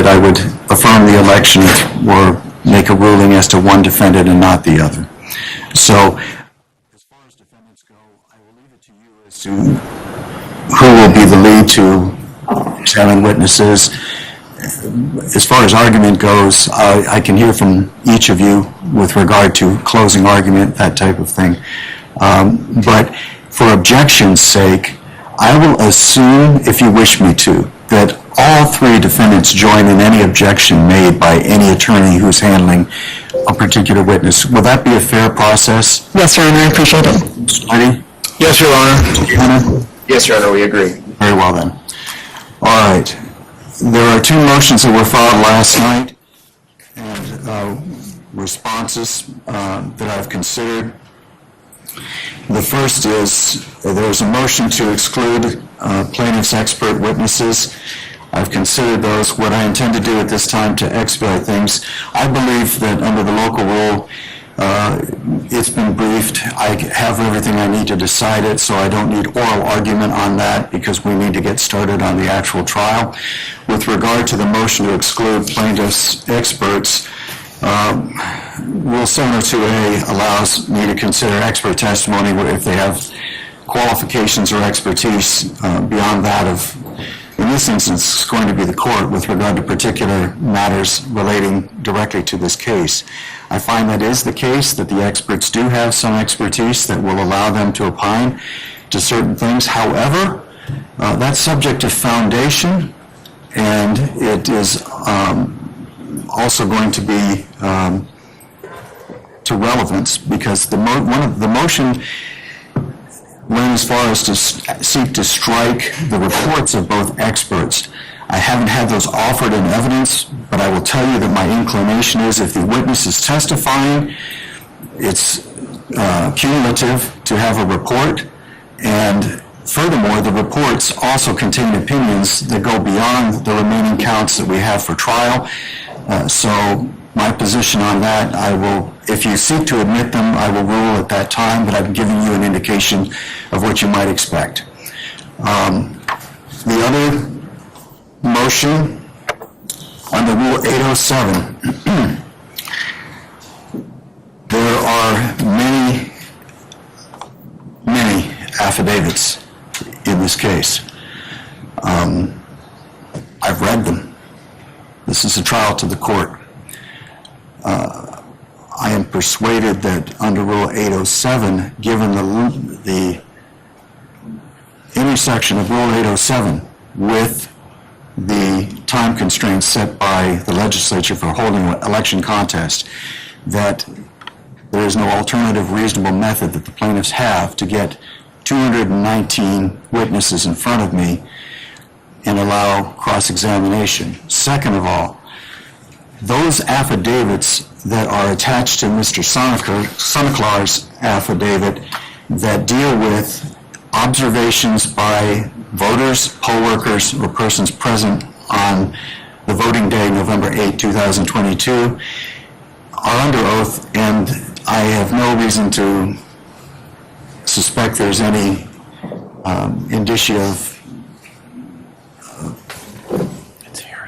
that I would affirm the election or make a ruling as to one defendant and not the other. So, as far as defendants go, I will leave it to you as to who will be the lead to examine witnesses. As far as argument goes, I can hear from each of you with regard to closing argument, that type of thing. But for objection's sake, I will assume, if you wish me to, that all three defendants join in any objection made by any attorney who's handling a particular witness. Will that be a fair process? Yes, Your Honor, I appreciate it. Mr. Kari? Yes, Your Honor. Yes, Your Honor, we agree. Very well then. All right. There are two motions that were filed last night and responses that I've considered. The first is there's a motion to exclude plaintiff's expert witnesses. I've considered those. What I intend to do at this time to expedite things, I believe that under the local rule, it's been briefed. I have everything I need to decide it, so I don't need oral argument on that because we need to get started on the actual trial. With regard to the motion to exclude plaintiff's experts, Rule 702A allows me to consider expert testimony if they have qualifications or expertise beyond that of, in this instance, it's going to be the court with regard to particular matters relating directly to this case. I find that is the case, that the experts do have some expertise that will allow them to opine to certain things. However, that's subject to foundation, and it is also going to be to relevance because the motion went as far as to seek to strike the reports of both experts. I haven't had those offered in evidence, but I will tell you that my inclination is if the witness is testifying, it's cumulative to have a report, and furthermore, the reports also contain opinions that go beyond the remaining counts that we have for trial. So my position on that, I will, if you seek to admit them, I will rule at that time, but I'm giving you an indication of what you might expect. The other motion under Rule 807, there are many affidavits in this case. I've read them. This is a trial to the court. I am persuaded that under Rule 807, given the intersection of Rule 807 with the time constraints set by the legislature for holding an election contest, that there is no alternative reasonable method that the plaintiffs have to get 219 witnesses in front of me and allow cross-examination. Second of all, those affidavits that are attached to Mr. Sonneklaar's affidavit that deal with observations by voters, poll workers, or persons present on the voting day, November 8, 2022, are under oath, and I have no reason to suspect there's any indicia of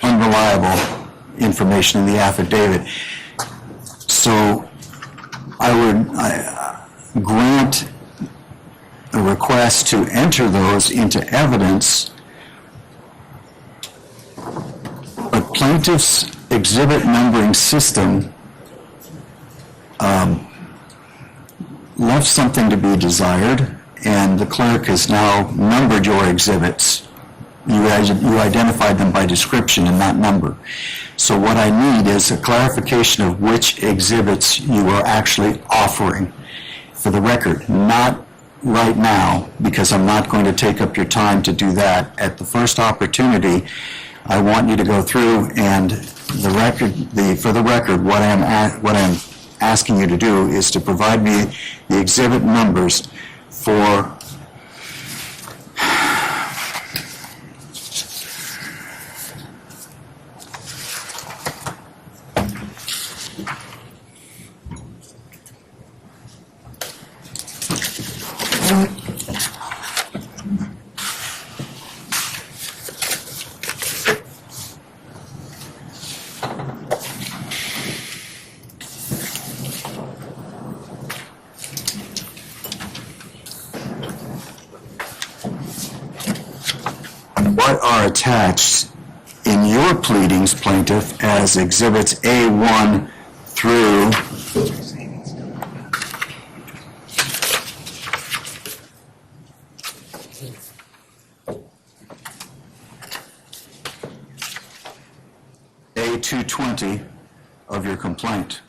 unreliable information in the affidavit. So I would grant a request to enter those into evidence, but plaintiff's exhibit numbering system left something to be desired, and the clerk has now numbered your exhibits. You identified them by description and not number. So what I need is a clarification of which exhibits you are actually offering for the record, not right now, because I'm not going to take up your time to do that. At the first opportunity, I want you to go through and for the record, what I'm asking you to do is to provide me the exhibit numbers for what are attached in your pleadings, plaintiff, as Exhibits A1 through A220 of your complaint.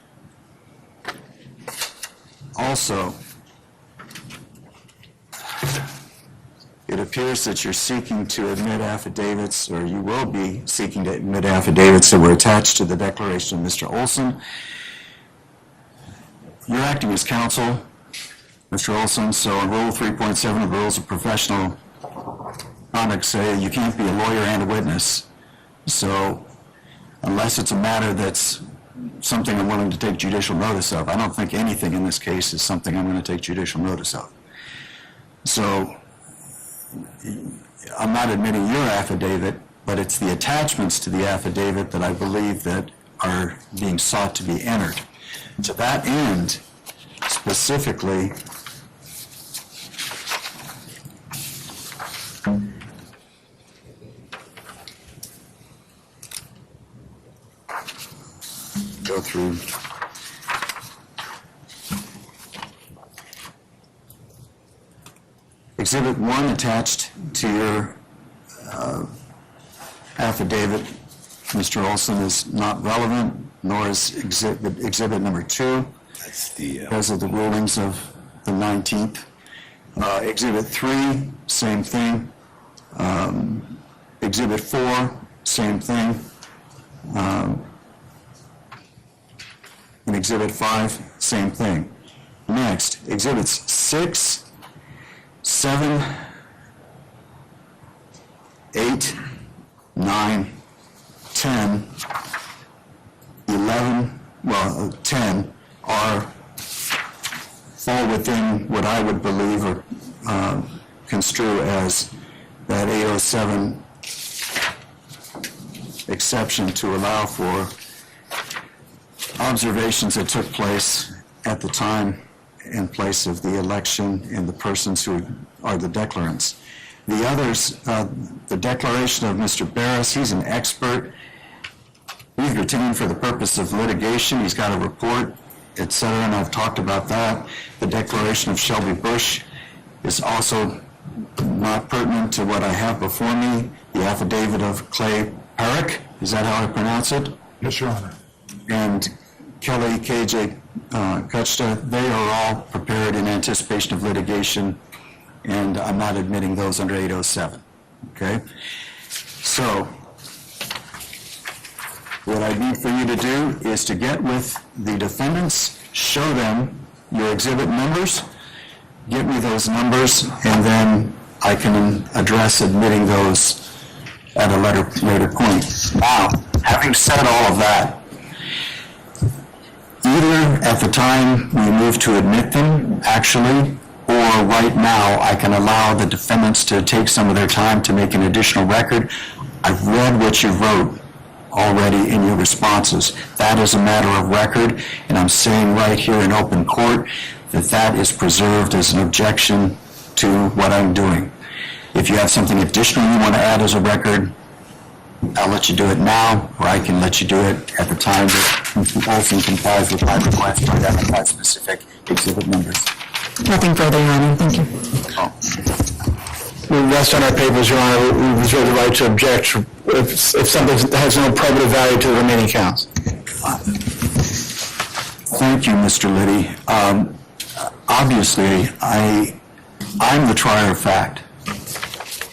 Also, it appears that you're seeking to admit affidavits, or you will be seeking to admit affidavits that were attached to the declaration of Mr. Olson. You're acting as counsel, Mr. Olson, so in Rule 3.7 of the Rules of Professional Conduct say you can't be a lawyer and a witness. So unless it's a matter that's something I'm willing to take judicial notice of, I don't think anything in this case is something I'm going to take judicial notice of. So I'm not admitting your affidavit, but it's the attachments to the affidavit that I believe that are being sought to be entered. To that end, specifically, go through Exhibit 1 attached to your affidavit, Mr. Olson, is not relevant, nor is exhibit number 2 because of the rulings of the 19th. Exhibit 3, same thing. Exhibit 4, same thing. And Exhibit 5, same thing. Next, Exhibits 6, 7, 8, 9, 10, 11, 10 fall within what I would believe or construe as that 807 exception to allow for observations that took place at the time and place of the election and the persons who are the declarants. The others, the declaration of Mr. Barris, he's an expert. He's retained for the purpose of litigation. He's got a report, et cetera, and I've talked about that. The declaration of Shelby Bush is also not pertinent to what I have before me. The affidavit of Clay Parikh, is that how I pronounce it? Yes, Your Honor. And Kelly K.J. Kutchta, they are all prepared in anticipation of litigation, and I'm not admitting those under 807, okay? So, what I need for you to do is to get with the defendants, show them your exhibit numbers, get me those numbers, and then I can address admitting those at a later point. Now, having said all of that, either at the time we move to admit them, actually, or right now, I can allow the defendants to take some of their time to make an additional record. I've read what you wrote already in your responses. That is a matter of record, and I'm saying right here in open court that that is preserved as an objection to what I'm doing. If you have something additional you want to add as a record, I'll let you do it now, or I can let you do it at the time that Mr. Olson complies with my request to identify specific exhibit numbers. Nothing further, Your Honor. Thank you. We rest on our papers, Your Honor. We reserve the right to object if something has no probative value to the remaining counts. Thank you, Mr. Liddy. Obviously, I'm the trier of fact.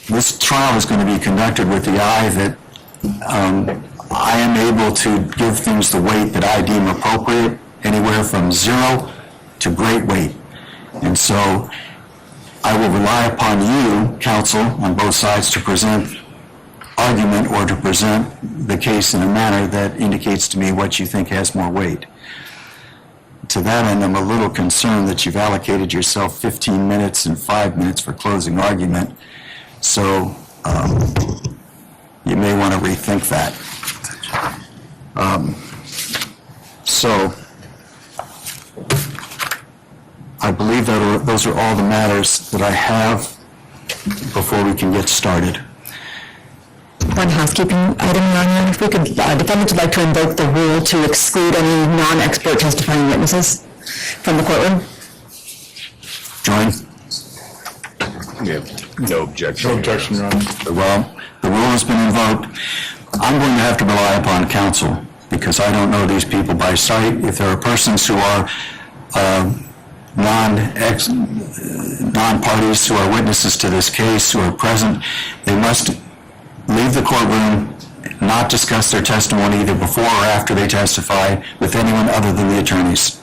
This trial is going to be conducted with the eye that I am able to give things the weight that I deem appropriate, anywhere from 0 to great weight. And so I will rely upon you, counsel, on both sides to present argument or to present the case in a manner that indicates to me what you think has more weight. To that end, I'm a little concerned that you've allocated yourself 15 minutes and 5 minutes for closing argument. So you may want to rethink that. So I believe that those are all the matters that I have before we can get started. one housekeeping item, Your Honor. If we could, defendant would like to invoke the rule to exclude any non-expert testifying witnesses from the courtroom. Join? We have no objection. No objection, Your Honor. Well, the rule has been invoked. I'm going to have to rely upon counsel because I don't know these people by sight. If there are persons who are non-parties who are witnesses to this case who are present, they must leave the courtroom, not discuss their testimony either before or after they testify with anyone other than the attorneys.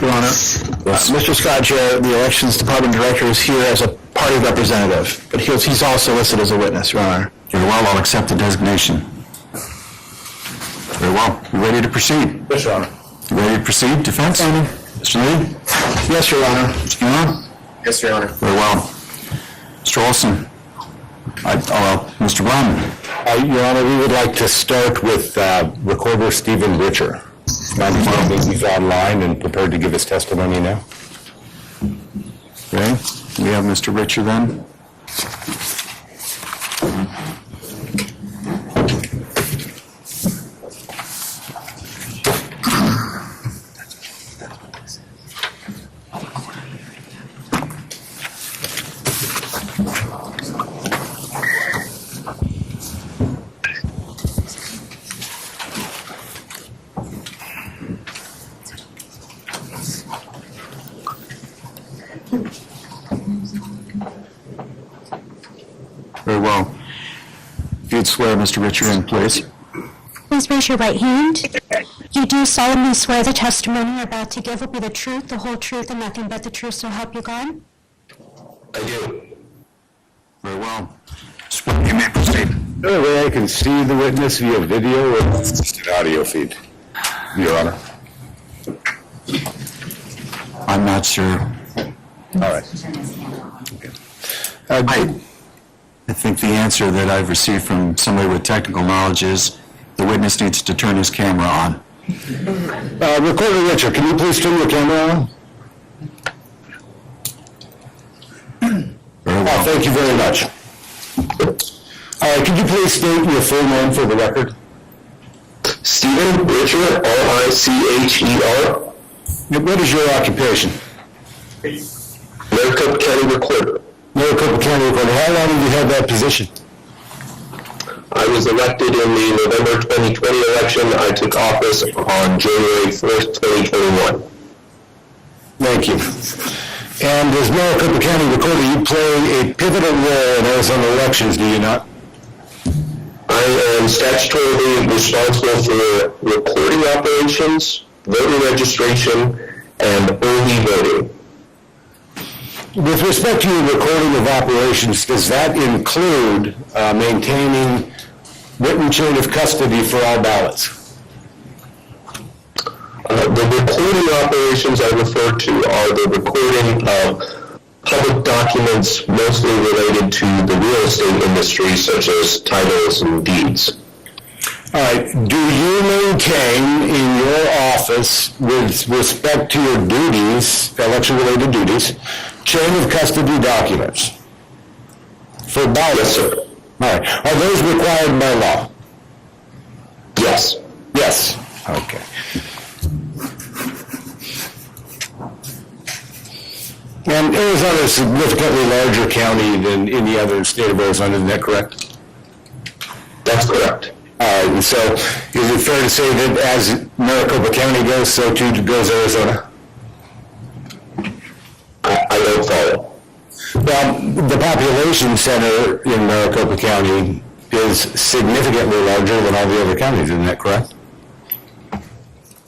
Your Honor, Mr. Scott Jarrett, the Elections Department Director, is here as a party representative, but he's also listed as a witness, Your Honor. Very well, I'll accept the designation. Very well. You ready to proceed? Yes, Your Honor. You ready to proceed, defense? Mr. Lee? Yes, Your Honor. Mr. Mueller? Yes, Your Honor. Very well. Mr. Olson? Mr. Brown? Your Honor, we would like to start with Recorder Stephen Richer. My understanding he's online and prepared to give his testimony now. Okay. We have Mr. Richer then. Very well. If you'd swear Mr. Richer in, please. Please raise your right hand. You do solemnly swear the testimony you're about to give will be the truth, the whole truth, and nothing but the truth, so help you God? I do. Very well. You may proceed. The only way I can see the witness via video or just an audio feed, Your Honor. I'm not sure. All right. I think the answer that I've received from somebody with technical knowledge is the witness needs to turn his camera on. Recorder Richer, can you please turn your camera on? Very well. Thank you very much. All right, could you please state your full name for the record? Stephen Richer, R-I-C-H-E-R. What is your occupation? Maricopa County Recorder. Maricopa County Recorder. How long have you had that position? I was elected in the November 2020 election. I took office on January 4th, 2021. Thank you. And as Maricopa County Recorder, you play a pivotal role in Arizona elections, do you not? I am statutorily responsible for recording operations, voter registration, and early voting. With respect to your recording of operations, does that include maintaining written chain of custody for all ballots? The recording operations I refer to are the recording of public documents mostly related to the real estate industry, such as titles and deeds. All right. Do you maintain in your office, with respect to your duties, election-related duties, chain of custody documents for ballots? Yes, sir. All right. Are those required by law? Yes. Yes. Okay. And Arizona is a significantly larger county than any other state of Arizona, isn't that correct? That's correct. So is it fair to say that as Maricopa County goes, so too goes Arizona? I don't follow. Well, the population center in Maricopa County is significantly larger than all the other counties, isn't that correct?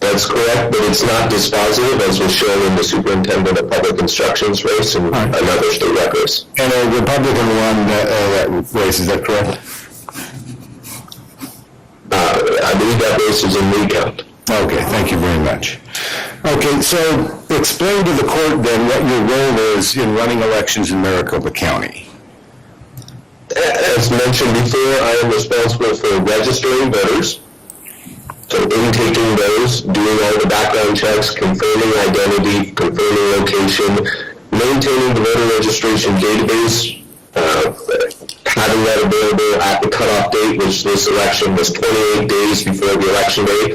That's correct, but it's not dispositive, as was shown in the superintendent of public instruction's race and another statewide race. And a Republican won that race, is that correct? I believe that race is in recount. Okay, thank you very much. Okay, so explain to the court then what your role is in running elections in Maricopa County. As mentioned before, I am responsible for registering voters, So intaking those, doing all the background checks, confirming identity, confirming location, maintaining the voter registration database, having that available at the cutoff date, which this election was 28 days before the election day.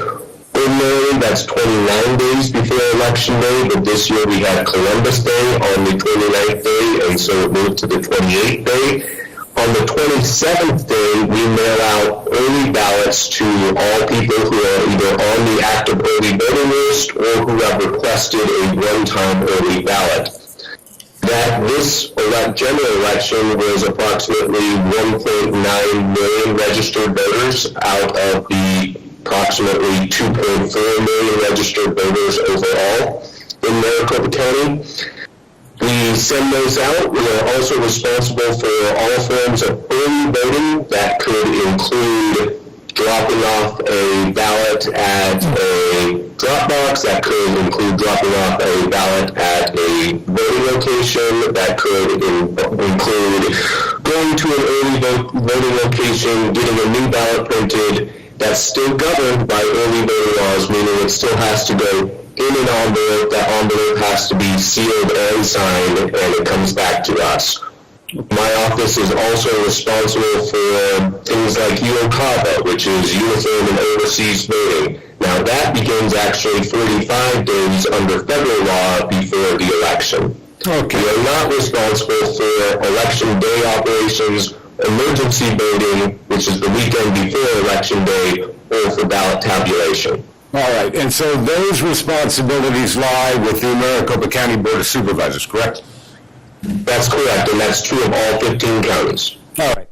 Ordinarily, that's 29 days before election day, but this year we had Columbus Day on the 29th day, and so it moved to the 28th day. On the 27th day, we mail out early ballots to all people who are either on the active early voting list or who have requested a one-time early ballot. That this general election was approximately 1.9 million registered voters out of the approximately 2.4 million registered voters overall in Maricopa County. We send those out. We are also responsible for all forms of early voting. That could include dropping off a ballot at a drop box. That could include dropping off a ballot at a voting location. That could include going to an early voting location, getting a new ballot printed. That's still governed by early voting laws, meaning it still has to go in an envelope. That envelope has to be sealed and signed, and it comes back to us. My office is also responsible for things like UOCAVA, which is Uniform and Overseas Voting. Now that begins actually 45 days under federal law before the election. Okay. We are not responsible for election day operations, emergency voting, which is the weekend before election day, or for ballot tabulation. All right, and so those responsibilities lie with the Maricopa County Board of Supervisors, correct? That's correct, and that's true of all 15 counties. All right.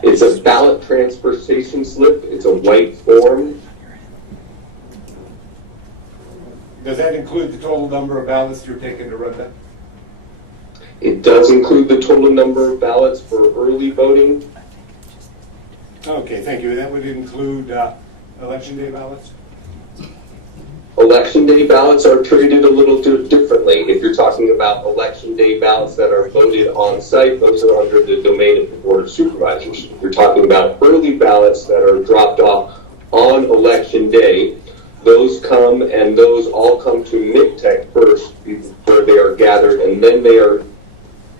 It's a ballot transfer station slip. It's a white form. Does that include the total number of ballots you're taking to run that? It does include the total number of ballots for early voting. Okay, thank you. That would include election day ballots? Election day ballots are treated a little differently. If you're talking about election day ballots that are voted on site, those are under the domain of the Board of Supervisors. If you're talking about early ballots that are dropped off on election day, those come and those all come to MICTEC first, where they are gathered, and then they are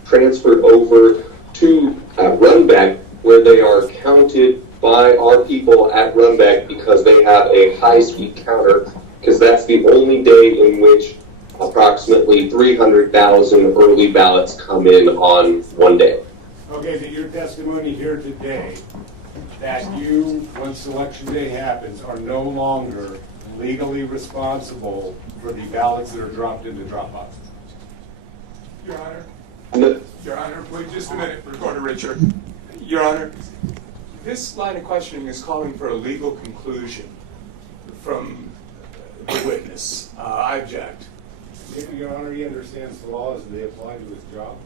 transferred over to Runbeck, where they are counted by our people at Runbeck because they have a high-speed counter, because that's the only day in which approximately 300,000 early ballots come in on one day. Okay, that your testimony here today, that you, once election day happens, are no longer legally responsible for the ballots that are dropped into drop boxes. Your Honor, No. Your Honor, wait just a minute, Recorder Richard. Your Honor, this line of questioning is calling for a legal conclusion from the witness. I object. Your Honor, he understands the law as they apply to his job.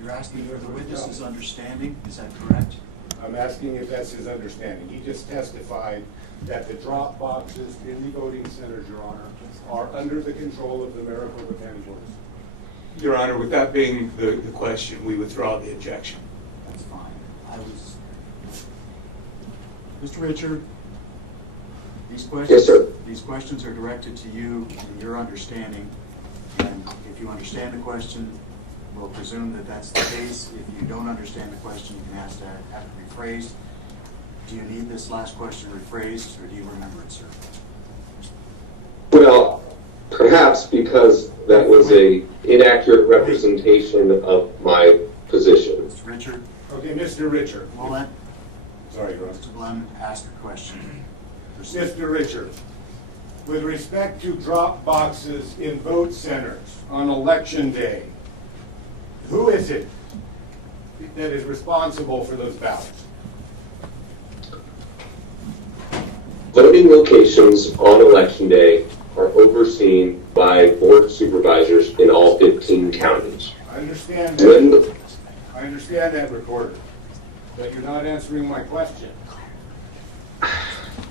You're asking for the witness's understanding, is that correct? I'm asking if that's his understanding. He just testified that the drop boxes in the voting centers, Your Honor, are under the control of the Maricopa County Board. Your Honor, with that being the question, we withdraw the objection. That's fine. Mr. Richard, these questions, Yes, sir. These questions are directed to you and your understanding. And if you understand the question, we'll presume that that's the case. If you don't understand the question, you can ask to have it rephrased. Do you need this last question rephrased, or do you remember it, sir? Well, perhaps because that was a inaccurate representation of my position. Mr. Richard, Okay, Mr. Richard. we'll let Sorry, Your Honor. Mr. Glenn ask a question. Proceed. Mr. Richard, with respect to drop boxes in vote centers on election day, who is it that is responsible for those ballots? Voting locations on election day are overseen by board of supervisors in all 15 counties. I understand When that. the- I understand that, Recorder, but you're not answering my question.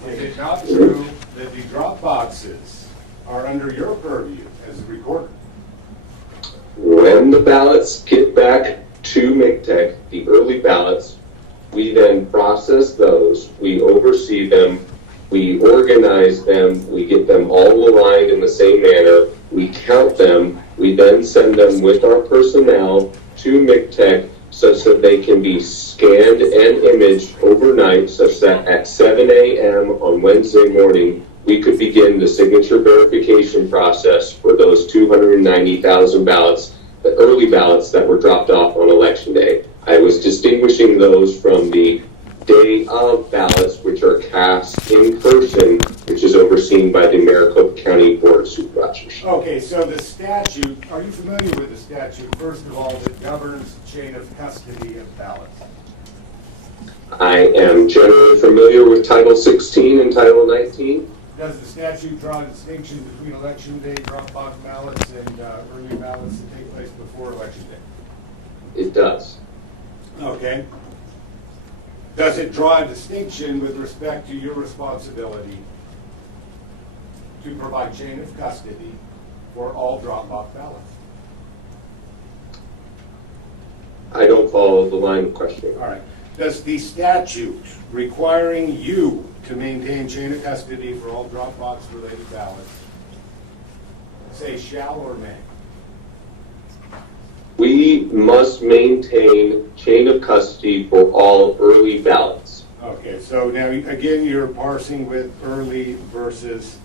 Is it not true that the drop boxes are under your purview as a recorder? When the ballots get back to MCTEC, the early ballots, we then process those, we oversee them, we organize them, we get them all aligned in the same manner, we count them, we then send them with our personnel to MCTEC such that they can be scanned and imaged overnight, such that at 7 a.m. on Wednesday morning, we could begin the signature verification process for those 290,000 ballots, the early ballots that were dropped off on election day. I was distinguishing those from the day of ballots, which are cast in person, which is overseen by the Maricopa County Board of Supervisors. Okay, so the statute, are you familiar with the statute, first of all, that governs chain of custody of ballots? I am generally familiar with Title 16 and Title 19. Does the statute draw a distinction between election day drop box ballots and early ballots that take place before election day? It does. Okay. Does it draw a distinction with respect to your responsibility to provide chain of custody for all drop box ballots? I don't follow the line of questioning. All right. Does the statute requiring you to maintain chain of custody for all drop box related ballots say shall or may? We must maintain chain of custody for all early ballots. Okay, so now again you're parsing with early versus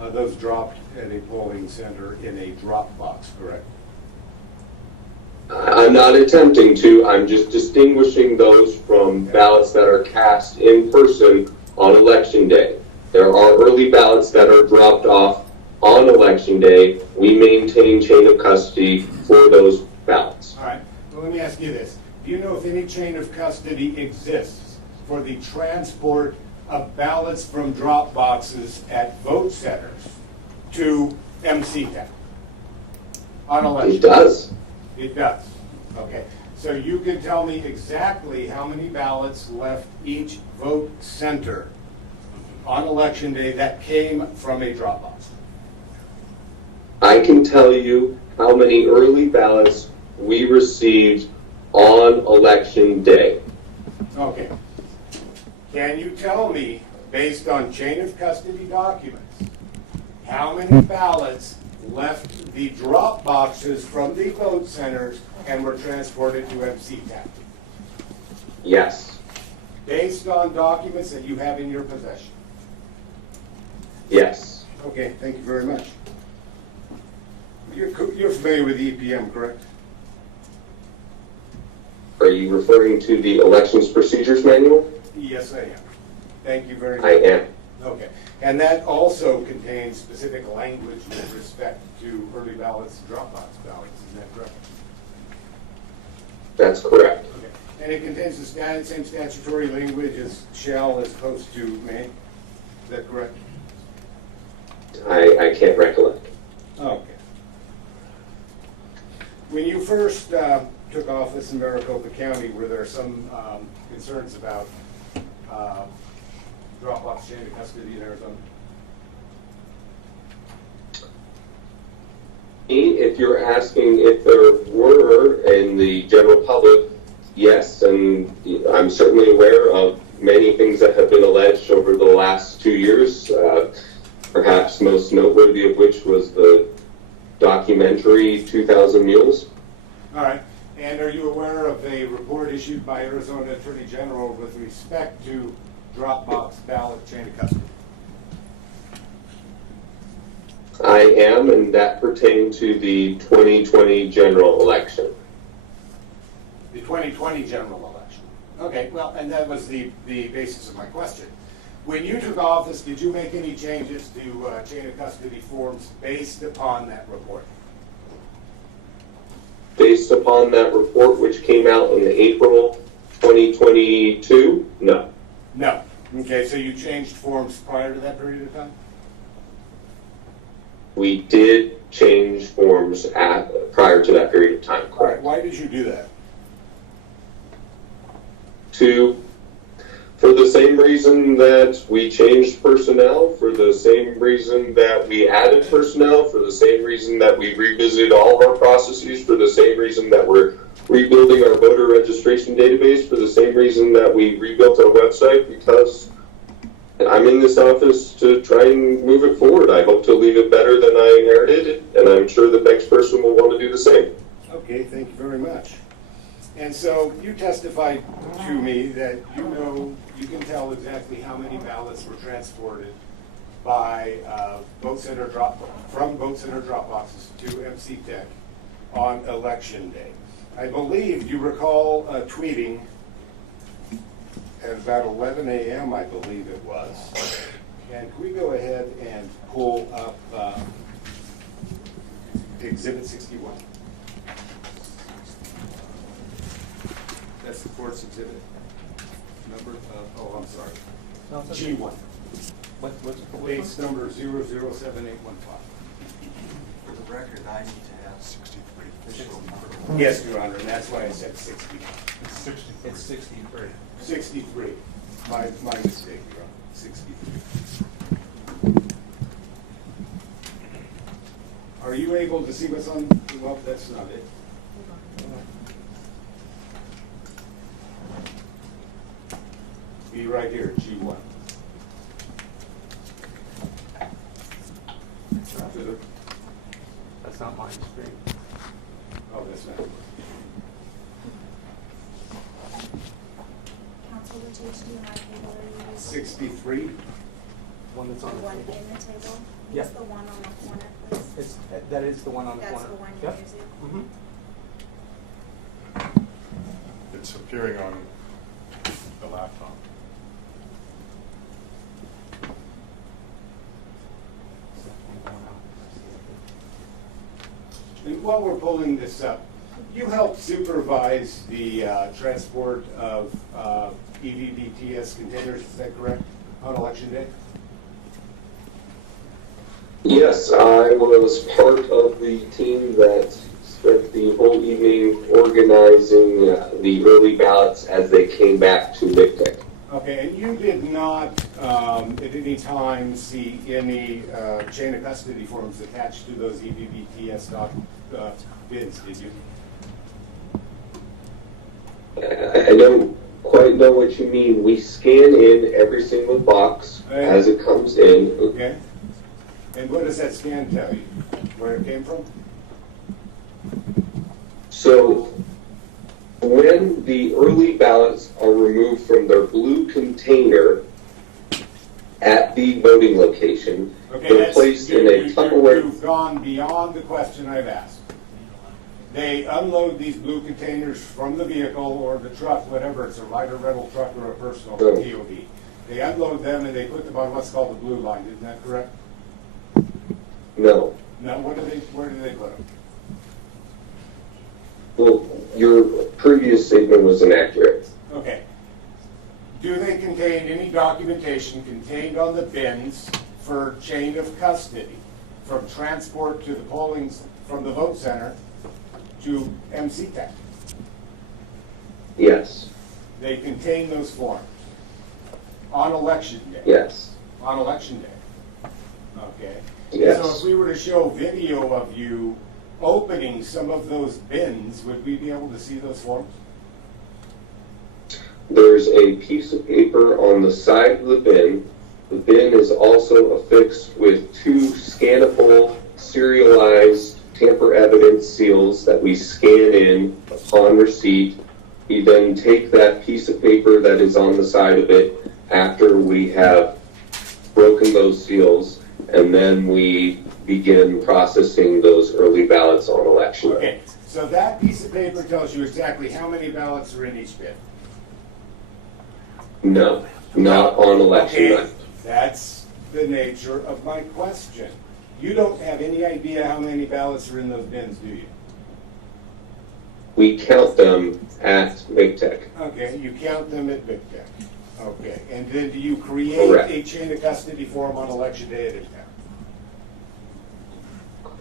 those dropped at a polling center in a drop box, correct? I'm not attempting to, I'm just distinguishing those from ballots that are cast in person on election day. There are early ballots that are dropped off on election day. We maintain chain of custody for those ballots. All right, well, let me ask you this. Do you know if any chain of custody exists for the transport of ballots from drop boxes at vote centers to MCTEC on election? It does. It does. Okay. So you can tell me exactly how many ballots left each vote center on election day that came from a drop box? I can tell you how many early ballots we received on election day. Okay. Can you tell me, based on chain of custody documents, how many ballots left the drop boxes from the vote centers and were transported to MC Tech, Yes. based on documents that you have in your possession? Yes. Okay, thank you very much. You're familiar with EPM, correct? Are you referring to the Elections Procedures Manual? Yes, I am. Thank you very much. I am. Okay, and that also contains specific language with respect to early ballots and drop box ballots, is that correct? That's correct. Okay, and it contains the same statutory language as shall as opposed to may, is that correct? I can't recollect. Okay. When you first took office in Maricopa County, were there some concerns about drop-off chain of custody in Arizona? If you're asking if there were in the general public, yes, and I'm certainly aware of many things that have been alleged over the last 2 years, perhaps most noteworthy of which was the documentary 2,000 Mules. All right. And are you aware of a report issued by Arizona Attorney General with respect to drop-box ballot chain of custody? I am, and that pertained to the 2020 general election. The 2020 general election. Okay, well, and that was the basis of my question. When you took office, did you make any changes to chain of custody forms based upon that report? Based upon that report, which came out in April 2022, no. No. Okay, so you changed forms prior to that period of time? We did change forms prior to that period of time, All right, correct? why did you do that? For the same reason that we changed personnel, for the same reason that we added personnel, for the same reason that we revisited all of our processes, for the same reason that we're rebuilding our voter registration database, for the same reason that we rebuilt our website, because I'm in this office to try and move it forward. I hope to leave it better than I inherited it, and I'm sure the next person will want to do the same. Okay, thank you very much. And so you testified to me that you can tell exactly how many ballots were transported by from vote center drop boxes to MC Tech on election day. I believe you recall tweeting at about 11 a.m., I believe it was. And can we go ahead and pull up Exhibit 61? That's the court's exhibit number. I'm sorry. No, it's okay. G1. What's Case number 007815. For the record, I need to have 63 official number. Yes, Your Honor, and that's why I said 60. It's 63. 63. My mistake, Your Honor. 63. Are you able to see what's on? Well, that's not it. Be right here, G1. That's not my screen. Oh, that's not. Council, which HDMI cable are you using? 63. One that's The on the one table. in the table? Yep. Use the one on the corner, please. That is the one on the That's corner. the one you're Yep. using? Mm-hmm. It's appearing on the laptop. And while we're pulling this up, you helped supervise the transport of EVBTS containers, is that correct, on election day? Yes, I was part of the team that spent the whole evening organizing the early ballots as they came back to MICTEC. Okay, and you did not at any time see any chain of custody forms attached to those EVBTS bids, did you? I don't quite know what you mean. We scan in every single box as it comes in. Okay. And what does that scan tell you? Where it came from? So when the early ballots are removed from their blue container at the voting location, they're placed in a Tupperware. You've gone beyond the question I've asked. They unload these blue containers from the vehicle or the truck, whatever, it's a rider rental truck or a personal TOD. They unload them and they put them on what's called the blue line, isn't that correct? No. No, where do they put them? Well, your previous statement was inaccurate. Okay. Do they contain any documentation contained on the bins for chain of custody from transport to the from the vote center to MC Tech? Yes. They contain those forms on election day? Yes. On election day? Okay. Yes. So if we were to show video of you opening some of those bins, would we be able to see those forms? There's a piece of paper on the side of the bin. The bin is also affixed with two scannable, serialized, tamper-evident seals that we scan in upon receipt. We then take that piece of paper that is on the side of it after we have broken those seals, and then we begin processing those early ballots on election day. Okay, so that piece of paper tells you exactly how many ballots are in each bin? No, not on election Okay, night. that's the nature of my question. You don't have any idea how many ballots are in those bins, do you? We count them at MIGTEC. Okay, you count them at Big Tech. Okay, and then do you create Correct. a chain of custody form on election day at a town?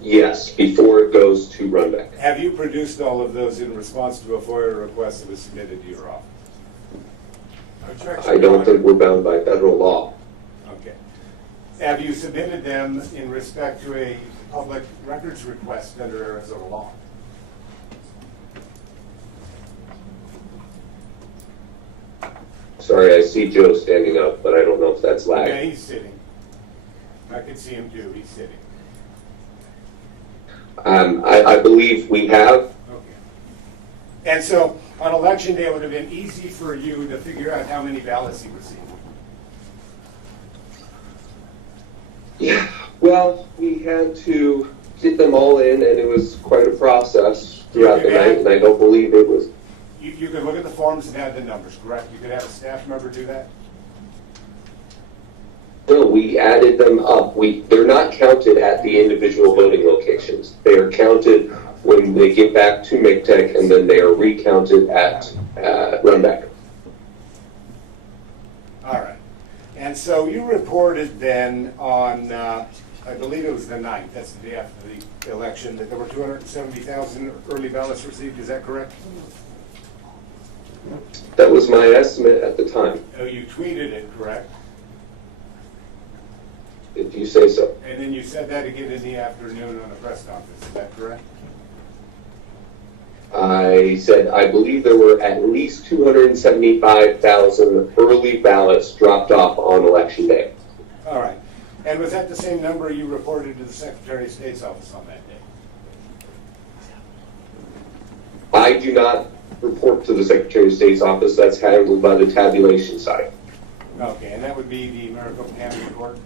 Yes, before it goes to Runback. Have you produced all of those in response to a FOIA request that was submitted to your office? I don't think we're bound by federal law. Okay. Have you submitted them in respect to a public records request under Arizona law? Sorry, I see Joe standing up, but I don't know if that's lag. Yeah, he's sitting. I can see him too, he's sitting. I believe we have. Okay. And so, on election day, it would have been easy for you to figure out how many ballots you received. Yeah, well, we had to get them all in, and it was quite a process throughout the night, and I don't believe it was. You could look at the forms and add the numbers, correct? You could have a staff member do that? No, we added them up. They're not counted at the individual voting locations. They are counted when they get back to MIGTEC, and then they are recounted at Runback. All right. And so you reported then on, I believe it was the 9th, that's the day after the election, that there were 270,000 early ballots received, is that correct? That was my estimate at the time, Oh, you tweeted it, correct? if you say so. And then you said that again in the afternoon on a press conference, is that correct? I said, I believe there were at least 275,000 early ballots dropped off on election day. All right. And was that the same number you reported to the Secretary of State's office on that day? I do not report to the Secretary of State's office. That's handled by the tabulation side. Okay, and that would be the Maricopa County Court?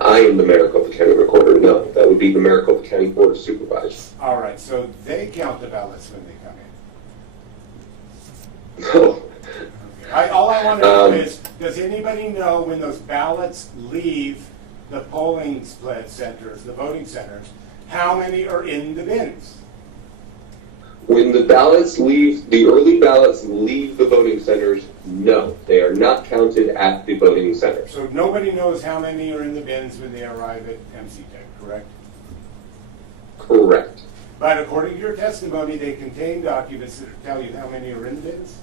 I am the Maricopa County Recorder. No, that would be the Maricopa County Board of Supervisors. All right, so they count the ballots when they come in? No. All I want to know is, does anybody know when those ballots leave the polling centers, the voting centers, how many are in the bins? When the ballots leave, the early ballots leave the voting centers, no, they are not counted at the voting centers. So nobody knows how many are in the bins when they arrive at MC Tech, correct? Correct. But according to your testimony, they contain documents that tell you how many are in the bins?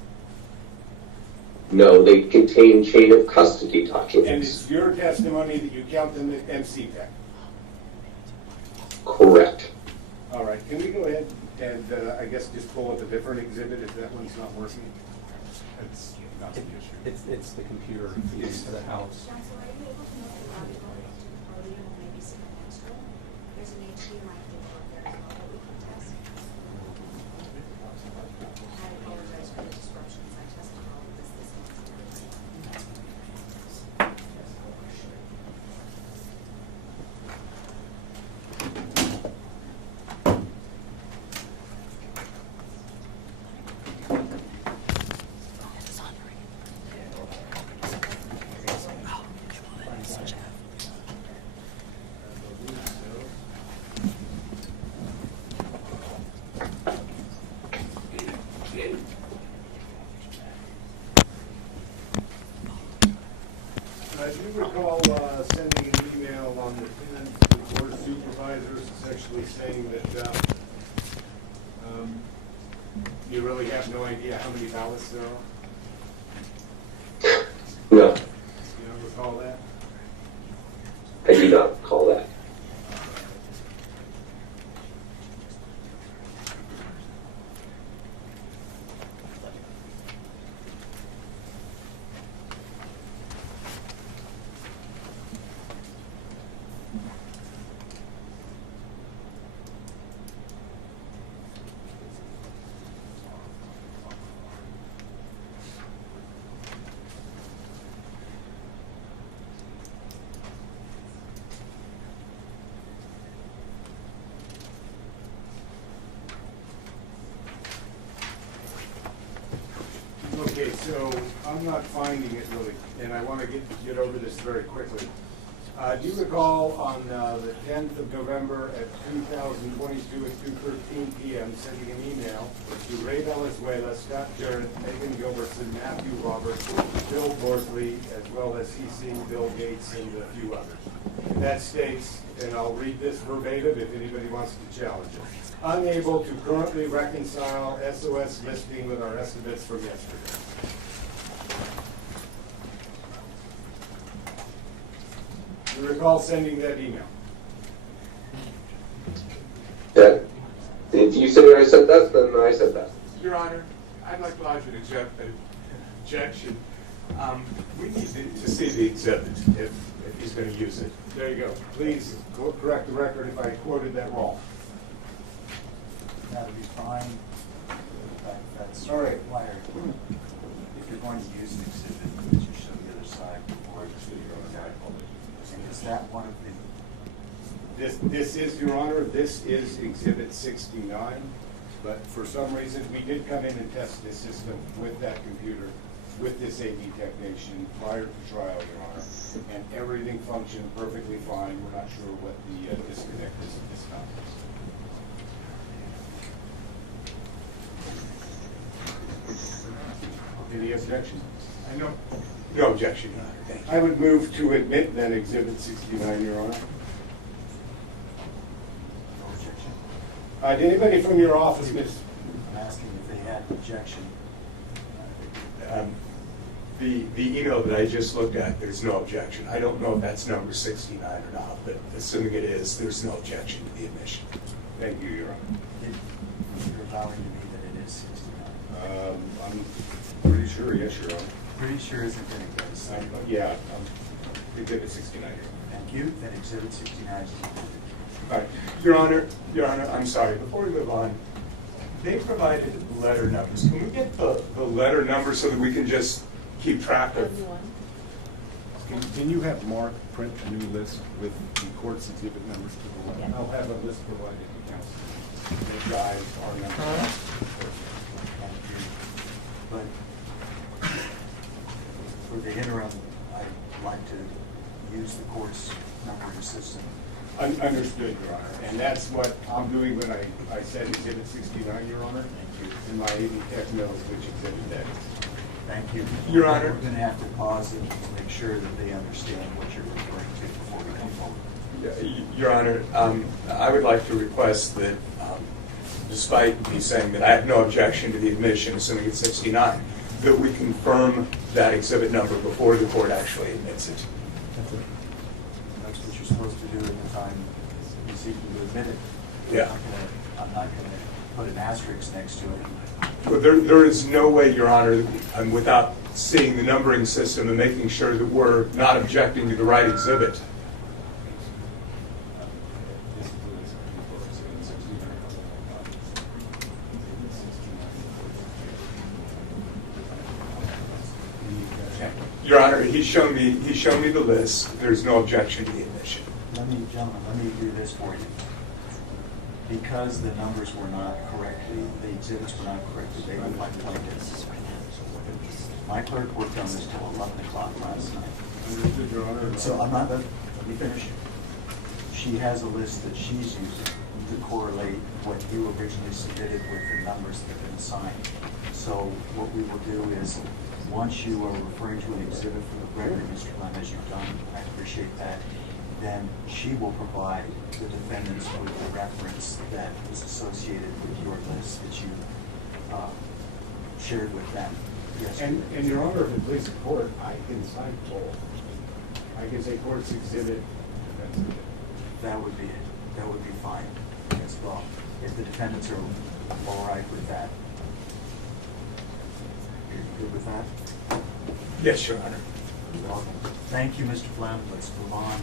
No, they contain chain of custody And documents. it's your testimony that you count them at MC Tech? Correct. All right, can we go ahead and, I guess, just pull up a different exhibit if that one's not working? It's not the issue. It's the computer feeding to the house. And the Board of Supervisors essentially saying that you really have no idea how many ballots there are? No, You don't recall that? I do not recall that. Okay, so I'm not finding it really, and I want to get over this very quickly. Do you recall on the 10th of November at 2022 at 2:13 p.m. sending an email to Ray Valenzuela, Scott Jarrett, Megan Gilbertson, Matthew Roberts, Bill Borsley, as well as CC Bill Gates and a few others? That states, and I'll read this verbatim if anybody wants to challenge it. Unable to currently reconcile SOS listing with our estimates from yesterday. You recall sending that email? Yeah. If you say I said that, then I said that. Your Honor, I'd like to lodge an objection. We need to see the exhibit if he's going to use it. There you go. Please correct the record if I quoted that wrong. That'll be fine. That's All right. required. If you're going to use an exhibit, you show the other side before you see your own side. And is that one of the... This is, Your Honor, this is Exhibit 69, but for some reason, we did come in and test this system with that computer, with this AV technician prior to trial, Your Honor, and everything functioned perfectly fine. We're not sure what the disconnect is at this time. Any objection? I know. No objection, Your Honor. Thank you. I would move to admit then Exhibit 69, Your Honor. No objection? Did anybody from your office, Ms.? I'm asking if they had an objection. The email that I just looked at, there's no objection. I don't know if that's number 69 or not, but assuming it is, there's no objection to the admission. Thank you, Your Honor. You're avowing to me that it is 69. I'm pretty sure, yes, Your Honor. Pretty sure isn't going to go to second. Yeah, Exhibit 69. Thank you. Then Exhibit 69 is approved. All right. Your Honor, I'm sorry. Before we move on, they provided letter numbers. Can we get the letter number so that we can just keep track of? Can you have Mark print a new list with the court's exhibit numbers to the left? I'll have a list provided to council. The guys are numbers. But for the interim, I'd like to use the court's numbering system. Understood, Your Honor. And that's what I'm doing when I said Exhibit 69, Your Honor. Thank you. And my AV Tech knows which exhibit that is. Thank you. Your Honor. We're going to have to pause it to make sure that they understand what you're referring to before we come forward. Your Honor, I would like to request that, despite me saying that I have no objection to the admission, assuming it's 69, that we confirm that exhibit number before the court actually admits it. That's what you're supposed to do at the time you seek to admit it. Yeah. I'm not going to put an asterisk next to it. Well, there is no way, Your Honor, without seeing the numbering system and making sure that we're not objecting to the right exhibit. Your Honor, he's shown me the list. There's no objection to the admission. Gentlemen, let me do this for you. Because the numbers were not correctly, the exhibits were not correctly, they look like plaintiffs. My clerk worked on this till 11 o'clock last night. Understood, Your Honor. So I'm not, let me finish. She has a list that she's using to correlate what you originally submitted with the numbers that have been assigned. So what we will do is, once you are referring to an exhibit for the record, Mr. Lem, as you've done, I appreciate that. then she will provide the defendants with the reference that is associated with your list that you shared with them. Yes. And Your Honor, if it please the court, I can sign both. I can say court's exhibit, defense exhibit. That would be it. That would be fine as well, if the defendants are all right with that. You're good with that? Yes, Your Honor. You're welcome. Thank you, Mr. Flem. Let's move on.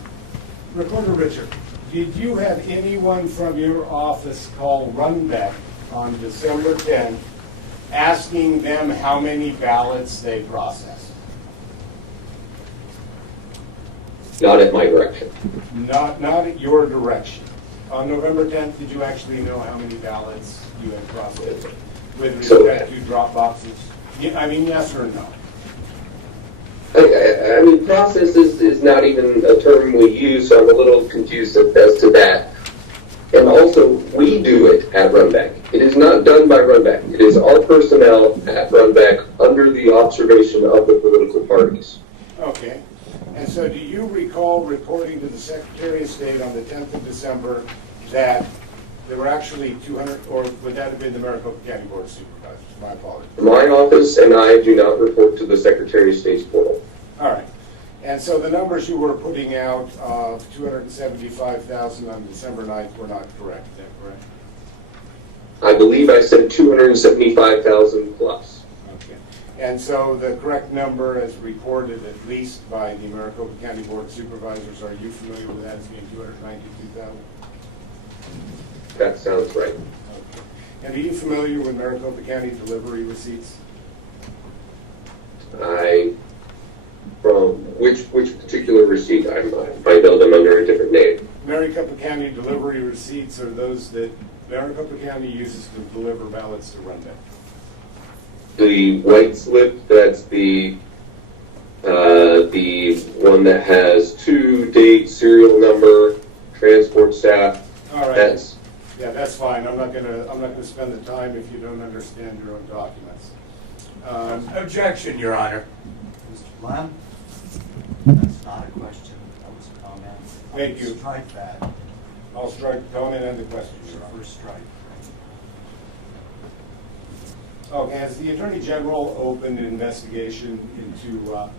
Recorder Richard, did you have anyone from your office call Runbeck on December 10th asking them how many ballots they processed? Not at my direction. Not at your direction. On November 10th, did you actually know how many ballots you had processed with respect to drop boxes? I mean, yes or no? I mean, process is not even a term we use, so I'm a little confused as to that. And also, we do it at Runbeck. It is not done by Runbeck. It is our personnel at Runbeck under the observation of the political parties. Okay. And so do you recall reporting to the Secretary of State on the 10th of December that there were actually 200, or would that have been the Maricopa County Board of Supervisors? My apologies. My office and I do not report to the Secretary of State's portal. All right. And so the numbers you were putting out of 275,000 on December 9th were not correct. Is that correct? I believe I said 275,000 plus. Okay. And so the correct number as reported at least by the Maricopa County Board of Supervisors, are you familiar with that as being 292,000? That sounds right. Okay. And are you familiar with Maricopa County delivery receipts? From which particular receipt? I might know them under a different name. Maricopa County delivery receipts are those that Maricopa County uses to deliver ballots to Runbeck. The white slip, that's the one that has to date, serial number, transport staff. All right. That's fine. I'm not gonna spend the time if you don't understand your own documents. Objection, Your Honor. Mr. Flem? That's not a question. That was a comment. Thank you. Strike that. I'll strike the comment and the question, It's Your your Honor. first strike. Okay, has the Attorney General opened an investigation into the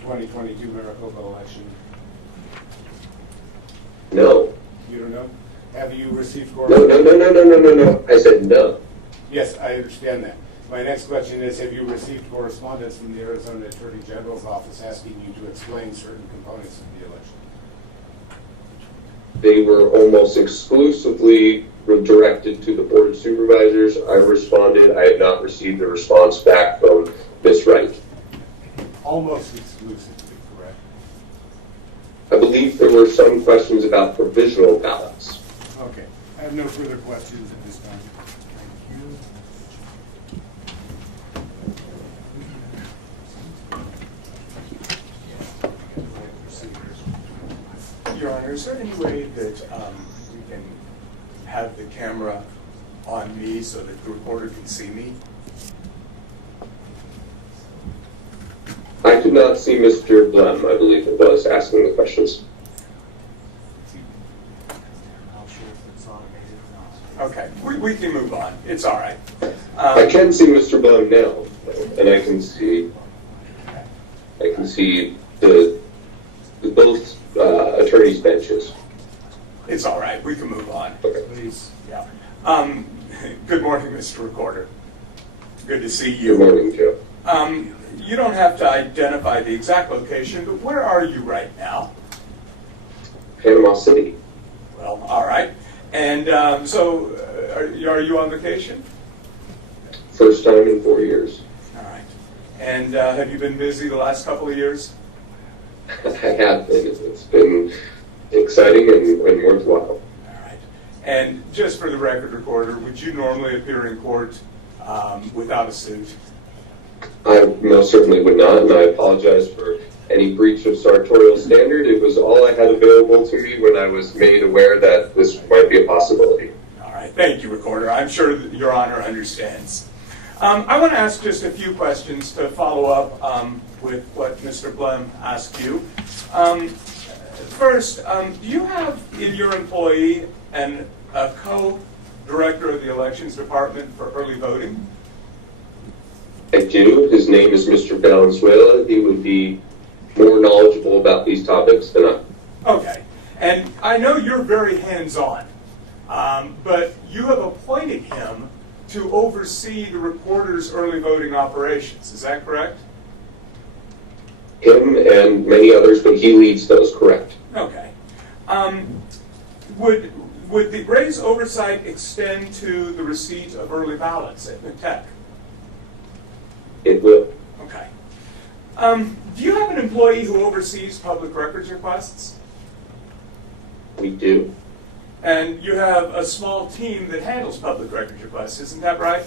2022 Maricopa election? No. You don't know? Have you received No. correspondence? No. I said no. Yes, I understand that. My next question is, have you received correspondence from the Arizona Attorney General's office asking you to explain certain components of the election? They were almost exclusively directed to the Board of Supervisors. I responded. I have not received a response back from Ms. Wright. Almost exclusively, correct? I believe there were some questions about provisional ballots. Okay. I have no further questions at this time. Thank you. Your Honor, is there any way that we can have the camera on me so that the reporter can see me? I could not see Mr. Blem, I believe it was, asking the questions. I'm not sure if it's automated or not. Okay, we can move on. It's all right. I can see Mr. Blem now, and I can see the both attorneys' benches. It's all right. We can move on. Okay. Please. Yeah. Good morning, Mr. Recorder. Good to see you. Good morning, Joe. You don't have to identify the exact location, but where are you right now? Panama City. Well, all right. And so, are you on vacation? First time in 4 years. All right. And have you been busy the last couple of years? I have been. It's been exciting and worthwhile. All right. And just for the record, Recorder, would you normally appear in court without a suit? I most certainly would not, and I apologize for any breach of sartorial standard. It was all I had available to me when I was made aware that this might be a possibility. All right. Thank you, Recorder. I'm sure that Your Honor understands. I want to ask just a few questions to follow up with what Mr. Blem asked you. First, do you have in your employee a co-director of the elections department for early voting? I do. His name is Mr. Valenzuela. He would be more knowledgeable about these topics than I. Okay. And I know you're very hands-on, but you have appointed him to oversee the reporter's early voting operations. Is that correct? Him and many others, but he leads those, correct. Okay. Would the Gray's oversight extend to the receipt of early ballots at McTech? It will. Okay. Do you have an employee who oversees public records requests? We do. And you have a small team that handles public records requests, isn't that right?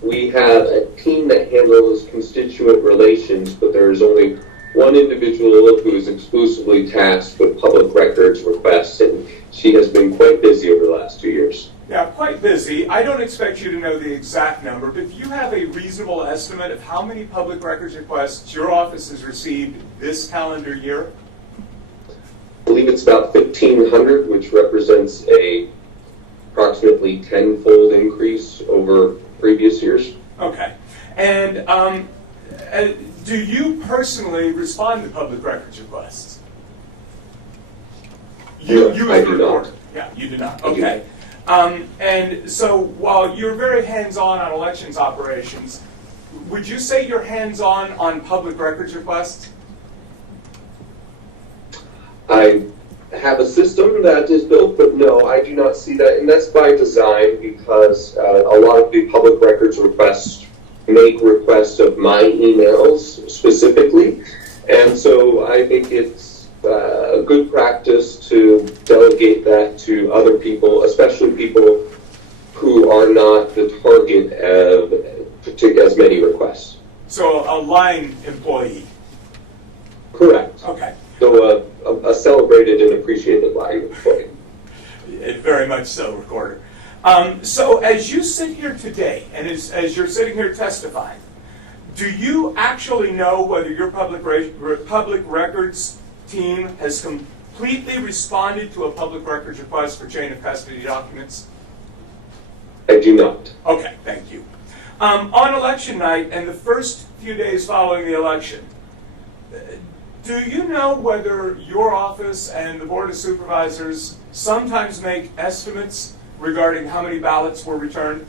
We have a team that handles constituent relations, but there is only one individual who is exclusively tasked with public records requests, and she has been quite busy over the last 2 years. Yeah, quite busy. I don't expect you to know the exact number, but do you have a reasonable estimate of how many public records requests your office has received this calendar year? I believe it's about 1,500, which represents a approximately 10-fold increase over previous years. Okay. And do you personally respond to public records requests? No, I as a do not. reporter. Yeah, you do not. Okay. And so while you're very hands-on on elections operations, would you say you're hands-on on public records requests? I have a system that is built, but no, I do not see that, and that's by design because a lot of the public records requests make requests of my emails specifically, and so I think it's a good practice to delegate that to other people, especially people who are not the target of as many requests. So a line employee? Correct. Okay. So a celebrated and appreciated line employee. Very much so, Recorder. So as you sit here today, and as you're sitting here testifying, do you actually know whether your public records team has completely responded to a public records request for chain of custody documents? I do not. Okay, thank you. On election night and the first few days following the election, do you know whether your office and the Board of Supervisors sometimes make estimates regarding how many ballots were returned?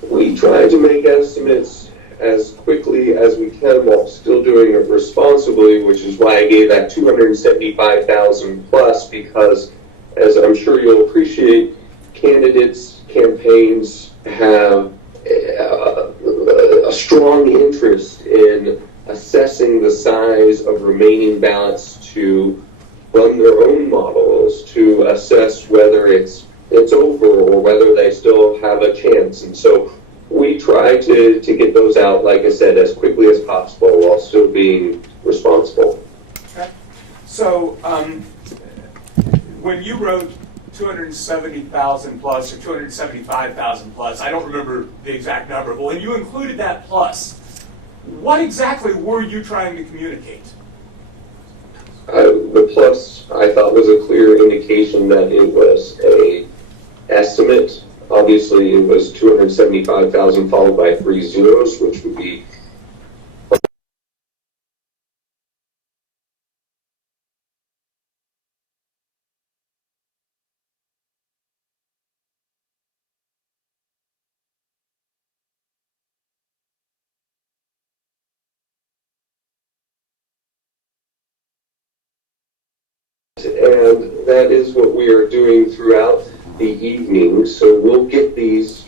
We try to make estimates as quickly as we can while still doing it responsibly, which is why I gave that 275,000 plus, because as I'm sure you'll appreciate, candidates, campaigns have a strong interest in assessing the size of remaining ballots to run their own models to assess whether it's over or whether they still have a chance. And so we try to get those out, like I said, as quickly as possible while still being responsible. Okay. So when you wrote 270,000 plus or 275,000 plus, I don't remember the exact number, but when you included that plus, what exactly were you trying to communicate? The plus, I thought, was a clear indication that it was a estimate. Obviously, it was 275,000 followed by 3 zeros, which would be and that is what we are doing throughout the evening. So we'll get these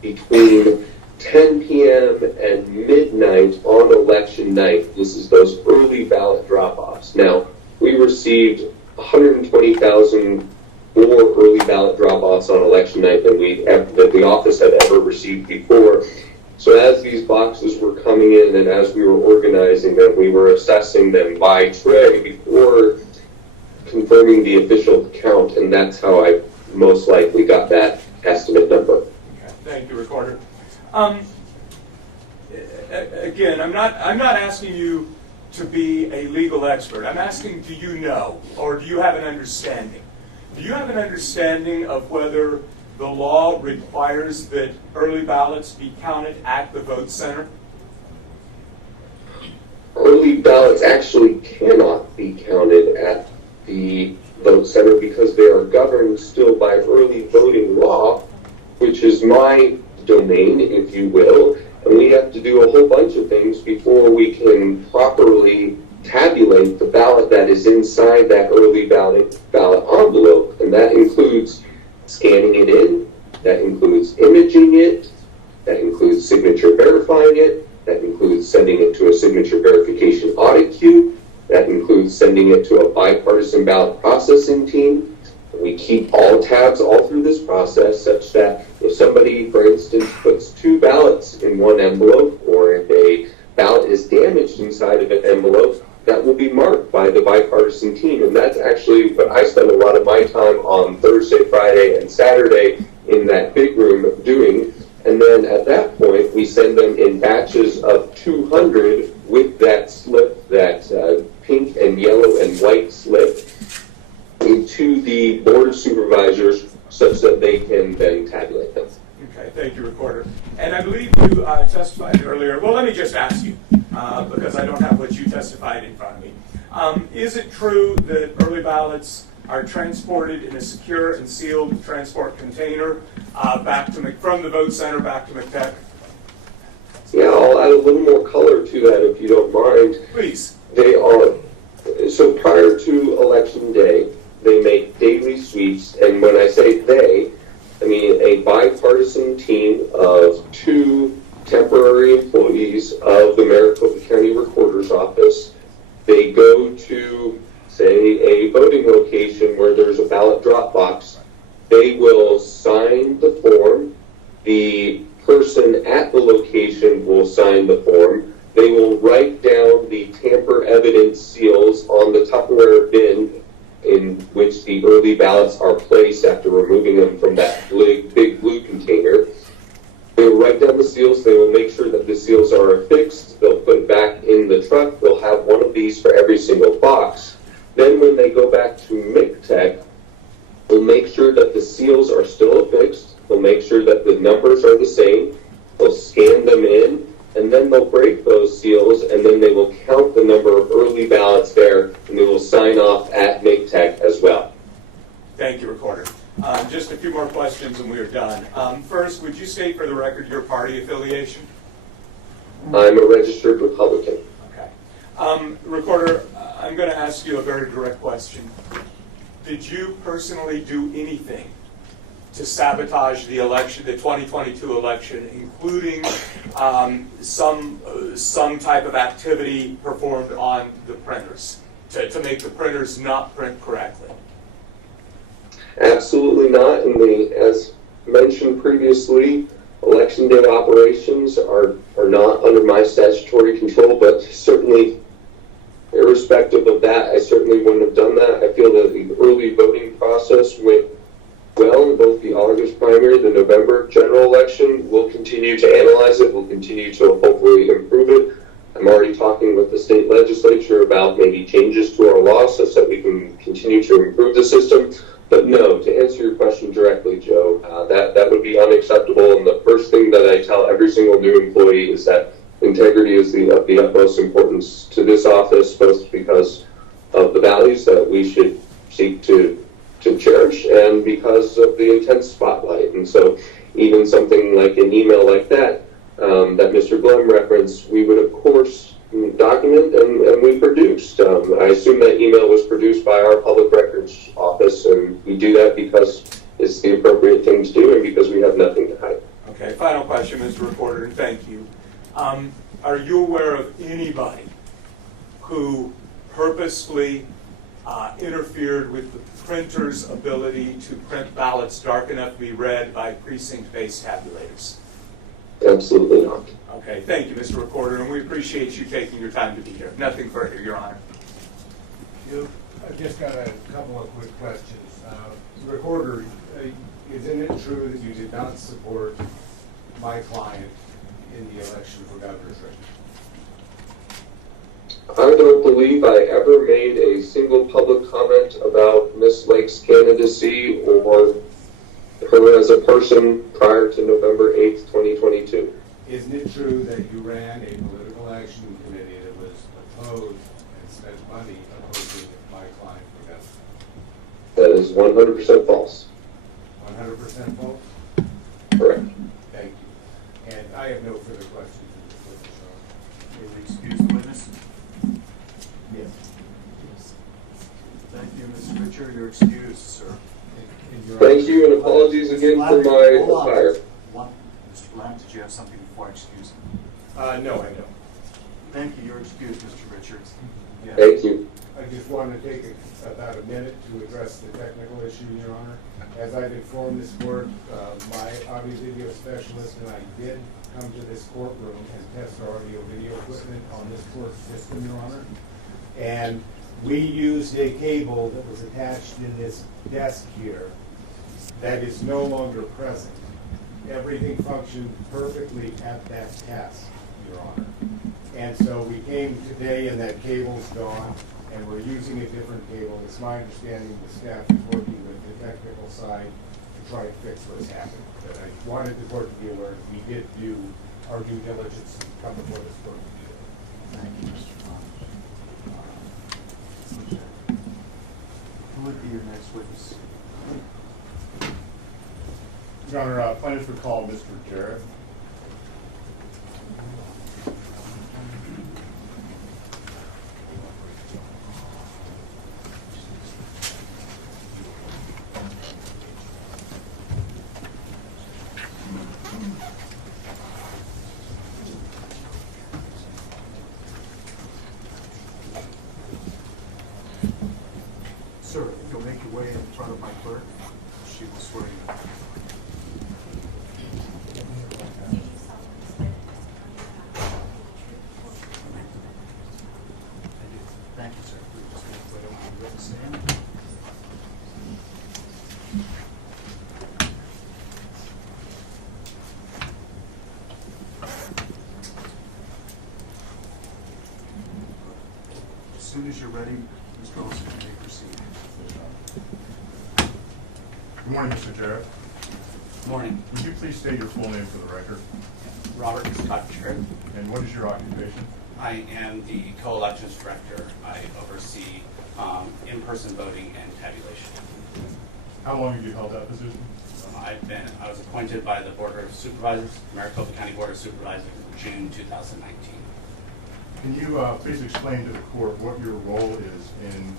between 10 p.m. and midnight on election night. This is those early ballot drop-offs. Now, we received 120,000 more early ballot drop-offs on election night than the office had ever received before. So as these boxes were coming in and as we were organizing them, we were assessing them by tray before confirming the official count, and that's how I most likely got that estimate number. Okay, thank you, Recorder. Again, I'm not asking you to be a legal expert. I'm asking, do you know, or do you have an understanding? Do you have an understanding of whether the law requires that early ballots be counted at the vote center? Early ballots actually cannot be counted at the vote center because they are governed still by early voting law, which is my domain, if you will, and we have to do a whole bunch of things before we can properly tabulate the ballot that is inside that early ballot envelope, and that includes scanning it in, that includes imaging it, that includes signature verifying it, that includes sending it to a signature verification audit queue, that includes sending it to a bipartisan ballot processing team. We keep all tabs all through this process such that if somebody, for instance, puts 2 ballots in one envelope, or if a ballot is damaged inside of an envelope, that will be marked by the bipartisan team. And that's actually what I spend a lot of my time on Thursday, Friday, and Saturday in that big room doing. And then at that point, we send them in batches of 200 with that slip, that pink and yellow and white slip, to the Board of Supervisors such that they can then tabulate them. Okay, thank you, Recorder. And I believe you testified earlier. Well, let me just ask you, because I don't have what you testified in front of me. Is it true that early ballots are transported in a secure and sealed transport container from the vote center back to McTech? Yeah, I'll add a little more color to that if you don't mind. Please. They are, so prior to Election Day, they make daily sweeps, and when I say they, I mean a bipartisan team of 2 temporary employees of the Maricopa County Recorder's Office. They go to, say, a voting location where there's a ballot drop box. They will sign the form. The person at the location will sign the form. They will write down the tamper evidence seals on the Tupperware bin in which the early ballots are placed after removing them from that big blue container. They will write down the seals. They will make sure that the seals are affixed. They'll put it back in the truck. They'll have one of these for every single box. Then when they go back to MCTEC, they'll make sure that the seals are still affixed. They'll make sure that the numbers are the same. They'll scan them in, and then they'll break those seals, and then they will count the number of early ballots there, and they will sign off at MCTEC as well. Thank you, Recorder. Just a few more questions and we are done. First, would you state for the record your party affiliation? I'm a registered Republican. Okay. Recorder, I'm going to ask you a very direct question. Did you personally do anything to sabotage the election, the 2022 election, including some type of activity performed on the printers to make the printers not print correctly? Absolutely not. And as mentioned previously, Election Day operations are not under my statutory control, but certainly irrespective of that, I certainly wouldn't have done that. I feel that the early voting process went well in both the August primary, the November general election. We'll continue to analyze it. We'll continue to hopefully improve it. I'm already talking with the state legislature about maybe changes to our law so that we can continue to improve the system. But no, to answer your question directly, Joe, that would be unacceptable. And the first thing that I tell every single new employee is that integrity is of the utmost importance to this office, both because of the values that we should seek to cherish and because of the intense spotlight. And so even something like an email like that, that Mr. Blum referenced, we would of course document and we produced. I assume that email was produced by our public records office, and we do that because it's the appropriate thing to do and because we have nothing to hide. Okay, final question, Mr. Reporter, and thank you. Are you aware of anybody who purposefully interfered with the printer's ability to print ballots dark enough to be read by precinct-based tabulators? Absolutely not. Okay, thank you, Mr. Recorder, and we appreciate you taking your time to be here. Nothing further, Your Honor. I've just got a couple of quick questions. Recorder, isn't it true that you did not support my client in the election for governor's race? I don't believe I ever made a single public comment about Miss Lake's candidacy or her as a person prior to November 8th, 2022. Isn't it true that you ran a political action committee that was opposed and spent money opposing my client for that? That is 100% false. 100% false? Correct. Thank you. And I have no further questions in this witness. Will you excuse the witness? Yes. Thank you, Mr. Richard. You're excused, sir. Thank you, and apologies again for my Hold on. attire. Mr. Blount, did you have something before I excuse him? No, I don't. Thank you. You're excused, Mr. Richards. Yes. Thank you. I just wanted to take about a minute to address the technical issue, Your Honor. As I've informed this court, my audio-video specialist and I did come to this courtroom and test our audio-video equipment on this court system, Your Honor. And we used a cable that was attached in this desk here that is no longer present. Everything functioned perfectly at that test, Your Honor. And so we came today and that cable's gone, and we're using a different cable. It's my understanding the staff is working with the technical side to try to fix what's happened. But I wanted the court to be aware that we did do our due diligence to come before this court. Thank you, Mr. Blount. Who would be your next witness? Your Honor, plaintiff would call Mr. Jarrett. Sir, if you'll make your way in front of my clerk, she will swear you in. Thank you, sir. Please just make your way over to the witness stand. As soon as you're ready, Mr. Olson, you may proceed. Good morning, Mr. Jarrett. Morning. Would you please state your full name for the record? Robert Scott Jarrett. And what is your occupation? I am the co-elections director. I oversee in-person voting and tabulation. How long have you held that position? I was appointed by the Board of Supervisors, Maricopa County Board of Supervisors, in June 2019. Can you please explain to the court what your role is in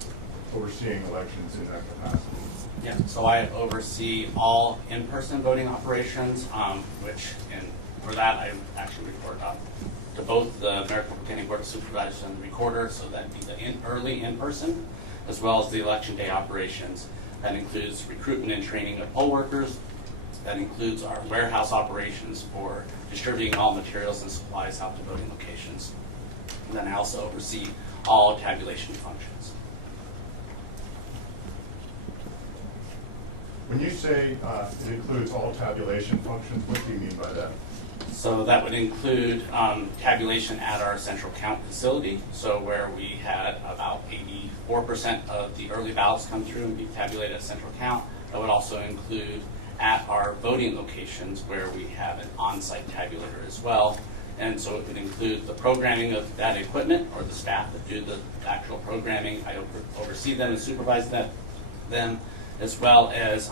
overseeing elections in that capacity? Yeah, so I oversee all in-person voting operations, for that I actually report up to both the Maricopa County Board of Supervisors and the recorder, so that'd be the early in-person, as well as the election day operations. That includes recruitment and training of poll workers. That includes our warehouse operations for distributing all materials and supplies out to voting locations. And then I also oversee all tabulation functions. When you say it includes all tabulation functions, what do you mean by that? So that would include tabulation at our central count facility, so where we had about 84% of the early ballots come through and be tabulated at central count. That would also include at our voting locations where we have an on-site tabulator as well. And so it would include the programming of that equipment or the staff that do the actual programming. I oversee them and supervise them, as well as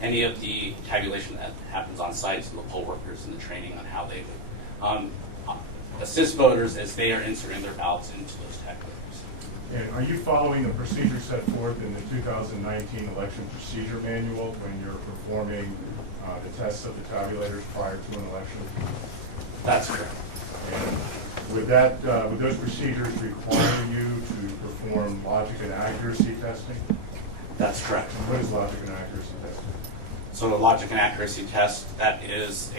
any of the tabulation that happens on site, and the poll workers and the training on how they would assist voters as they are inserting their ballots into those tabulators. And are you following the procedure set forth in the 2019 election procedure manual when you're performing the tests of the tabulators prior to an election? That's correct. And would those procedures require you to perform logic and accuracy testing? That's correct. And what is logic and accuracy testing? So the logic and accuracy test, that is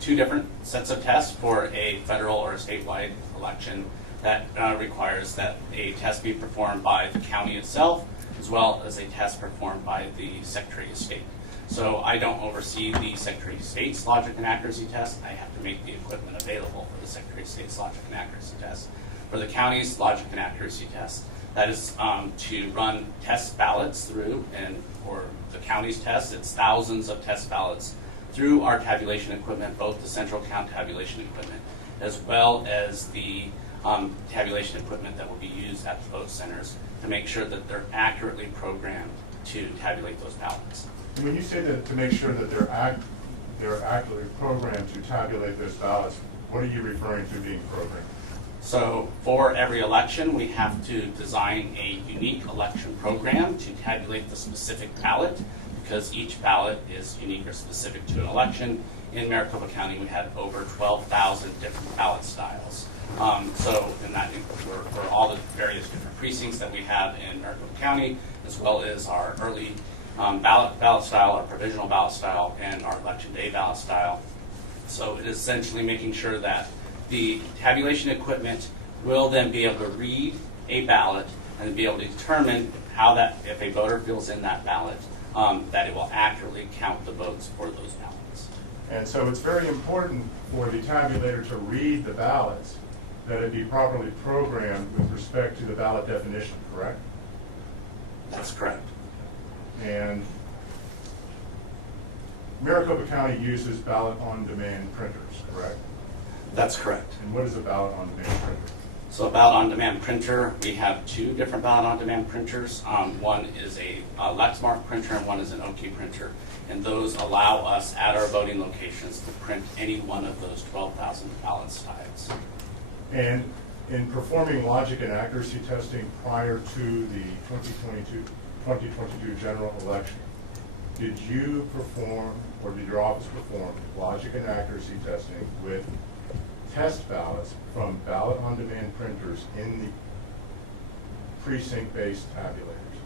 two different sets of tests for a federal or a statewide election that requires that a test be performed by the county itself, as well as a test performed by the Secretary of State. So I don't oversee the Secretary of State's logic and accuracy test. I have to make the equipment available for the Secretary of State's logic and accuracy test. For the county's logic and accuracy test, that is to run test ballots through, and for the county's test, it's thousands of test ballots through our tabulation equipment, both the central count tabulation equipment, as well as the tabulation equipment that will be used at the vote centers to make sure that they're accurately programmed to tabulate those ballots. And when you say that to make sure that they're accurately programmed to tabulate those ballots, what are you referring to being programmed? So for every election, we have to design a unique election program to tabulate the specific ballot, because each ballot is unique or specific to an election. In Maricopa County, we had over 12,000 different ballot styles. So in that, for all the various different precincts that we have in Maricopa County, as well as our early ballot style, our provisional ballot style, and our election day ballot style. So it is essentially making sure that the tabulation equipment will then be able to read a ballot and be able to determine how that, if a voter fills in that ballot, that it will accurately count the votes for those ballots. And so it's very important for the tabulator to read the ballots, that it be properly programmed with respect to the ballot definition, correct? That's correct. And Maricopa County uses ballot-on-demand printers, correct? That's correct. And what is a ballot-on-demand printer? So a ballot-on-demand printer, we have two different ballot-on-demand printers. One is a Lexmark printer and one is an OK printer. And those allow us at our voting locations to print any one of those 12,000 ballot styles. And in performing logic and accuracy testing prior to the 2022 general election, did you perform, or did your office perform, logic and accuracy testing with test ballots from ballot-on-demand printers in the precinct-based tabulators?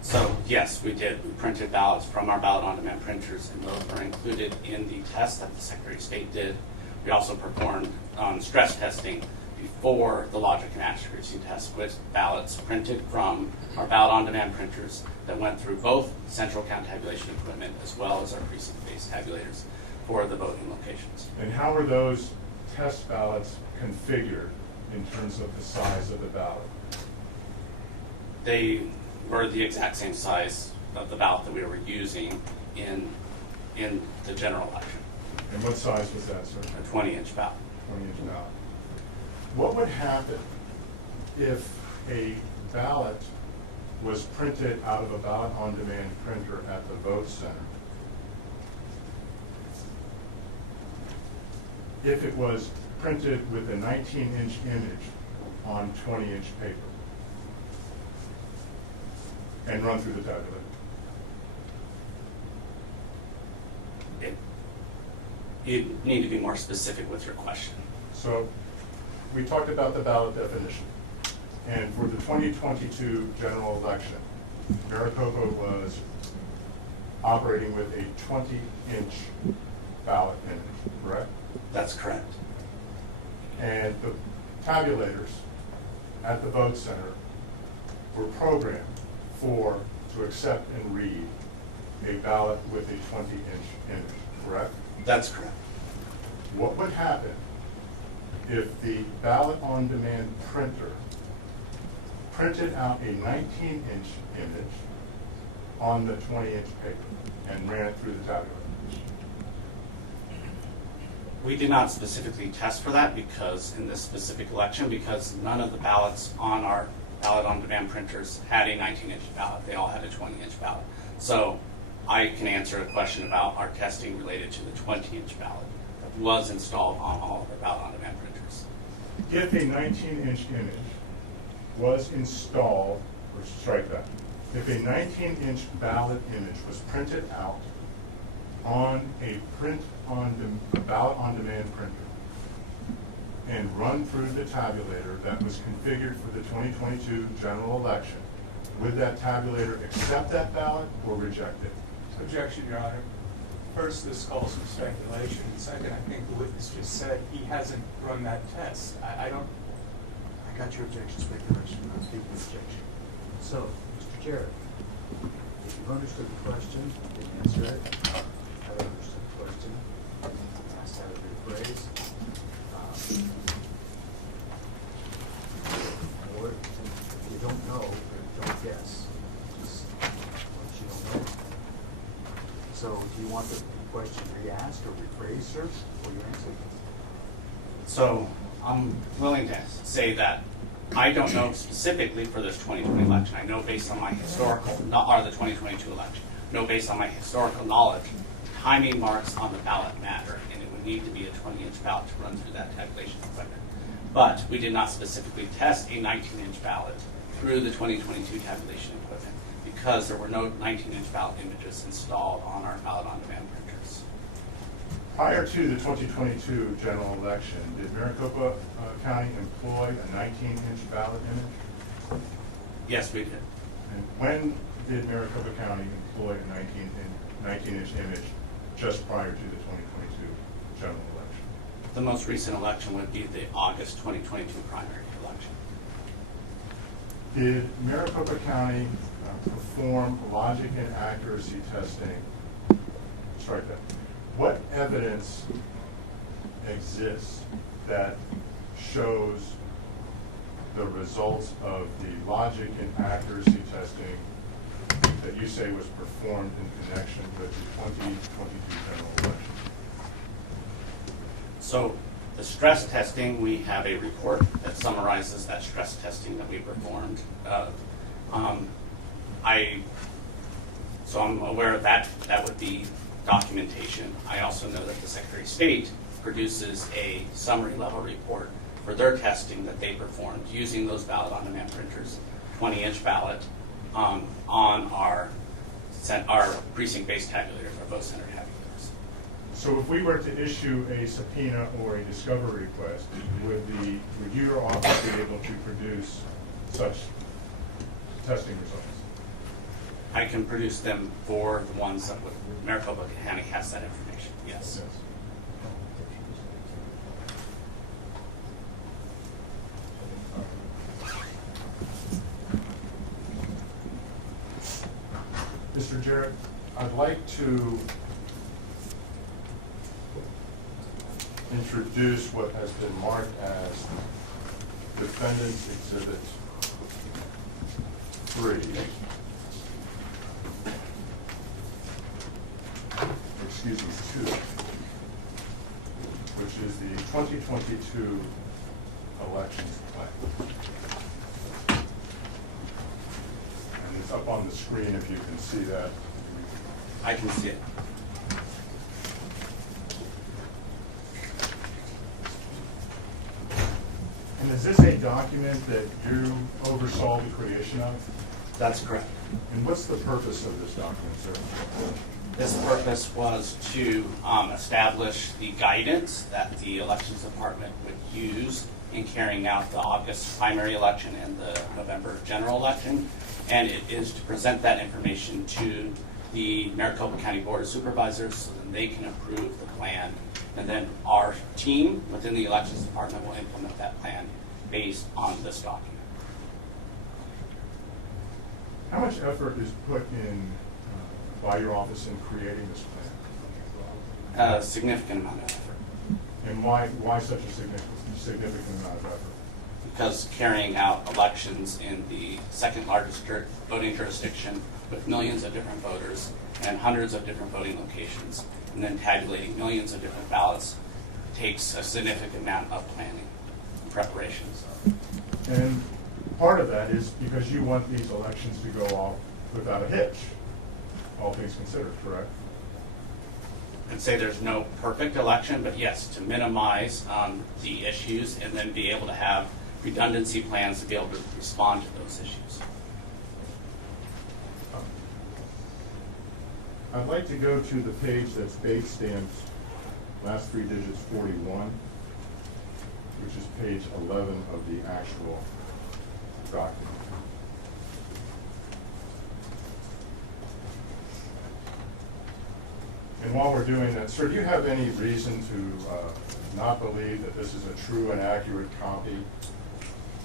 So yes, we did. We printed ballots from our ballot-on-demand printers, and those were included in the test that the Secretary of State did. We also performed stress testing before the logic and accuracy test with ballots printed from our ballot-on-demand printers that went through both central count tabulation equipment as well as our precinct-based tabulators for the voting locations. And how were those test ballots configured in terms of the size of the ballot? They were the exact same size of the ballot that we were using in the general election. And what size was that, sir? A 20-inch ballot. 20-inch ballot. What would happen if a ballot was printed out of a ballot-on-demand printer at the vote center? If it was printed with a 19-inch image on 20-inch paper and run through the tabulator? You need to be more specific with your question. So we talked about the ballot definition. And for the 2022 general election, Maricopa was operating with a 20-inch ballot image, correct? That's correct. And the tabulators at the vote center were programmed to accept and read a ballot with a 20-inch image, correct? That's correct. What would happen if the ballot-on-demand printer printed out a 19-inch image on the 20-inch paper and ran it through the tabulator? We did not specifically test for that because in this specific election, because none of the ballots on our ballot-on-demand printers had a 19-inch ballot. They all had a 20-inch ballot. So I can answer a question about our testing related to the 20-inch ballot that was installed on all of our ballot-on-demand printers. If a 19-inch image was installed, or strike that, if a 19-inch ballot image was printed out on a ballot-on-demand printer and run through the tabulator that was configured for the 2022 general election, would that tabulator accept that ballot or reject it? Objection, Your Honor. First, this calls for speculation. Second, I think the witness just said he hasn't run that test. I don't. I got your objection, speculation. I'm speaking objection. So, Mr. Jarrett, if you've understood the question, you can answer it. I haven't understood the question. Asked how to rephrase. know, but don't guess. Just what you don't know. So do you want the question re-asked or rephrased, sir, before you answer? So I'm willing to say that I don't know specifically for this 2020 election. I know based on my historical, or the 2022 election, know based on my historical knowledge, timing marks on the ballot matter, and it would need to be a 20-inch ballot to run through that tabulation equipment. But we did not specifically test a 19-inch ballot through the 2022 tabulation equipment because there were no 19-inch ballot images installed on our ballot-on-demand printers. Prior to the 2022 general election, did Maricopa County employ a 19-inch ballot image? Yes, we did. And when did Maricopa County employ a 19-inch image just prior to the 2022 general election? The most recent election would be the August 2022 primary election. Did Maricopa County perform logic and accuracy testing? Strike that. What evidence exists that shows the results of the logic and accuracy testing that you say was performed in connection with the 2022 general election? So the stress testing, we have a report that summarizes that stress testing that we performed. So I'm aware of that. That would be documentation. I also know that the Secretary of State produces a summary level report for their testing that they performed using those ballot-on-demand printers, 20-inch ballot, on our precinct-based tabulators, our vote center tabulators. So if we were to issue a subpoena or a discovery request, would your office be able to produce such testing results? I can produce them for the ones that Maricopa County has that information, yes. Mr. Jarrett, I'd like to introduce what has been marked as Defendant's Exhibit 3. Excuse me, 2, which is the 2022 elections plan. And it's up on the screen if you can see that. I can see it. And is this a document that you oversaw the creation of? That's correct. And what's the purpose of this document, sir? This purpose was to establish the guidance that the elections department would use in carrying out the August primary election and the November general election. And it is to present that information to the Maricopa County Board of Supervisors so that they can approve the plan. And then our team within the elections department will implement that plan based on this document. How much effort is put in by your office in creating this plan? A significant amount of effort. And why such a significant amount of effort? Because carrying out elections in the second largest voting jurisdiction with millions of different voters and hundreds of different voting locations, and then tabulating millions of different ballots takes a significant amount of planning and preparations. And part of that is because you want these elections to go off without a hitch, all things considered, correct? I'd say there's no perfect election, but yes, to minimize the issues and then be able to have redundancy plans to be able to respond to those issues. I'd like to go to the page that's date stamped, last 3 digits 41, which is page 11 of the actual document. And while we're doing that, sir, do you have any reason to not believe that this is a true and accurate copy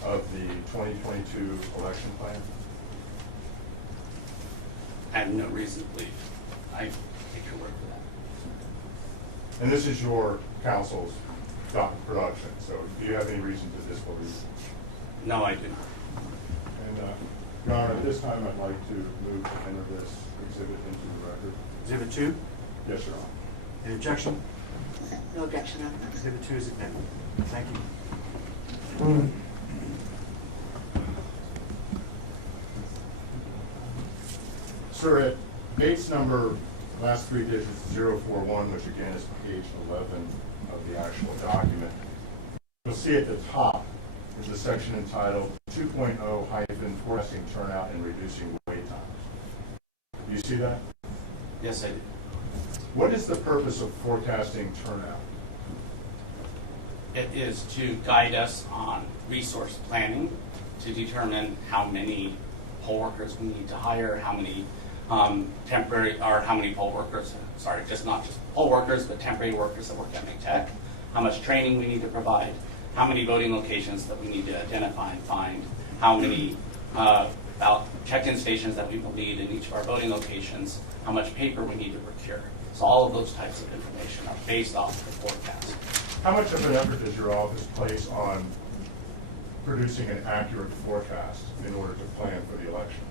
of the 2022 election plan? I have no reason to believe. I take your word for that. And this is your counsel's production, so do you have any reason to disbelieve? No, I do not. And Your Honor, at this time, I'd like to move to enter this exhibit into the record. Exhibit 2, Yes, Your Honor. any objection? No objection on that. Exhibit 2 is admitted. Thank you. Sir, at Bates number, last three digits, 041, which again is page 11 of the actual document, you'll see at the top is a section entitled 2.0-forecasting turnout and reducing wait times. Do you see that? Yes, I do. What is the purpose of forecasting turnout? It is to guide us on resource planning to determine how many poll workers we need to hire, how many how many poll workers, sorry, not just poll workers, but temporary workers that work at McTech, how much training we need to provide, how many voting locations that we need to identify and find, how many check-in stations that we will need in each of our voting locations, how much paper we need to procure. So all of those types of information are based off of the forecast. How much of an effort does your office place on producing an accurate forecast in order to plan for the election?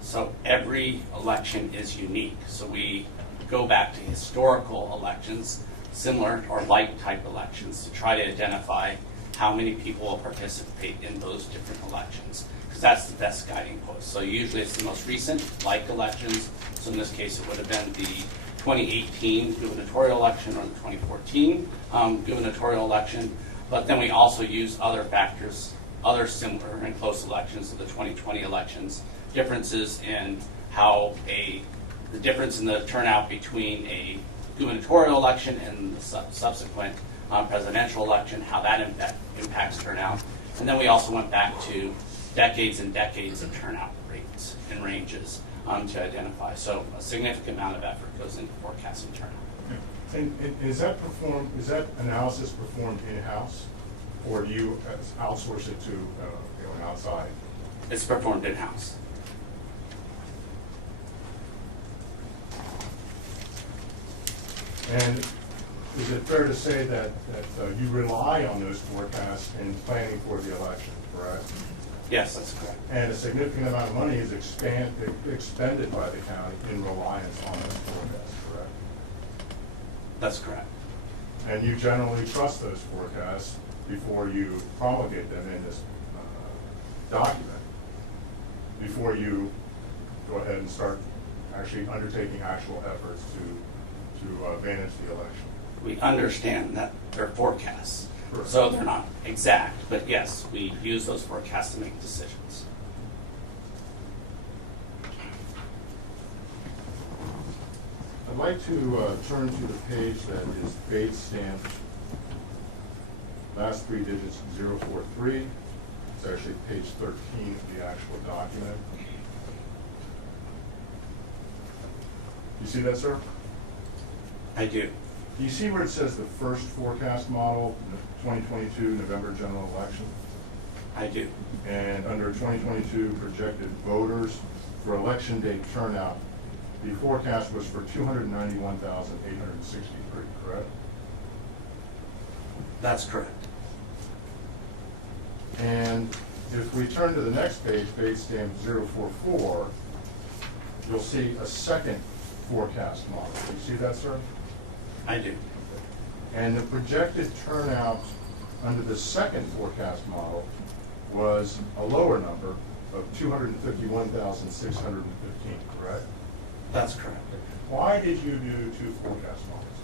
So every election is unique. So we go back to historical elections, similar or like type elections, to try to identify how many people will participate in those different elections, because that's the best guiding post. So usually it's the most recent like elections. So in this case, it would have been the 2018 gubernatorial election or the 2014 gubernatorial election. But then we also use other factors, other similar and close elections to the 2020 elections, differences in how the difference in the turnout between a gubernatorial election and the subsequent presidential election, how that impacts turnout. And then we also went back to decades and decades of turnout rates and ranges to identify. So a significant amount of effort goes into forecasting turnout. And is that analysis performed in-house, or do you outsource it to an outside? It's performed in-house. And is it fair to say that you rely on those forecasts in planning for the election, correct? Yes, that's correct. And a significant amount of money is expended by the county in reliance on those forecasts, correct? That's correct. And you generally trust those forecasts before you promulgate them in this document, before you go ahead and start actually undertaking actual efforts to manage the election. We understand that they're forecasts, Correct. so they're not exact, but yes, we use those forecasts to make decisions. I'd like to turn to the page that is Bates stamped, last three digits 043. It's actually page 13 of the actual document. You see that, sir? I do. Do you see where it says the first forecast model, 2022 November general election? I do. And under 2022 projected voters for election day turnout, the forecast was for 291,863, correct? That's correct. And if we turn to the next page, Bates stamp 044, you'll see a second forecast model. Do you see that, sir? I do. And the projected turnout under the second forecast model was a lower number of 251,615, correct? That's correct. Why did you do two forecast models?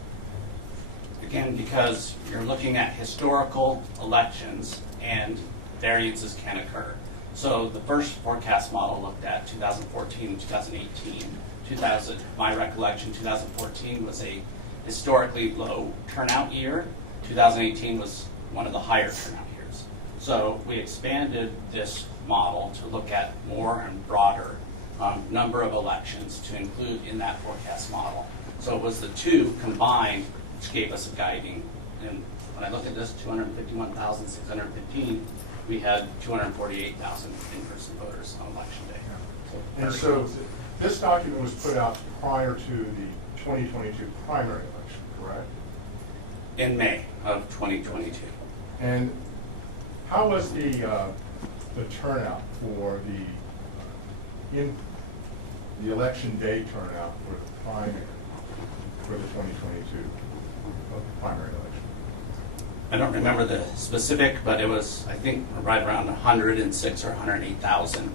Again, because you're looking at historical elections and variances can occur. So the first forecast model looked at 2014 and 2018. My recollection, 2014 was a historically low turnout year. 2018 was one of the higher turnout years. So we expanded this model to look at more and broader number of elections to include in that forecast model. So it was the two combined which gave us a guiding. And when I look at this, 251,615, we had 248,000 in-person voters on election day. And so this document was put out prior to the 2022 primary election, correct? In May of 2022. And how was the turnout for the in the election day turnout for the primary, for the 2022 primary election? I don't remember the specific, but it was, I think, right around 106 or 108,000,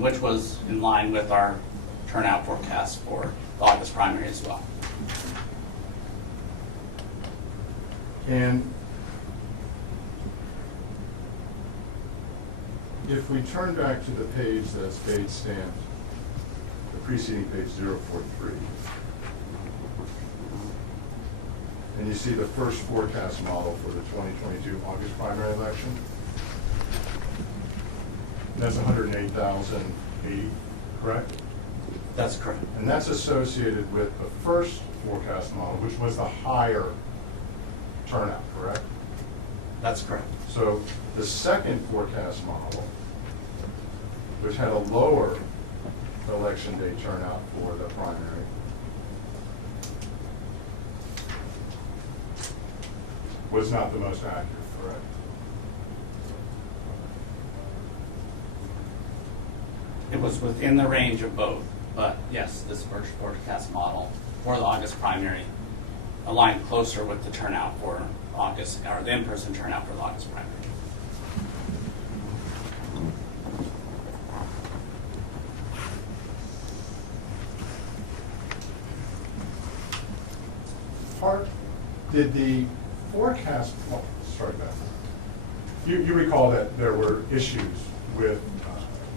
which was in line with our turnout forecast for the August primary as well. And if we turn back to the page that's date stamped, the preceding page 043, and you see the first forecast model for the 2022 August primary election, that's 108,080, correct? That's correct. And that's associated with the first forecast model, which was the higher turnout, correct? That's correct. So the second forecast model, which had a lower election day turnout for the primary, was not the most accurate, correct? It was within the range of both, but yes, this first forecast model for the August primary aligned closer with the turnout for August, or the in-person turnout for the August primary. Did the forecast, well, start back. You recall that there were issues with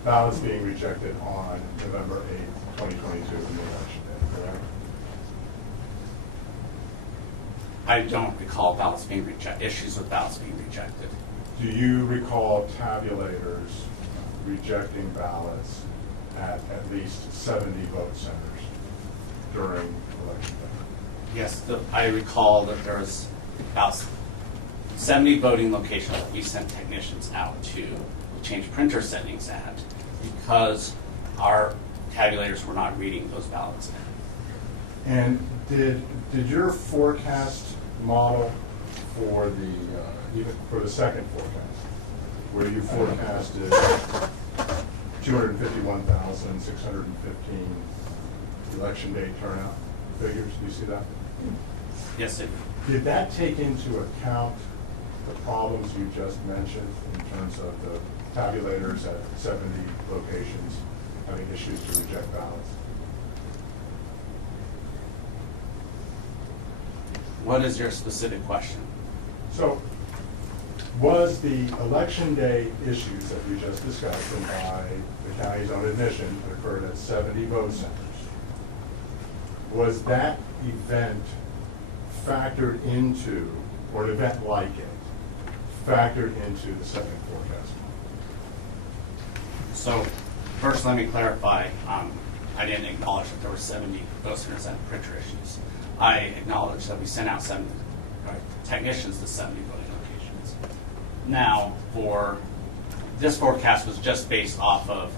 ballots being rejected on November 8th, 2022 in the election day, correct? I don't recall ballots being issues with ballots being rejected. Do you recall tabulators rejecting ballots at least 70 vote centers during election day? Yes, I recall that there was about 70 voting locations that we sent technicians out to change printer settings at because our tabulators were not reading those ballots in. And did your forecast model for the even for the second forecast, where you forecasted 251,615 election day turnout figures, do you see that? Yes, it did that take into account the problems you just mentioned in terms of the tabulators at 70 locations having issues to reject ballots? What is your specific question? So, was the election day issues that you just discussed, and by the county's own admission, occurred at 70 vote centers, was that event factored into, or an event like it, factored into the second forecast? So, first let me clarify, I didn't acknowledge that there were 70 vote centers and printer issues. I acknowledge that we sent out technicians to 70 voting locations. Now, for this forecast was just based off of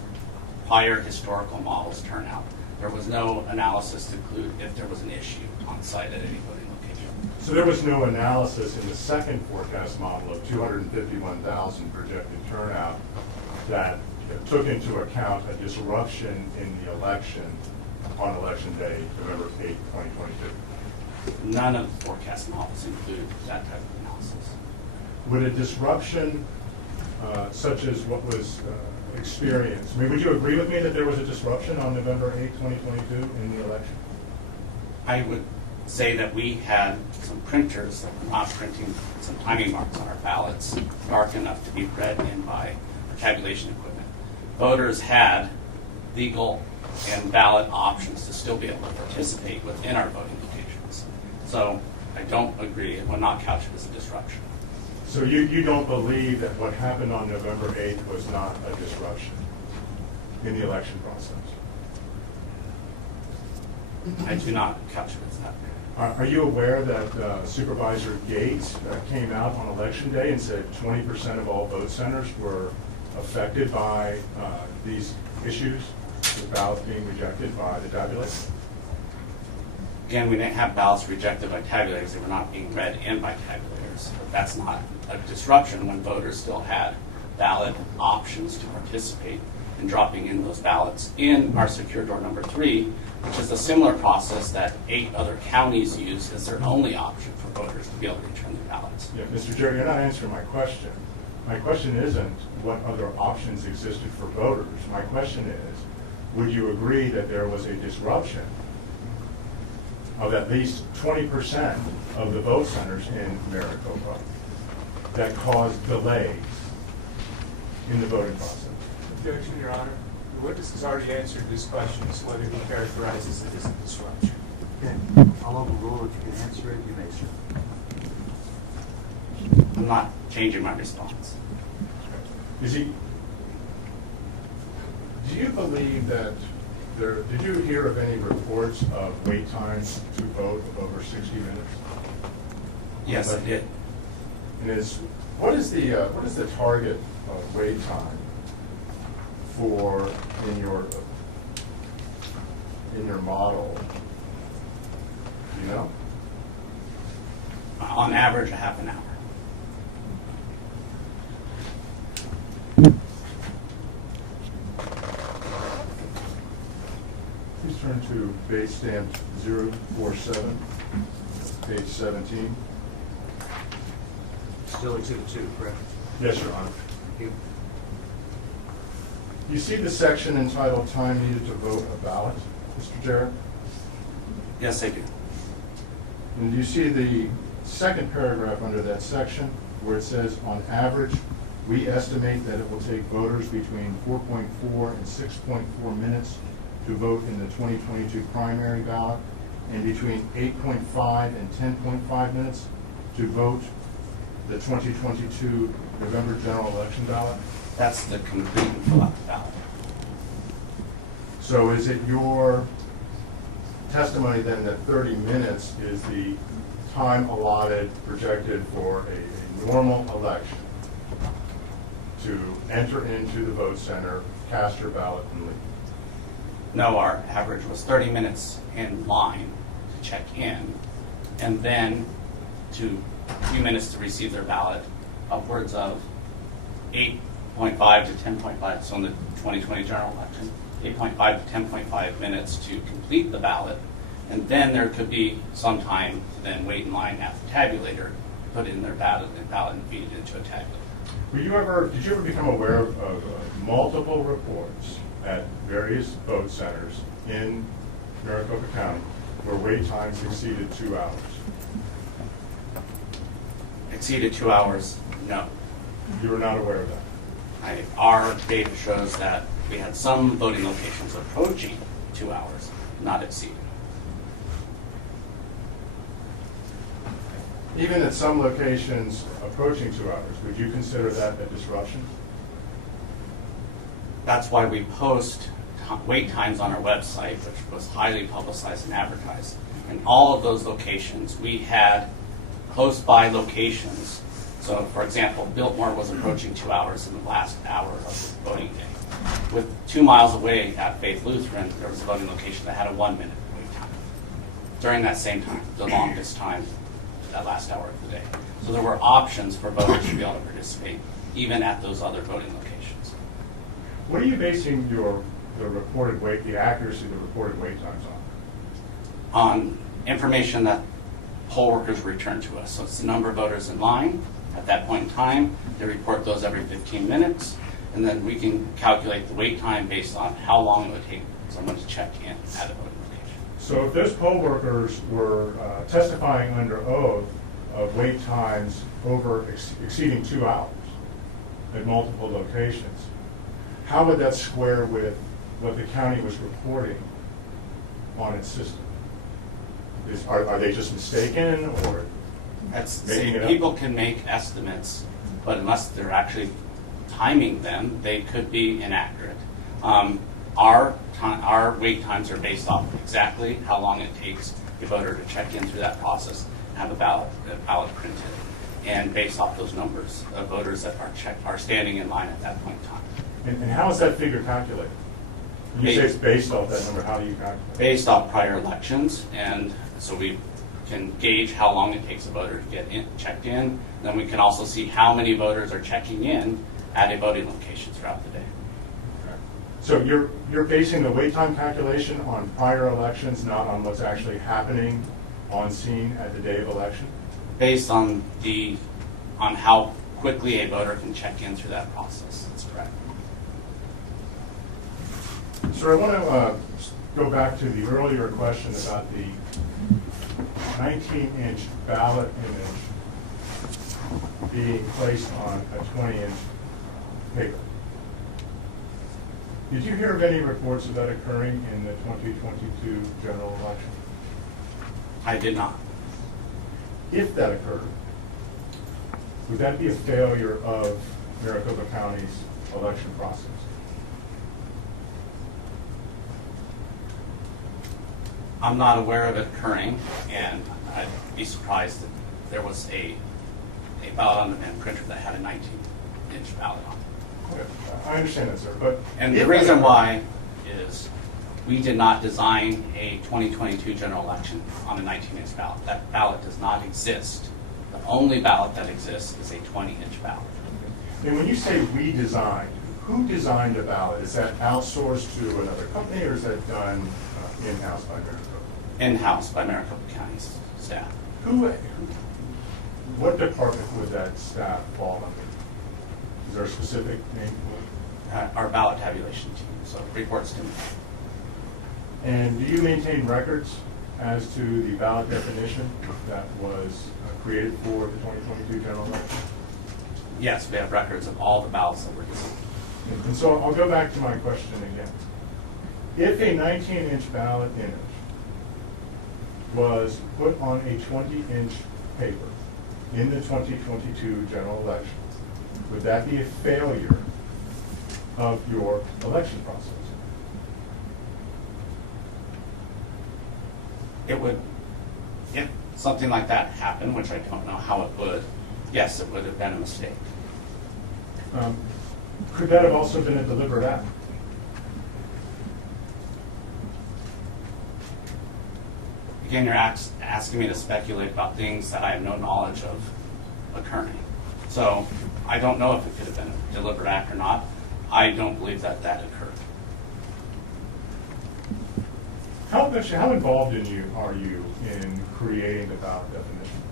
prior historical models turnout. There was no analysis to include if there was an issue on site at any voting location. So there was no analysis in the second forecast model of 251,000 projected turnout that took into account a disruption in the election on election day, November 8, 2022. None of the forecast models include that type of analysis. Would a disruption such as what was experienced, I mean, would you agree with me that there was a disruption on November 8, 2022 in the election? I would say that we had some printers that were not printing some timing marks on our ballots dark enough to be read in by our tabulation equipment. Voters had legal and ballot options to still be able to participate within our voting locations. So I don't agree. It would not couch it as a disruption. So you don't believe that what happened on November 8th was not a disruption in the election process? I do not couch it as that. Are you aware that Supervisor Gates came out on election day and said 20% of all vote centers were affected by these issues with ballots being rejected by the tabulators? Again, we didn't have ballots rejected by tabulators. They were not being read in by tabulators. But that's not a disruption when voters still had ballot options to participate and dropping in those ballots in our secure door number 3, which is a similar process that 8 other counties use as their only option for voters to be able to return their ballots. Yeah, Mr. Jerry, you're not answering my question. My question isn't what other options existed for voters. My question is, would you agree that there was a disruption of at least 20% of the vote centers in Maricopa that caused delays in the voting process? Objection, Your Honor. The witness has already answered this question as to whether he characterizes it as a disruption. Okay, I'll overrule. If you can answer it, you may, sir. I'm not changing my response. Do you believe that did you hear of any reports of wait times to vote of over 60 minutes? Yes, I did. And what is the target of wait time for in your model? Do you know? On average, a half an hour. Please turn to base stamp 047, page 17. Still Exhibit 2, correct? Yes, Your Honor. Thank you. You see the section entitled Time Needed to Vote a Ballot, Mr. Jarrett? Yes, I do. And you see the second paragraph under that section where it says, on average, we estimate that it will take voters between 4.4 and 6.4 minutes to vote in the 2022 primary ballot, and between 8.5 and 10.5 minutes to vote the 2022 November general election ballot? That's the complete and fill out ballot. So is it your testimony then that 30 minutes is the time allotted, projected for a normal election to enter into the vote center, cast your ballot, and leave? No, our average was 30 minutes in line to check in, and then a few minutes to receive their ballot, upwards of 8.5 to 10.5, so in the 2020 general election, 8.5 to 10.5 minutes to complete the ballot, and then there could be some time to then wait in line at the tabulator, put in their ballot and feed it into a tabulator. Did you ever become aware of multiple reports at various vote centers in Maricopa County where wait times exceeded 2 hours? Exceeded 2 hours? No. You were not aware of that? Our data shows that we had some voting locations approaching 2 hours, not exceeding. Even at some locations approaching 2 hours, would you consider that a disruption? That's why we post wait times on our website, which was highly publicized and advertised. In all of those locations, we had close by locations. So, for example, Biltmore was approaching 2 hours in the last hour of the voting day. With 2 miles away at Faith Lutheran, there was a voting location that had a 1 minute wait time. During that same time, the longest time, that last hour of the day. So there were options for voters to be able to participate, even at those other voting locations. What are you basing the accuracy of the reported wait times on? On information that poll workers return to us. So it's the number of voters in line at that point in time. They report those every 15 minutes, and then we can calculate the wait time based on how long it would take someone to check in at a voting location. So if those poll workers were testifying under oath of wait times exceeding 2 hours at multiple locations, how would that square with what the county was reporting on its system? Are they just mistaken, or making it up? People can make estimates, but unless they're actually timing them, they could be inaccurate. Our wait times are based off of exactly how long it takes a voter to check in through that process, have a ballot printed, and based off those numbers of voters that are standing in line at that point in time. And how is that figure calculated? When you say it's based off that number, how do you calculate it? Based off prior elections, and so we can gauge how long it takes a voter to get checked in. Then we can also see how many voters are checking in at a voting location throughout the day. Okay. So you're basing the wait time calculation on prior elections, not on what's actually happening on scene at the day of election? Based on how quickly a voter can check in through that process. That's correct. Sir, I want to go back to the earlier question about the 19-inch ballot image being placed on a 20-inch paper. Did you hear of any reports of that occurring in the 2022 general election? I did not. If that occurred, would that be a failure of Maricopa County's election process? I'm not aware of it occurring, and I'd be surprised that there was a ballot on the printer that had a 19-inch ballot on it. Okay. I understand that, sir, but... And the reason why is we did not design a 2022 general election on a 19-inch ballot. That ballot does not exist. The only ballot that exists is a 20-inch ballot. And when you say we designed, who designed a ballot? Is that outsourced to another company, or is that done in-house by Maricopa? In-house by Maricopa County's staff. What department would that staff fall under? Is there a specific name for it? Our ballot tabulation team, so it reports to me. And do you maintain records as to the ballot definition that was created for the 2022 general election? Yes, we have records of all the ballots that were designed. And so I'll go back to my question again. If a 19-inch ballot image was put on a 20-inch paper in the 2022 general election, would that be a failure of your election process? It would, if something like that happened, which I don't know how it would, yes, it would have been a mistake. Could that have also been a deliberate act? Again, you're asking me to speculate about things that I have no knowledge of occurring. So I don't know if it could have been a deliberate act or not. I don't believe that that occurred. How involved are you in creating the ballot definition?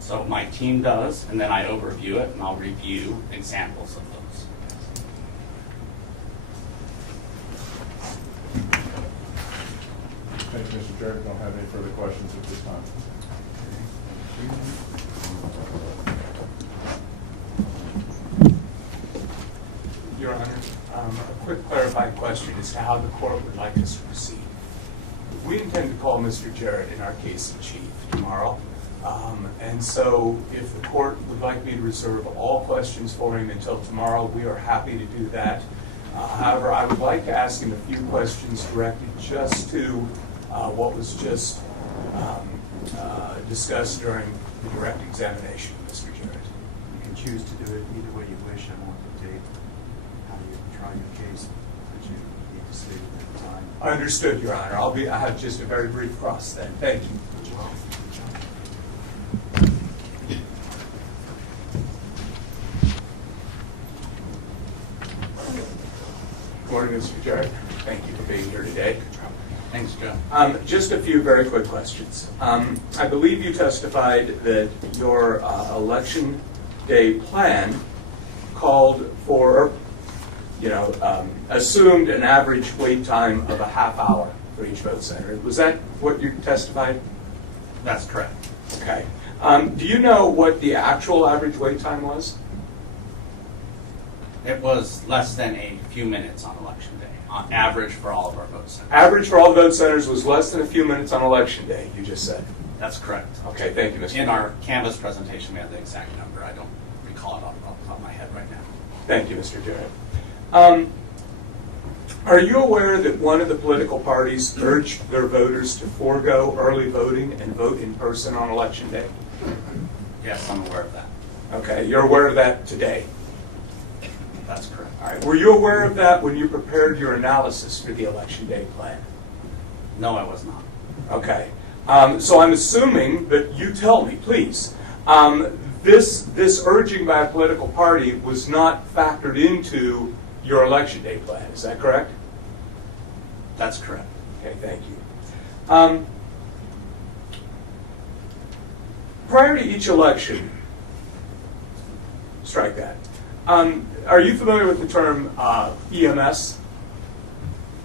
So my team does, and then I overview it, and I'll review examples of those. Thank you, Mr. Jarrett. Don't have any further questions at this time. Your Honor, a quick clarifying question as to how the court would like us to proceed. We intend to call Mr. Jarrett in our case in chief tomorrow. And so if the court would like me to reserve all questions for him until tomorrow, we are happy to do that. However, I would like to ask him a few questions directed just to what was just discussed during the direct examination, Mr. Jarrett. You can choose to do it either way you wish. I won't dictate how you try your case, but you need to state it at the time. Understood, Your Honor. I have just a very brief cross then. Thank you. Good morning, Mr. Jarrett. Thank you for being here today. Thanks, Joe. Just a few very quick questions. I believe you testified that your election day plan called for, assumed an average wait time of a half hour for each vote center. Was that what you testified? That's correct. Okay. Do you know what the actual average wait time was? It was less than a few minutes on election day, on average for all of our vote centers. Average for all the vote centers was less than a few minutes on election day, you just said. That's correct. Okay, thank you, Mr. In our Canvas presentation, we have the exact number. I don't recall it off the top of my head right now. Thank you, Mr. Jarrett. Are you aware that one of the political parties urged their voters to forego early voting and vote in person on election day? Yes, I'm aware of that. Okay, you're aware of that today? That's correct. All right. Were you aware of that when you prepared your analysis for the election day plan? No, I was not. Okay. So I'm assuming that you tell me, please, this urging by a political party was not factored into your election day plan. Is that correct? That's correct. Okay, thank you. Prior to each election, strike that. Are you familiar with the term EMS?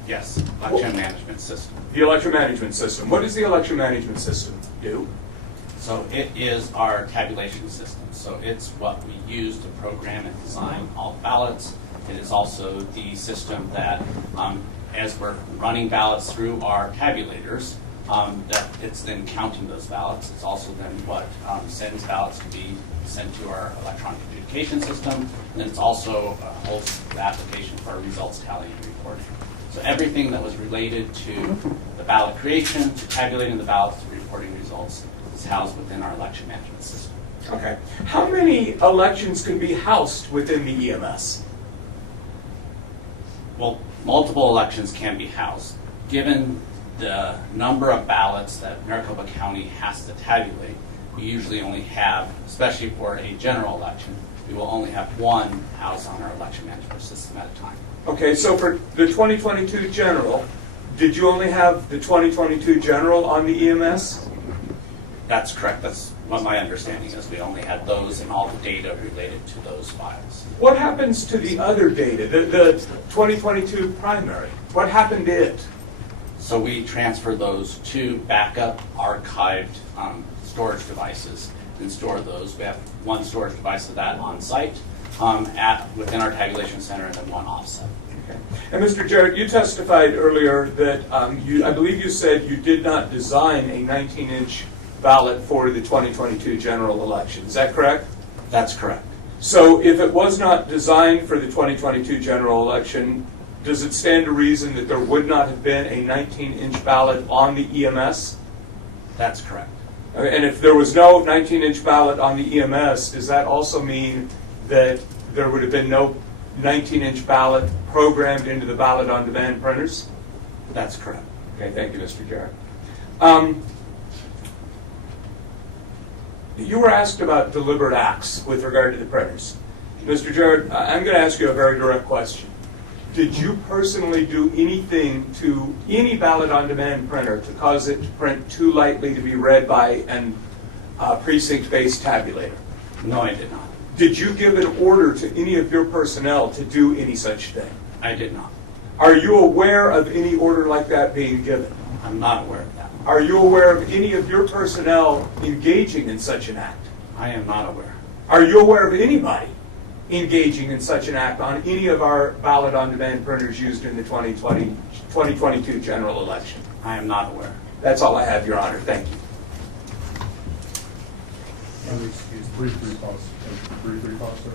Yes, election management system. The election management system. What does the election management system do? So it is our tabulation system. So it's what we use to program and design all the ballots. It is also the system that, as we're running ballots through our tabulators, that it's then counting those ballots. It's also then what sends ballots to be sent to our electronic adjudication system. And then it's also holds the application for our results tallying and reporting. So everything that was related to the ballot creation, to tabulating the ballots, to reporting results, is housed within our election management system. Okay. How many elections can be housed within the EMS? Well, multiple elections can be housed. Given the number of ballots that Maricopa County has to tabulate, we usually only have, especially for a general election, we will only have one housed on our election management system at a time. Okay, so for the 2022 general, did you only have the 2022 general on the EMS? That's correct. That's what my understanding is. We only had those and all the data related to those files. What happens to the other data, the 2022 primary? What happened to it? So we transfer those to backup archived storage devices and store those. We have one storage device of that on site within our tabulation center and then one offsite. Okay. And Mr. Jarrett, you testified earlier that I believe you said you did not design a 19-inch ballot for the 2022 general election. Is that correct? That's correct. So if it was not designed for the 2022 general election, does it stand to reason that there would not have been a 19-inch ballot on the EMS? That's correct. And if there was no 19-inch ballot on the EMS, does that also mean that there would have been no 19-inch ballot programmed into the ballot on demand printers? That's correct. Okay, thank you, Mr. Jarrett. You were asked about deliberate acts with regard to the printers. Mr. Jarrett, I'm going to ask you a very direct question. Did you personally do anything to any ballot on demand printer to cause it to print too lightly to be read by a precinct-based tabulator? No, I did not. Did you give an order to any of your personnel to do any such thing? I did not. Are you aware of any order like that being given? I'm not aware of that. Are you aware of any of your personnel engaging in such an act? I am not aware. Are you aware of anybody engaging in such an act on any of our ballot on demand printers used in the 2022 general election? I am not aware. That's all I have, Your Honor. Thank you. Brief pause, sir.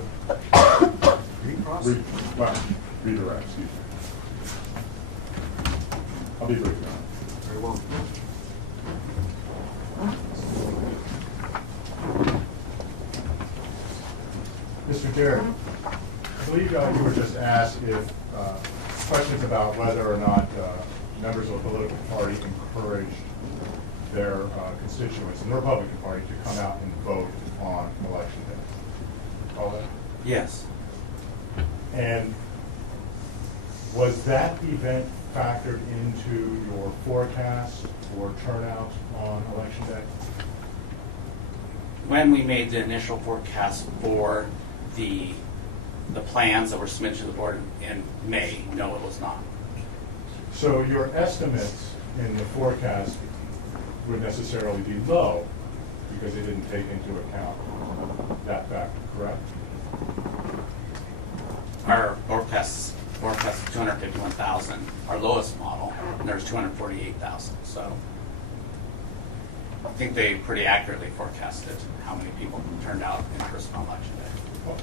Redirect, excuse me. I'll be brief now. Very well. Mr. Jarrett, I believe you were just asked if questions about whether or not members of a political party encouraged their constituents in the Republican Party to come out and vote on election day. All that? Yes. And was that event factored into your forecast for turnout on election day? When we made the initial forecast for the plans that were submitted to the board in May, no, it was not. So your estimates in the forecast would necessarily be low because they didn't take into account that factor, correct? Our forecast is 251,000, our lowest model, and there's 248,000. So I think they pretty accurately forecasted how many people turned out in person on election day. Well,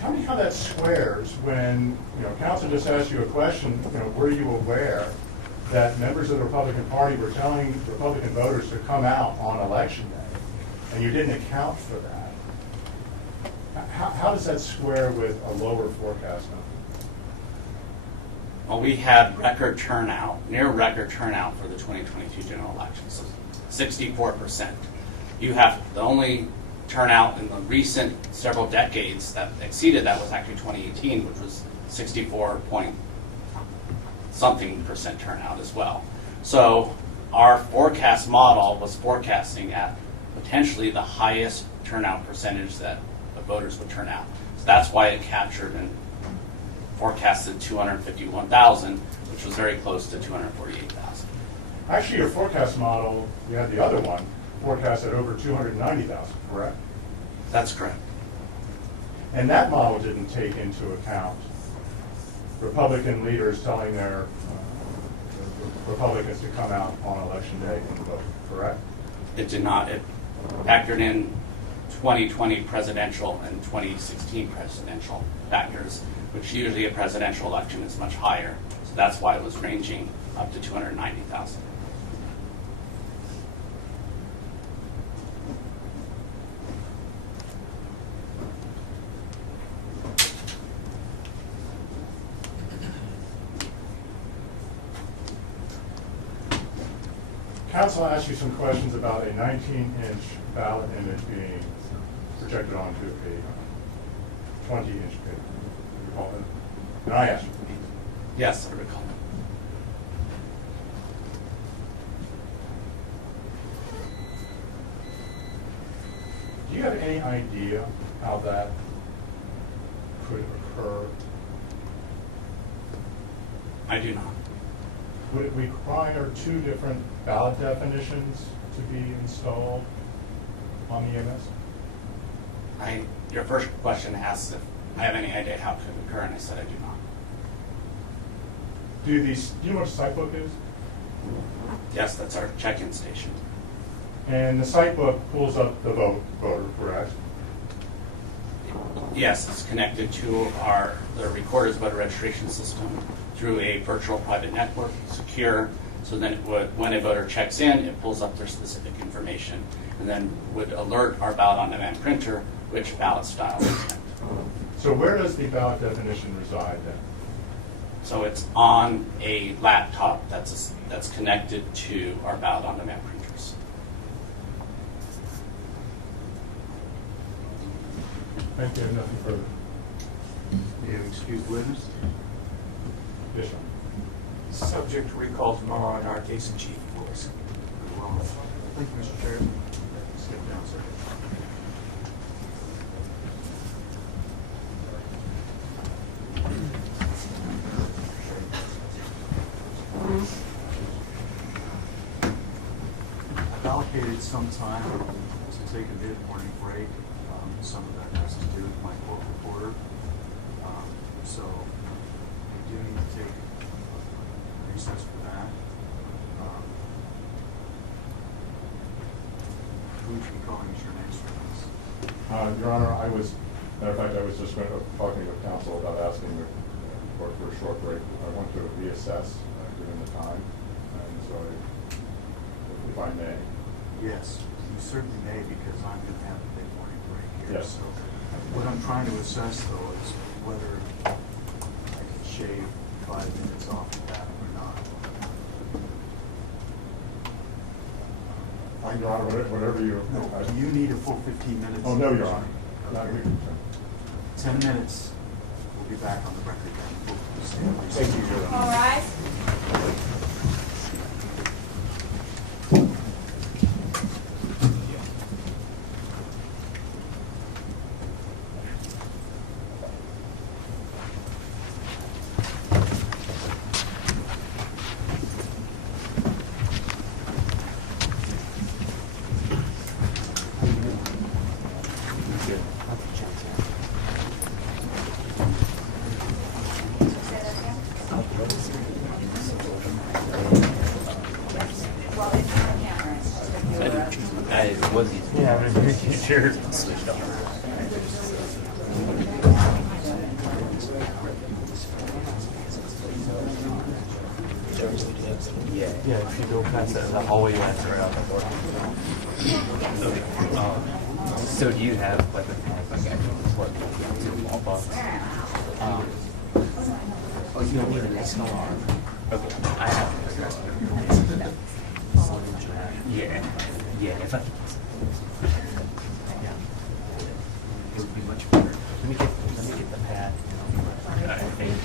tell me how that squares when, counsel just asked you a question, were you aware that members of the Republican Party were telling Republican voters to come out on election day, and you didn't account for that? How does that square with a lower forecast number? Well, we had record turnout, near record turnout for the 2022 general elections, 64%. You have the only turnout in the recent several decades that exceeded that was actually 2018, which was 64-point-something% turnout as well. So our forecast model was forecasting at potentially the highest turnout percentage that the voters would turn out. So that's why it captured and forecasted 251,000, which was very close to 248,000. Actually, your forecast model, you had the other one, forecasted over 290,000, correct? That's correct. And that model didn't take into account Republican leaders telling their Republicans to come out on election day and vote, correct? It did not. It factored in 2020 presidential and 2016 presidential factors, which usually a presidential election is much higher. So that's why it was ranging up to 290,000. Council asked you some questions about a 19-inch ballot image being projected onto a 20-inch paper. You recall that? And I asked you. Yes, I recall. Do you have any idea how that could occur? I do not. Would it require two different ballot definitions to be installed on the EMS? Your first question asks if I have any idea how it could occur, and I said I do not. Do you know what a site book is? Yes, that's our check-in station. And the site book pulls up the voter, correct? Yes, it's connected to the recorder's voter registration system through a virtual private network, secure, so then when a voter checks in, it pulls up their specific information and then would alert our ballot on demand printer which ballot style is sent. So where does the ballot definition reside then? So it's on a laptop that's connected to our ballot on demand printers. Thank you. Nothing further. You excuse witness? Yes, sir. Subject to recall tomorrow in our case in chief, please. Well, thank you, Mr. Chair. Step down, sir. I've allocated some time to take a mid-morning break. Some of that has to do with my court reporter. So I do need to take recess for that. Who would you be calling as your next witness? Your Honor, matter of fact, I was just talking with counsel about asking the court for a short break. I want to reassess given the time, and so if I may. Yes, you certainly may, because I'm going to have a mid-morning break here. Yes. So what I'm trying to assess, though, is whether I can shave 5 minutes off of that or not. Your Honor, whatever you... No, do you need a full 15 minutes? Oh, no, Your Honor. Okay. 10 minutes. We'll be back on the record then. We'll stand. Thank you, Your Honor. All rise. Yeah, if you go past that hallway, that's right out the door. So do you have like a wall box? Oh, you don't need an external arm. Okay, I have an external. Yeah, yeah. If I, yeah, it would be much better. Let me get the pad. All right, thank you.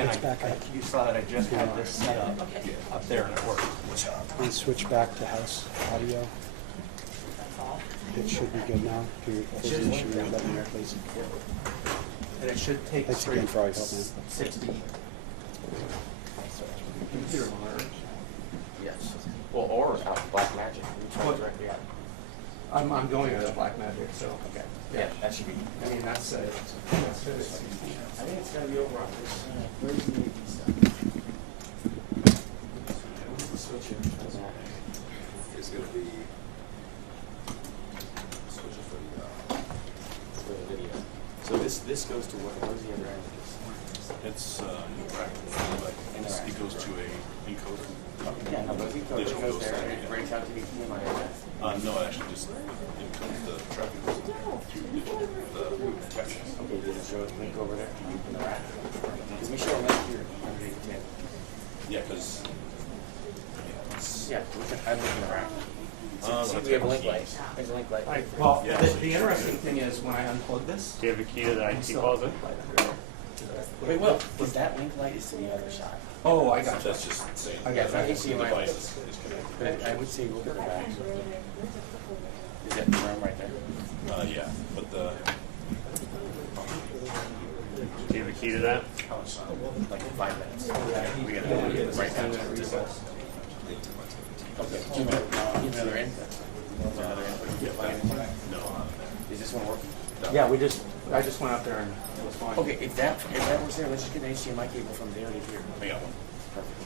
And you saw that I just had this set up there and it worked. Please switch back to house audio. It should be good now. Do your position and let me know, please. And it should take Thanks again for all your help, man. 60. Computer monitor. Yes. Well, or Black Magic. Directly out. I'm going to Black Magic, so. Okay. Yeah, that should be. I mean, that's it. I think it's going to be over on this. Where's the AV stuff? What's the switch here? It's going to be switches for the video. So this goes to what? Where's the other end of this? It's it goes to a encoder. Yeah, no, but the encoder goes there and it breaks out to HDMI. No, actually just encodes the traffic through the text. Okay, does it show a link over there in the rack? Because we show a link here underneath the table. Yeah, because I'm looking in the rack. See, we have a link light. There's a link light. Well, the interesting thing is when I unplug this. Do you have a key to the IT closet? Wait, Will, is that link light is to the other side? Oh, I got you. That's just saying. I got that. HDMI. Device is connected. I would say look at the back. Is that the room right there? Yeah, but the. Do you have a key to that? Like 5 minutes. We got to get this right now. Okay. Give me another input. Another input. No. Is this one working? Yeah, I just went out there and it was fine. Okay, if that was there, let's just get an HDMI cable from there to here. I got one. Perfect.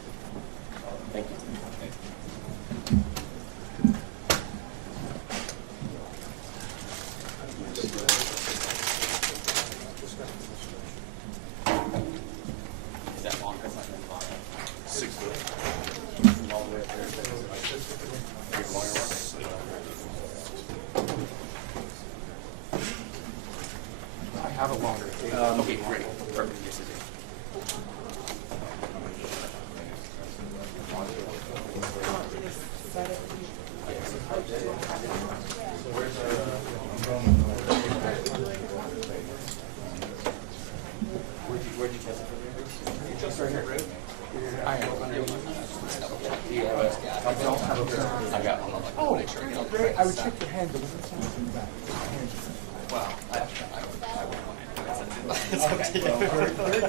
Thank you. Is that long? That's not going to be long. 6 foot. All the way up there. Big longer one. I have a longer cable. Okay, great. Perfect. Yes, it is. Where's where'd you test it from here? Just right here. I have I don't have a I got one. Oh, great. I would check your hand, but it doesn't sound too bad. Wow. It's okay. Well, very good. I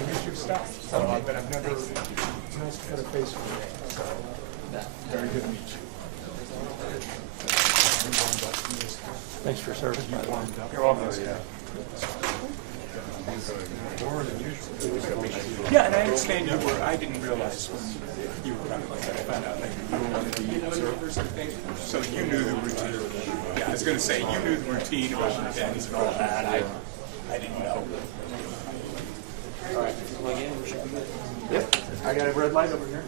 wish you stopped. But I've never. It's nice to put a face on it. So, very good to meet you. Thanks for serving. You're welcome. Yeah, and I understand you were. I didn't realize when you were coming. I found out that you were one of the observers, I think. So you knew the routine. Yeah, I was going to say you knew the routine about the pens and all that. I didn't know. All right, plug in. We should be good. Yep, I got a red light over here.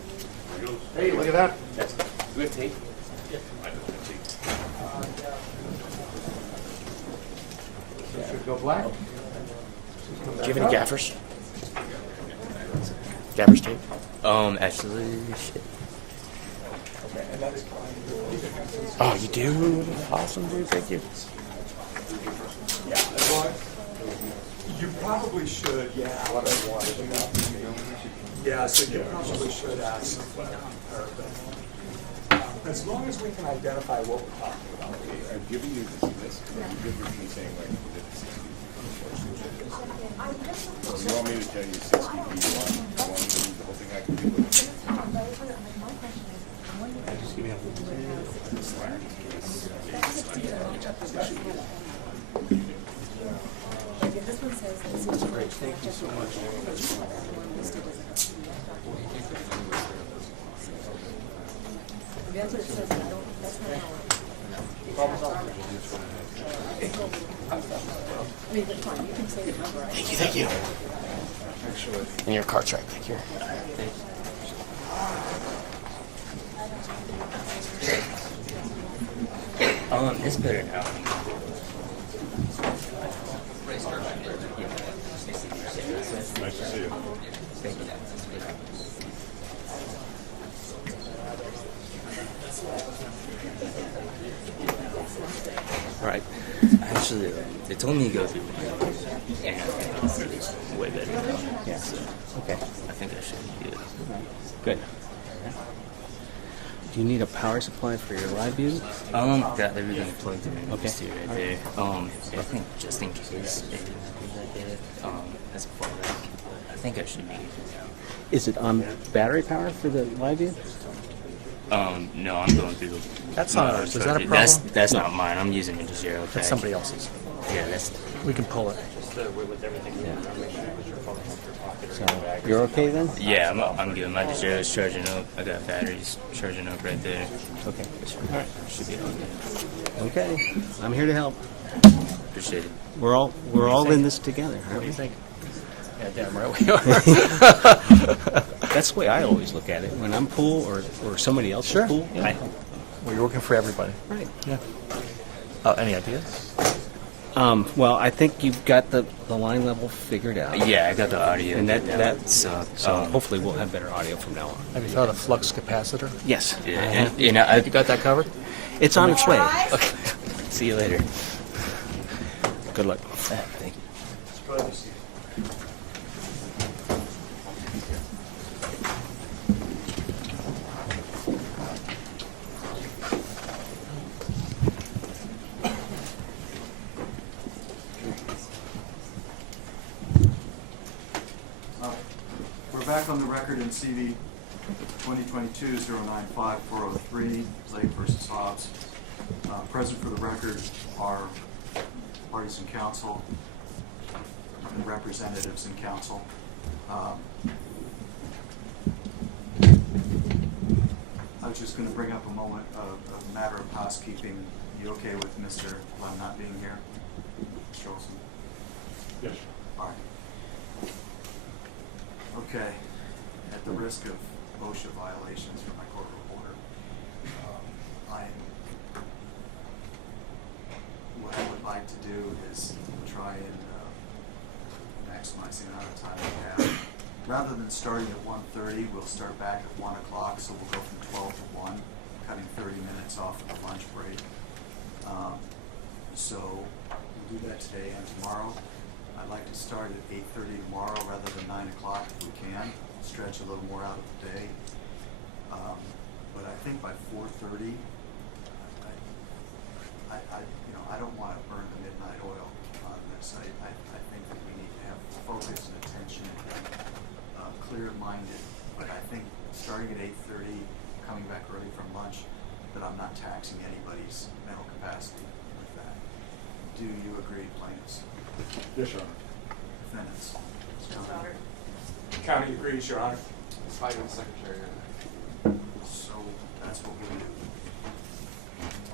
Hey, look at that. That's good tape. Yep, I do have tape. So should go black. Do you have any gaffers? Gaffers tape? Actually, shit. Okay, and that is Oh, you do? Awesome, dude. Thank you. yeah, well, you probably should, yeah. What I wanted to know. Yeah, so you probably should ask her. As long as we can identify what we're talking about. I've given you this. I've given you the same way we did the 60. So you want me to tell you 60 feet? You want me to leave the whole thing? I can do it. Just give me a Great, thank you so much. That's what it says. That's not I mean, that's fine. You can say the number. Thank you, thank you. Actually. And your card's right back here. It's better now. Nice to see you. Thank you. All right. I Actually, they told me to go through mine, and I think it's way better now. Yeah. So, Okay. I think I should do it. Good. Do you need a power supply for your live view? Got everything plugged in. Okay. See right there. I think just in case anything happens like that, as a fallback, I think I should be good now. Is it on battery power for the live view? No, I'm going through the. That's not ours. Is that a problem? That's not mine. I'm using a zero. That's somebody else's. Yeah, that's. We can pull it. So you're okay then? Yeah, I'm good. My zero's charging up. I got batteries charging up right there. Okay. All right. Should be all good. Okay. I'm here to help. Appreciate it. We're all in this together, What aren't do you we? think? Yeah, damn right we are. That's the way I always look at it. When I'm pool or somebody else is pool, I help. Well, you're working for everybody. Right. Yeah. Any ideas? Well, I think you've got the line level figured out. Yeah, I got the audio. And that's so hopefully we'll have better audio from now on. Have you thought of flux capacitor? Yes. Yeah, and you know, You got that covered? It's on its way. Okay. See you later. Good luck. Thank you. We're back on the record in CV 2022-095-403, Blake versus Hobbs. Present for the record are parties in council and representatives in council. I was just going to bring up a moment of a matter of housekeeping. You okay with Mr. Lem not being here? Mr. Olson? Yes. All right. Okay. At the risk of OSHA violations for my court reporter, what I would like to do is try and maximize the amount of time we have. Rather than starting at 1:30, we'll start back at 1 o'clock, so we'll go from 12 to 1, cutting 30 minutes off of the lunch break. So we'll do that today and tomorrow. I'd like to start at 8:30 tomorrow rather than 9 o'clock if we can, stretch a little more out of the day. But I think by 4:30, I don't want to burn the midnight oil on this. I think that we need to have focus and attention and clear-minded. But I think starting at 8:30, coming back early from lunch, that I'm not taxing anybody's mental capacity with that. Do you agree, plaintiffs? Yes, Your Honor. Defendants? County agrees, Your Honor. Secretary. So that's what we do.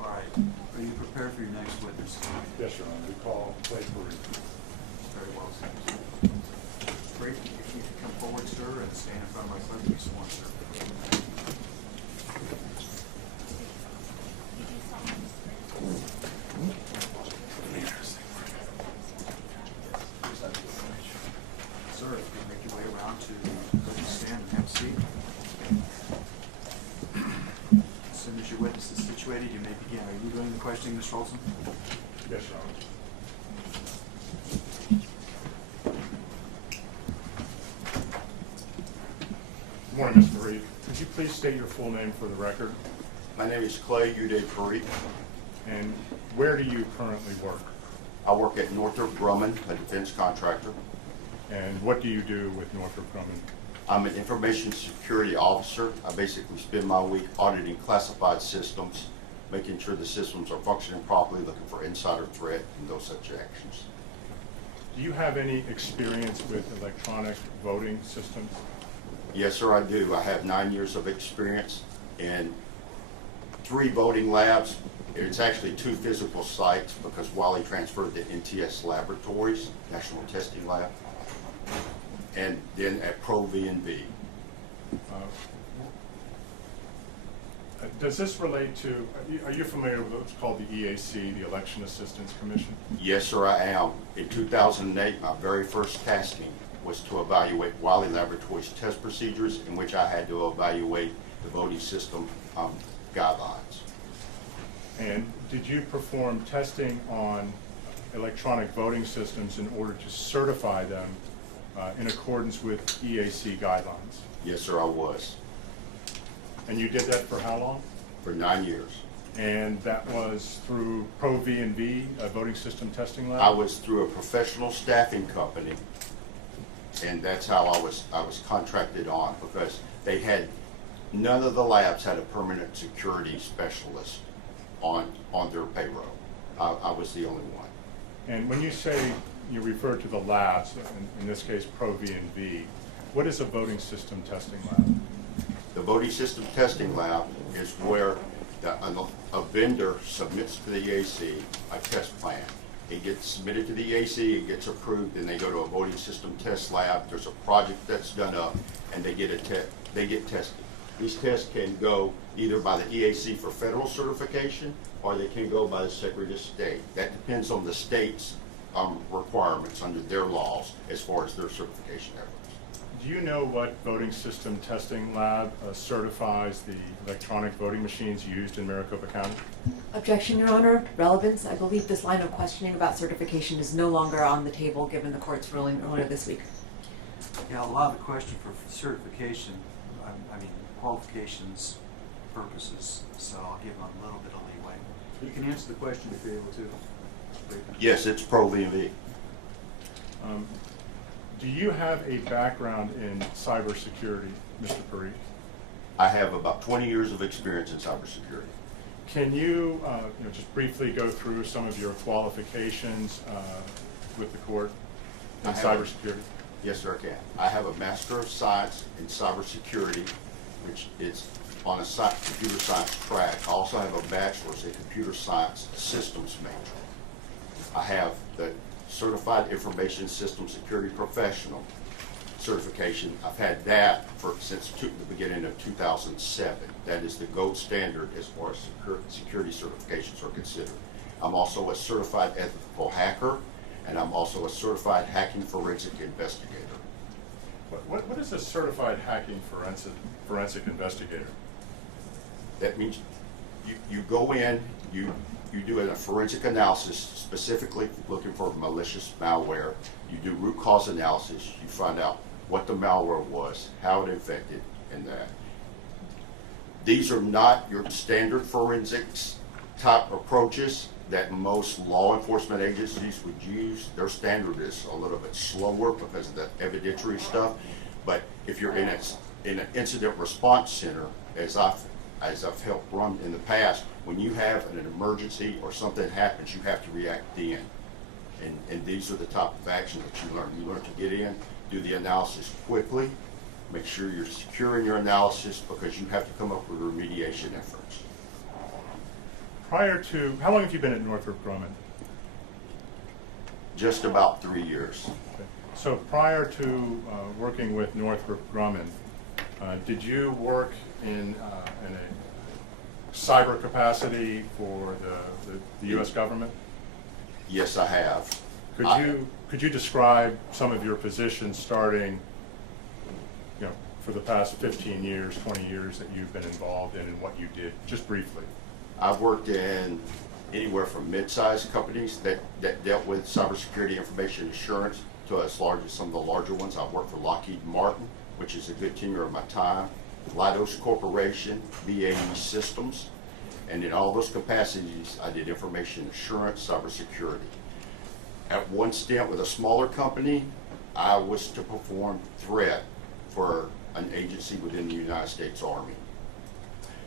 All right. Are you prepared for your next witness? Yes, Your Honor. We call Parikh. Very well, sir. Parikh, if you could come forward, sir, and stand in front of my clerk, be sworn, sir. Sir, if you make your way around to the stand and have a seat. As soon as your witness is situated, you may begin. Are you doing the questioning, Mr. Olson? Yes, Your Honor. Good morning, Mr. Parikh. Could you please state your full name for the record? My name is Clay Uday Parikh. And where do you currently work? I work at Northrop Grumman, a defense contractor. And what do you do with Northrop Grumman? I'm an information security officer. I basically spend my week auditing classified systems, making sure the systems are functioning properly, looking for insider threat and those such actions. Do you have any experience with electronic voting systems? Yes, sir, I do. I have 9 years of experience in 3 voting labs. It's actually 2 physical sites because Wiley transferred to NTS Laboratories, National Testing Lab, and then at Pro V&V. Does this relate to, are you familiar with what's called the EAC, the Election Assistance Commission? Yes, sir, I am. In 2008, my very first tasking was to evaluate Wiley Laboratories test procedures in which I had to evaluate the voting system guidelines. And did you perform testing on electronic voting systems in order to certify them in accordance with EAC guidelines? Yes, sir, I was. And you did that for how long? For 9 years. And that was through Pro V&V, a voting system testing lab? I was through a professional staffing company, and that's how I was contracted on, because they had, none of the labs had a permanent security specialist on their payroll. I was the only one. And when you say you refer to the labs, in this case Pro V&V, what is a voting system testing lab? The voting system testing lab is where a vendor submits to the EAC a test plan. It gets submitted to the EAC, it gets approved, and they go to a voting system test lab. There's a project that's done up, and they get tested. These tests can go either by the EAC for federal certification, or they can go by the Secretary of State. That depends on the state's requirements under their laws as far as their certification efforts. Do you know what voting system testing lab certifies the electronic voting machines used in Maricopa County? Objection, Your Honor. Relevance. I believe this line of questioning about certification is no longer on the table given the court's ruling earlier this week. Yeah, I'll allow the question for certification, I mean, qualifications purposes, so I'll give them a little bit of leeway. You can answer the question if you're able to. Yes, it's Pro V&V. Do you have a background in cybersecurity, Mr. Parikh? I have about 20 years of experience in cybersecurity. Can you, just briefly go through some of your qualifications with the court in cybersecurity? Yes, sir, I can. I have a Master of Science in Cybersecurity, which is on a computer science track. I also have a Bachelor's in Computer Science Systems major. I have the Certified Information System Security Professional certification. I've had that since the beginning of 2007. That is the gold standard as far as security certifications are considered. I'm also a certified ethical hacker, and I'm also a certified hacking forensic investigator. What is a certified hacking forensic investigator? That means you go in, you do a forensic analysis specifically looking for malicious malware. You do root cause analysis. You find out what the malware was, how it infected, and that. These are not your standard forensics type approaches that most law enforcement agencies would use. Their standard is a little bit slower because of the evidentiary stuff. But if you're in an incident response center, as I've helped run in the past, when you have an emergency or something happens, you have to react then. And these are the type of actions that you learn. You learn to get in, do the analysis quickly, make sure you're secure in your analysis because you have to come up with remediation efforts. How long have you been at Northrop Grumman? Just about 3 years. Okay. So prior to working with Northrop Grumman, did you work in a cyber capacity for the U.S. government? Yes, I have. Could you describe some of your positions starting, for the past 15 years, 20 years that you've been involved in and what you did, just briefly? I've worked in anywhere from mid-sized companies that dealt with cybersecurity information assurance to as large as some of the larger ones. I've worked for Lockheed Martin, which is a good tenure of my time, Leidos Corporation, BAE Systems, and in all those capacities, I did information assurance, cybersecurity. At one stint with a smaller company, I was to perform threat for an agency within the United States Army.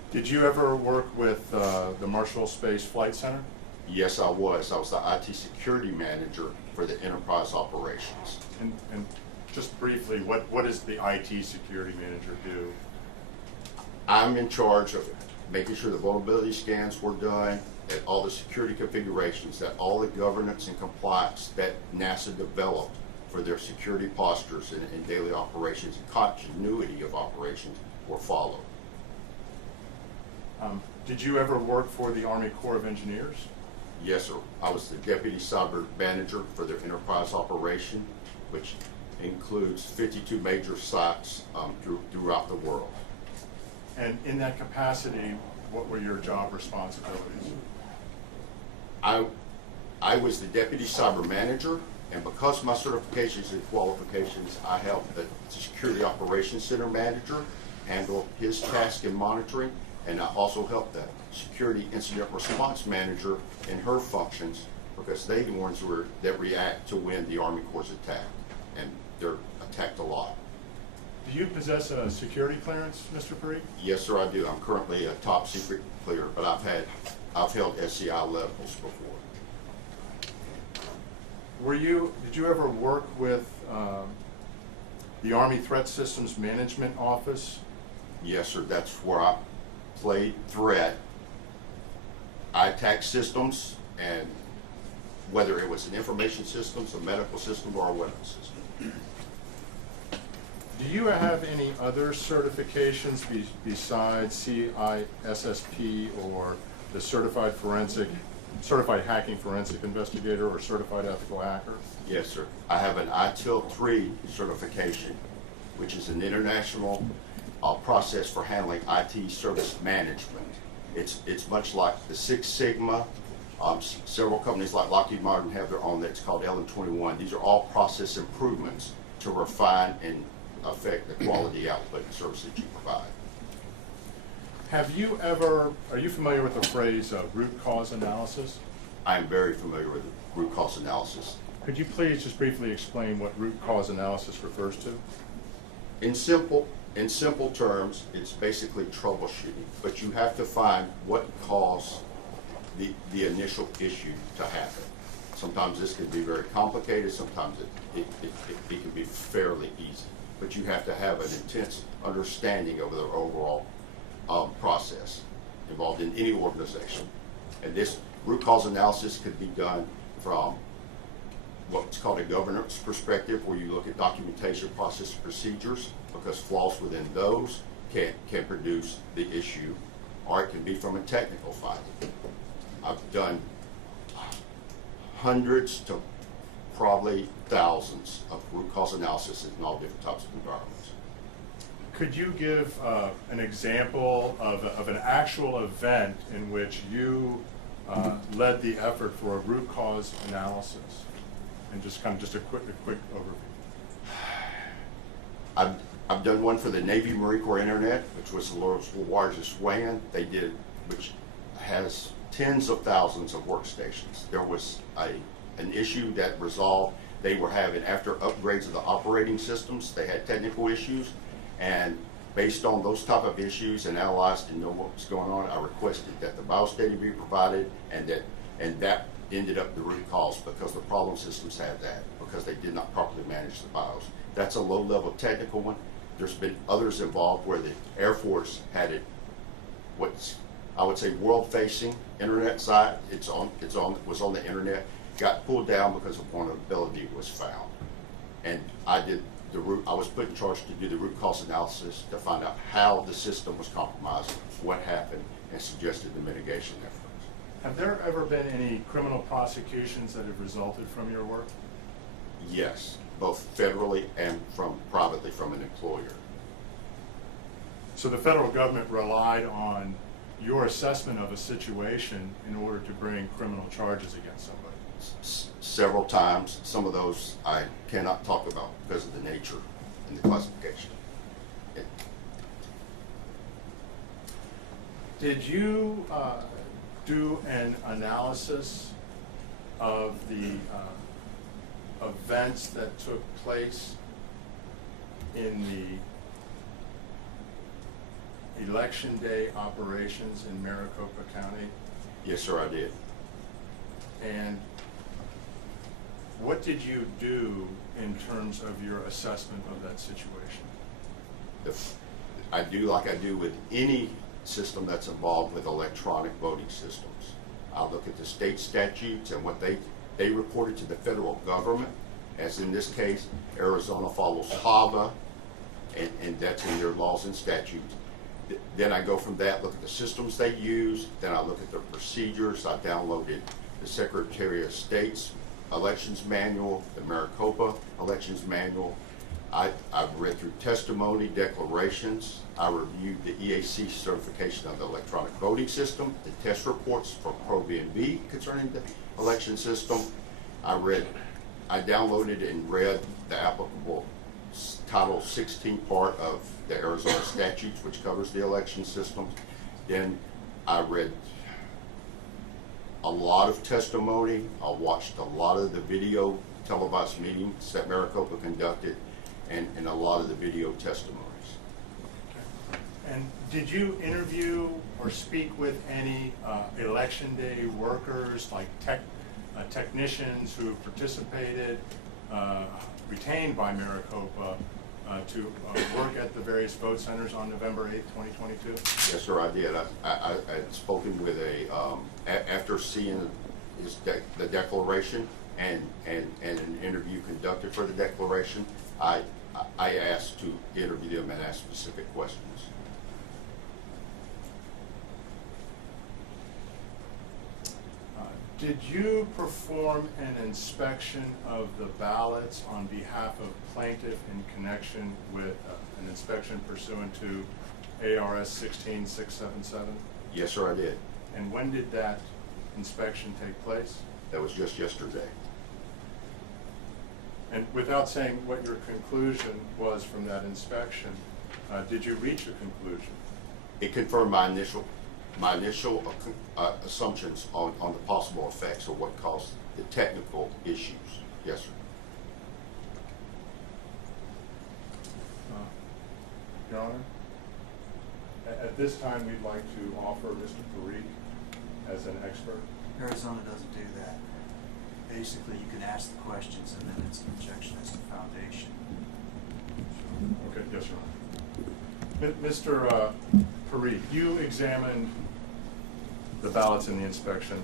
Did you ever work with the Marshall Space Flight Center? Yes, I was. I was the IT security manager for the enterprise operations. And just briefly, what does the IT security manager do? I'm in charge of making sure the vulnerability scans were done, that all the security configurations, that all the governance and compliance that NASA developed for their security postures and daily operations and continuity of operations were followed. Did you ever work for the Army Corps of Engineers? Yes, sir. I was the deputy cyber manager for their enterprise operation, which includes 52 major sites throughout the world. And in that capacity, what were your job responsibilities? I was the deputy cyber manager, and because of my certifications and qualifications, I helped the security operations center manager handle his task and monitoring, and I also helped the security incident response manager in her functions, because they're the ones that react to when the Army Corps is attacked, and they're attacked a lot. Do you possess a security clearance, Mr. Parikh? Yes, sir, I do. I'm currently a top secret clear, but I've held SCI levels before. Did you ever work with the Army Threat Systems Management Office? Yes, sir, that's where I played threat. I attacked systems, and whether it was an information system, a medical system, or a weapon system. Do you have any other certifications besides CISSP or the Certified Hacking Forensic Investigator or Certified Ethical Hacker? Yes, sir. I have an ITIL 3 certification, which is an international process for handling IT service management. It's much like the Six Sigma. Several companies like Lockheed Martin have their own that's called LM21. These are all process improvements to refine and affect the quality output and service that you provide. Are you familiar with the phrase root cause analysis? I am very familiar with root cause analysis. Could you please just briefly explain what root cause analysis refers to? In simple terms, it's basically troubleshooting, but you have to find what caused the initial issue to happen. Sometimes this can be very complicated, sometimes it can be fairly easy, but you have to have an intense understanding of the overall process involved in any organization. And this root cause analysis could be done from what's called a governance perspective, where you look at documentation, process, and procedures, because flaws within those can produce the issue, or it can be from a technical finding. I've done hundreds to probably thousands of root cause analysis in all different types of environments. Could you give an example of an actual event in which you led the effort for a root cause analysis? And just a quick overview. I've done one for the Navy Marine Corps Internet, which was the world's largest WAN. They did, which has tens of thousands of workstations. There was an issue that resolved. They were having, after upgrades of the operating systems, they had technical issues, and based on those type of issues and analyzed and know what was going on, I requested that the BIOS data be provided, and that ended up the root cause, because the problem systems had that, because they did not properly manage the BIOS. That's a low-level technical one. There's been others involved where the Air Force had it, what's I would say world-facing internet site. Was on the internet, got pulled down because a vulnerability was found, and I was put in charge to do the root cause analysis to find out how the system was compromised, what happened, and suggested the mitigation efforts. Have there ever been any criminal prosecutions that have resulted from your work? Yes, both federally and privately from an employer. So the federal government relied on your assessment of a situation in order to bring criminal charges against somebody? Several times. Some of those I cannot talk about because of the nature and the classification. Did you do an analysis of the events that took place in the election day operations in Maricopa County? Yes, sir, I did. And what did you do in terms of your assessment of that situation? I do like I do with any system that's involved with electronic voting systems. I look at the state statutes and what they reported to the federal government, as in this case, Arizona follows HAVA, and that's in their laws and statutes. Then I go from that, look at the systems they use, then I look at their procedures. I downloaded the Secretary of State's elections manual, the Maricopa elections manual. I've read through testimony, declarations. I reviewed the EAC certification of the electronic voting system, the test reports from ProVNV concerning election system. I downloaded and read the applicable Title 16 part of the Arizona statutes, which covers the election system. Then I read a lot of testimony. I watched a lot of the video televised meetings that Maricopa conducted and a lot of the video testimonies. And did you interview or speak with any election day workers, like technicians who have participated, retained by Maricopa, to work at the various vote centers on November 8th, 2022? Yes, sir, I did. I had spoken with after seeing the declaration and an interview conducted for the declaration, I asked to interview them and ask specific questions. Did you perform an inspection of the ballots on behalf of plaintiff in connection with an inspection pursuant to ARS 16677? Yes, sir, I did. And when did that inspection take place? That was just yesterday. And without saying what your conclusion was from that inspection, did you reach a conclusion? It confirmed my initial assumptions on the possible effects of what caused the technical issues. Yes, sir. Your Honor, at this time we'd like to offer Mr. Parikh as an expert. Arizona doesn't do that. Basically, you can ask the questions and then it's an objection as to foundation. Okay, yes, Your Honor. Mr. Parikh, you examined the ballots in the inspection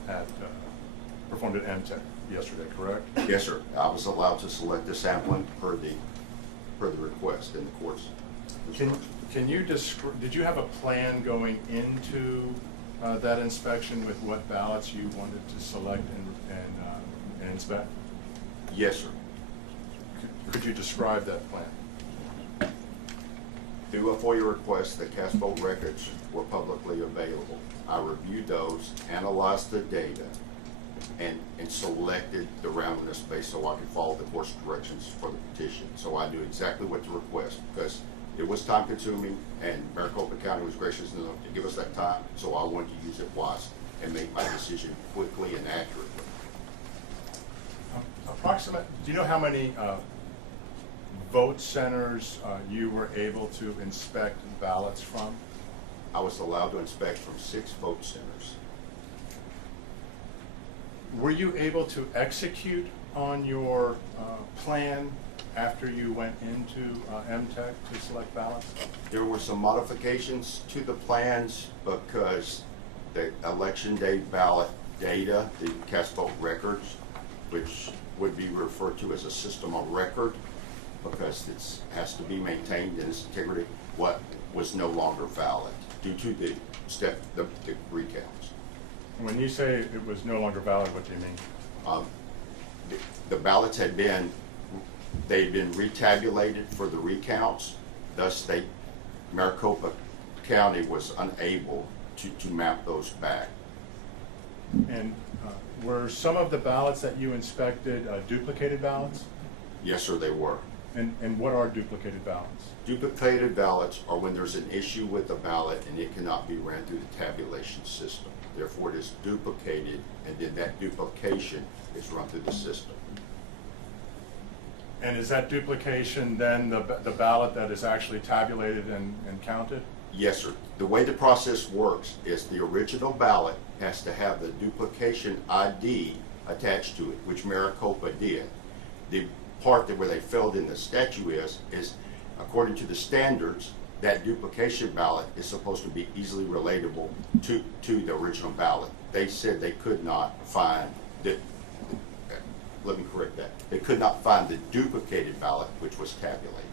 performed at MTech yesterday, correct? Yes, sir. I was allowed to select the sampling per the request in the court's instructions. Can you did you have a plan going into that inspection with what ballots you wanted to select and inspect? Yes, sir. Could you describe that plan? Through a FOIA request, the cast vote records were publicly available. I reviewed those, analyzed the data, and selected the roundness base so I could follow the course directions for the petition. So I knew exactly what to request because it was time consuming and Maricopa County was gracious enough to give us that time, so I wanted to use it wisely and make my decision quickly and accurately. Do you know how many vote centers you were able to inspect ballots from? I was allowed to inspect from 6 vote centers. Were you able to execute on your plan after you went into MTech to select ballots? There were some modifications to the plans because the election day ballot data, the cast vote records, which would be referred to as a system of record because it has to be maintained in its integrity, what was no longer valid due to the recounts. When you say it was no longer valid, what do you mean? The ballots had been retabulated for the recounts, thus Maricopa County was unable to map those back. And were some of the ballots that you inspected duplicated ballots? Yes, sir, they were. And what are duplicated ballots? Duplicated ballots are when there's an issue with the ballot and it cannot be ran through the tabulation system. Therefore, it is duplicated, and then that duplication is run through the system. And is that duplication then the ballot that is actually tabulated and counted? Yes, sir. The way the process works is the original ballot has to have the duplication ID attached to it, which Maricopa did. The part where they filled in the statute is according to the standards, that duplication ballot is supposed to be easily relatable to the original ballot. They said they could not find let me correct that. They could not find the duplicated ballot which was tabulated.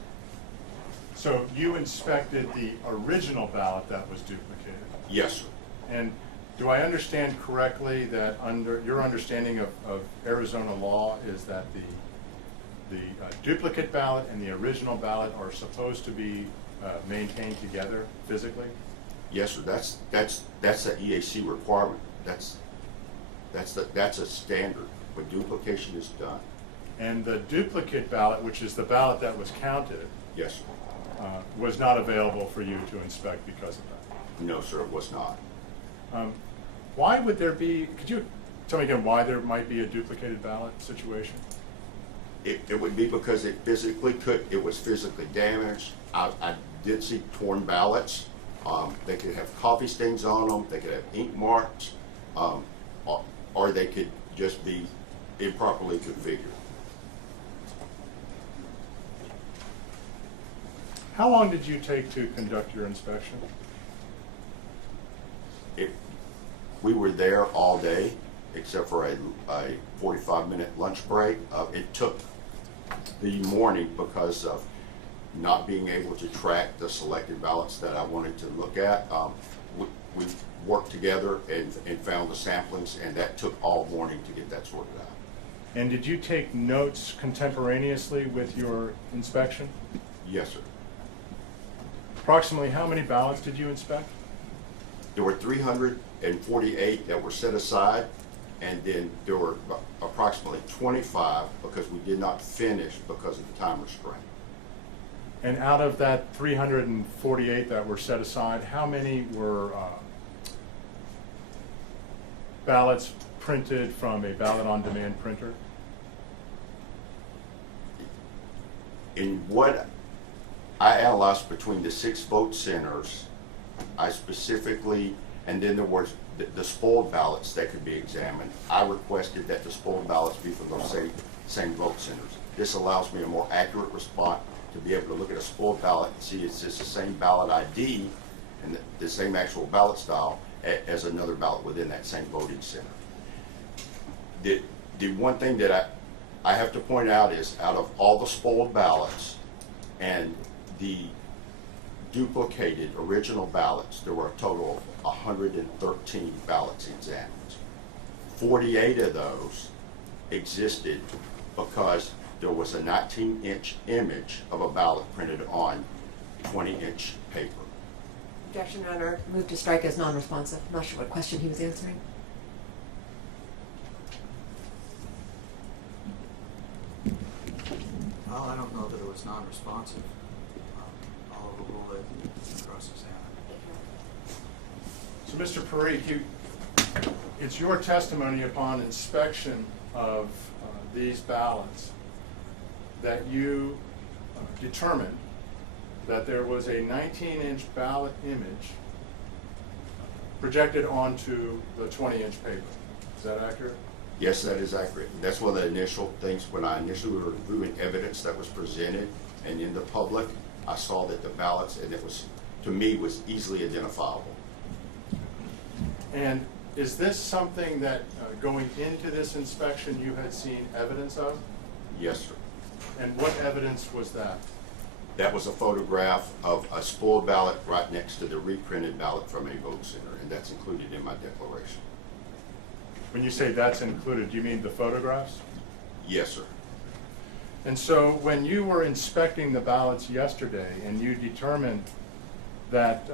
So you inspected the original ballot that was duplicated? Yes, sir. And do I understand correctly that under your understanding of Arizona law is that the duplicate ballot and the original ballot are supposed to be maintained together physically? Yes, sir. That's an EAC requirement. That's a standard when duplication is done. And the duplicate ballot, which is the ballot that was counted, Yes, sir. Was not available for you to inspect because of that. No, sir, it was not. Why would there be, could you tell me again why there might be a duplicated ballot situation? It would be because it was physically damaged. I did see torn ballots. They could have coffee stains on them, they could have ink marks, or they could just be improperly configured. How long did you take to conduct your inspection? We were there all day, except for a 45-minute lunch break. It took the morning because of not being able to track the selected ballots that I wanted to look at. We worked together and found the samplings, and that took all morning to get that sorted out. And did you take notes contemporaneously with your inspection? Yes, sir. Approximately how many ballots did you inspect? There were 348 that were set aside, and then there were approximately 25 because we did not finish because of the time restraint. And out of that 348 that were set aside, how many were ballots printed from a ballot-on-demand printer? In what I analyzed between the 6 vote centers, I specifically, and then there was the spoiled ballots that could be examined. I requested that the spoiled ballots be from those same vote centers. This allows me a more accurate response to be able to look at a spoiled ballot and see it's just the same ballot ID and the same actual ballot style as another ballot within that same voting center. The one thing that I have to point out is out of all the spoiled ballots and the duplicated original ballots, there were a total of 113 ballots examined. 48 of those existed because there was a 19-inch image of a ballot printed on 20-inch paper. Objection, Your Honor. Move to strike as non-responsive. I'm not sure what question he was answering. Well, I don't know that it was non-responsive. I'll overrule it cross-examine. So, Mr. Parikh, it's your testimony upon inspection of these ballots that you determined that there was a 19-inch ballot image projected onto the 20-inch paper. Is that accurate? Yes, that is accurate. That's one of the initial things when I initially were reviewing evidence that was presented and in the public, I saw that the ballots, and it was, to me, was easily identifiable. And is this something that going into this inspection you had seen evidence of? Yes, sir. And what evidence was that? That was a photograph of a spoiled ballot right next to the reprinted ballot from a vote center, and that's included in my declaration. When you say that's included, do you mean the photographs? Yes, sir. And so when you were inspecting the ballots yesterday and you determined that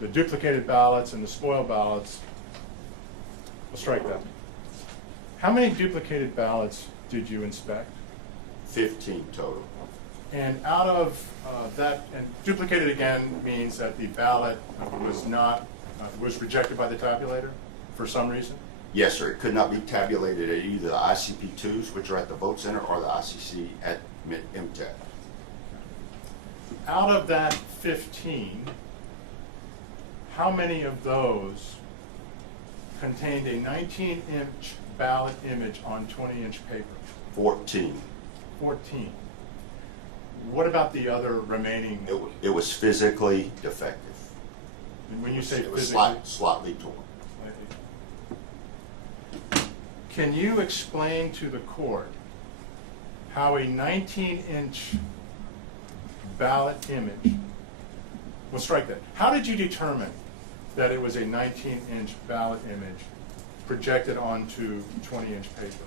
the duplicated ballots and the spoiled ballots, we'll strike that. How many duplicated ballots did you inspect? 15 total. And out of that, and duplicated again means that the ballot was rejected by the tabulator for some reason? Yes, sir. It could not be tabulated at either the ICP2s, which are at the vote center, or the ICC at MTEC. Out of that 15, how many of those contained a 19-inch ballot image on 20-inch paper? 14. 14. What about the other remaining? It was physically defective. And when you say it was physically? slightly torn. Can you explain to the court how a 19-inch ballot image, we'll strike that. How did you determine that it was a 19-inch ballot image projected onto 20-inch paper?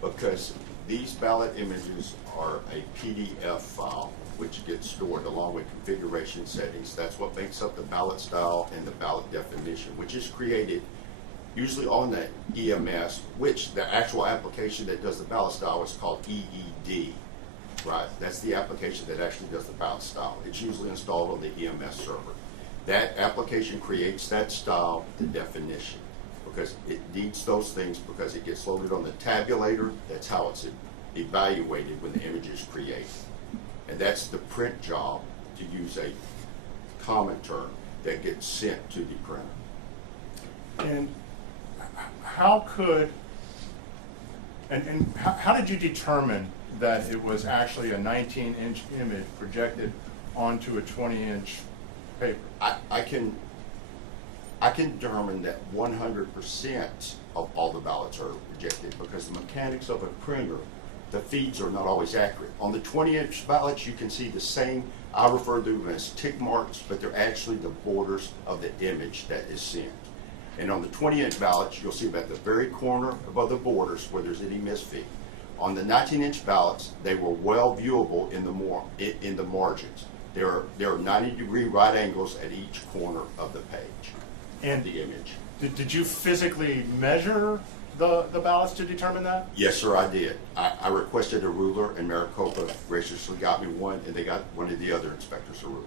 Because these ballot images are a PDF file which gets stored along with configuration settings. That's what makes up the ballot style and the ballot definition, which is created usually on the EMS, which the actual application that does the ballot style is called EED. Right, that's the application that actually does the ballot style. It's usually installed on the EMS server. That application creates that style, the definition, because it needs those things because it gets loaded on the tabulator. That's how it's evaluated when the image is created. And that's the print job, to use a common term, that gets sent to the printer. And how did you determine that it was actually a 19-inch image projected onto a 20-inch paper? I can determine that 100% of all the ballots are rejected because the mechanics of a printer, the feeds are not always accurate. On the 20-inch ballots, you can see the same, I refer to them as tick marks, but they're actually the borders of the image that is sent. And on the 20-inch ballots, you'll see about the very corner above the borders where there's any misfeed. On the 19-inch ballots, they were well viewable in the margins. There are 90-degree right angles at each corner of the page and the image. Did you physically measure the ballots to determine that? Yes, sir, I did. I requested a ruler, and Maricopa graciously got me one, and they got one of the other inspectors a ruler.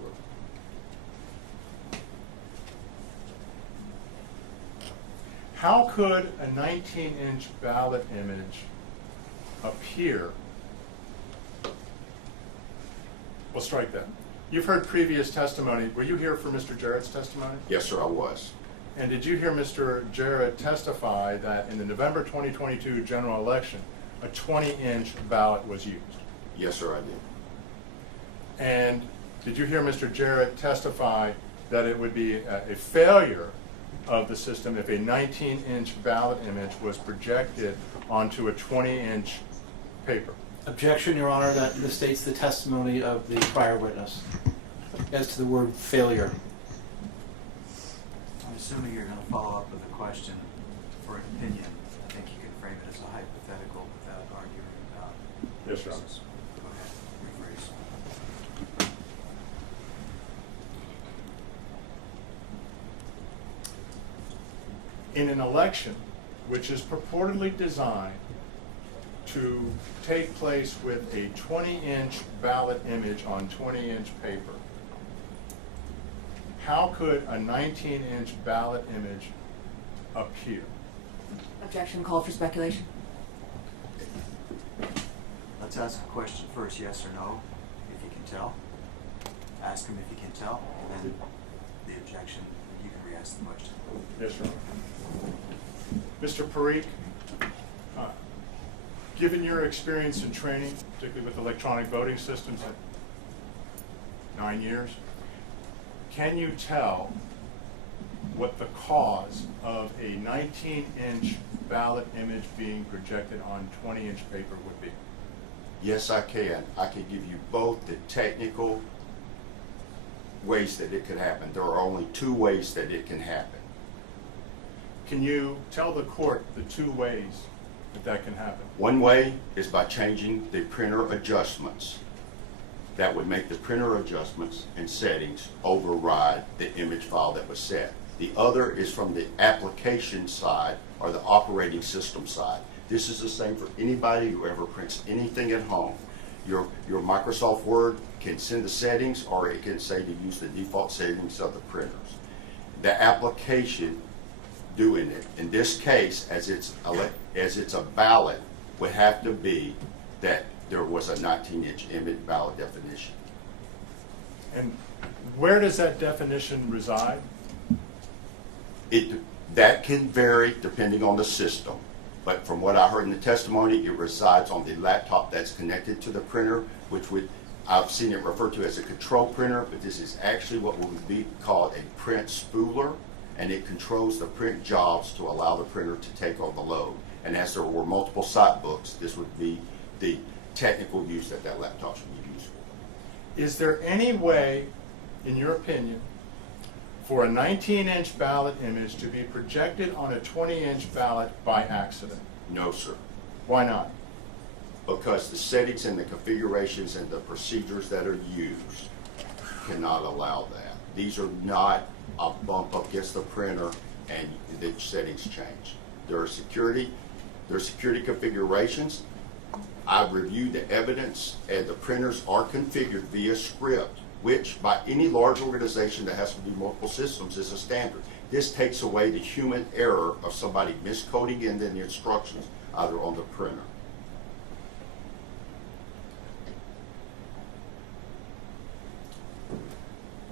How could a 19-inch ballot image appear? We'll strike that. You've heard previous testimony. Were you here for Mr. Jarrett's testimony? Yes, sir, I was. And did you hear Mr. Jarrett testify that in the November 2022 general election, a 20-inch ballot was used? Yes, sir, I did. And did you hear Mr. Jarrett testify that it would be a failure of the system if a 19-inch ballot image was projected onto a 20-inch paper? Objection, Your Honor, that misstates the testimony of the prior witness as to the word failure. I'm assuming you're going to follow up with a question for an opinion. I think you can frame it as a hypothetical without arguing about. Yes, Your Honor. Go ahead, rephrase. In an election which is purportedly designed to take place with a 20-inch ballot image on 20-inch paper, how could a 19-inch ballot image appear? Objection, call for speculation. Let's ask a question first, yes or no, if you can tell. Ask him if you can tell, and then the objection, you can re-ask the question. Yes, Your Honor. Mr. Parikh, given your experience in training, particularly with electronic voting systems at 9 years, can you tell what the cause of a 19-inch ballot image being projected on 20-inch paper would be? Yes, I can. I can give you both the technical ways that it could happen. There are only 2 ways that it can happen. Can you tell the court the 2 ways that can happen? One way is by changing the printer adjustments. That would make the printer adjustments and settings override the image file that was set. The other is from the application side or the operating system side. This is the same for anybody who ever prints anything at home. Your Microsoft Word can send the settings, or it can say to use the default settings of the printers. The application doing it, in this case, as it's a ballot, would have to be that there was a 19-inch image ballot definition. And where does that definition reside? That can vary depending on the system. But from what I heard in the testimony, it resides on the laptop that's connected to the printer, which I've seen it referred to as a control printer, but this is actually what would be called a print spooler, and it controls the print jobs to allow the printer to take on the load. And as there were multiple site books, this would be the technical use that laptop should be used for. Is there any way, in your opinion, for a 19-inch ballot image to be projected on a 20-inch ballot by accident? No, sir. Why not? Because the settings and the configurations and the procedures that are used cannot allow that. These are not a bump up against the printer and the settings change. There are security configurations. I've reviewed the evidence, and the printers are configured via script, which by any large organization that has to do multiple systems is a standard. This takes away the human error of somebody miscoding in the instructions either on the printer.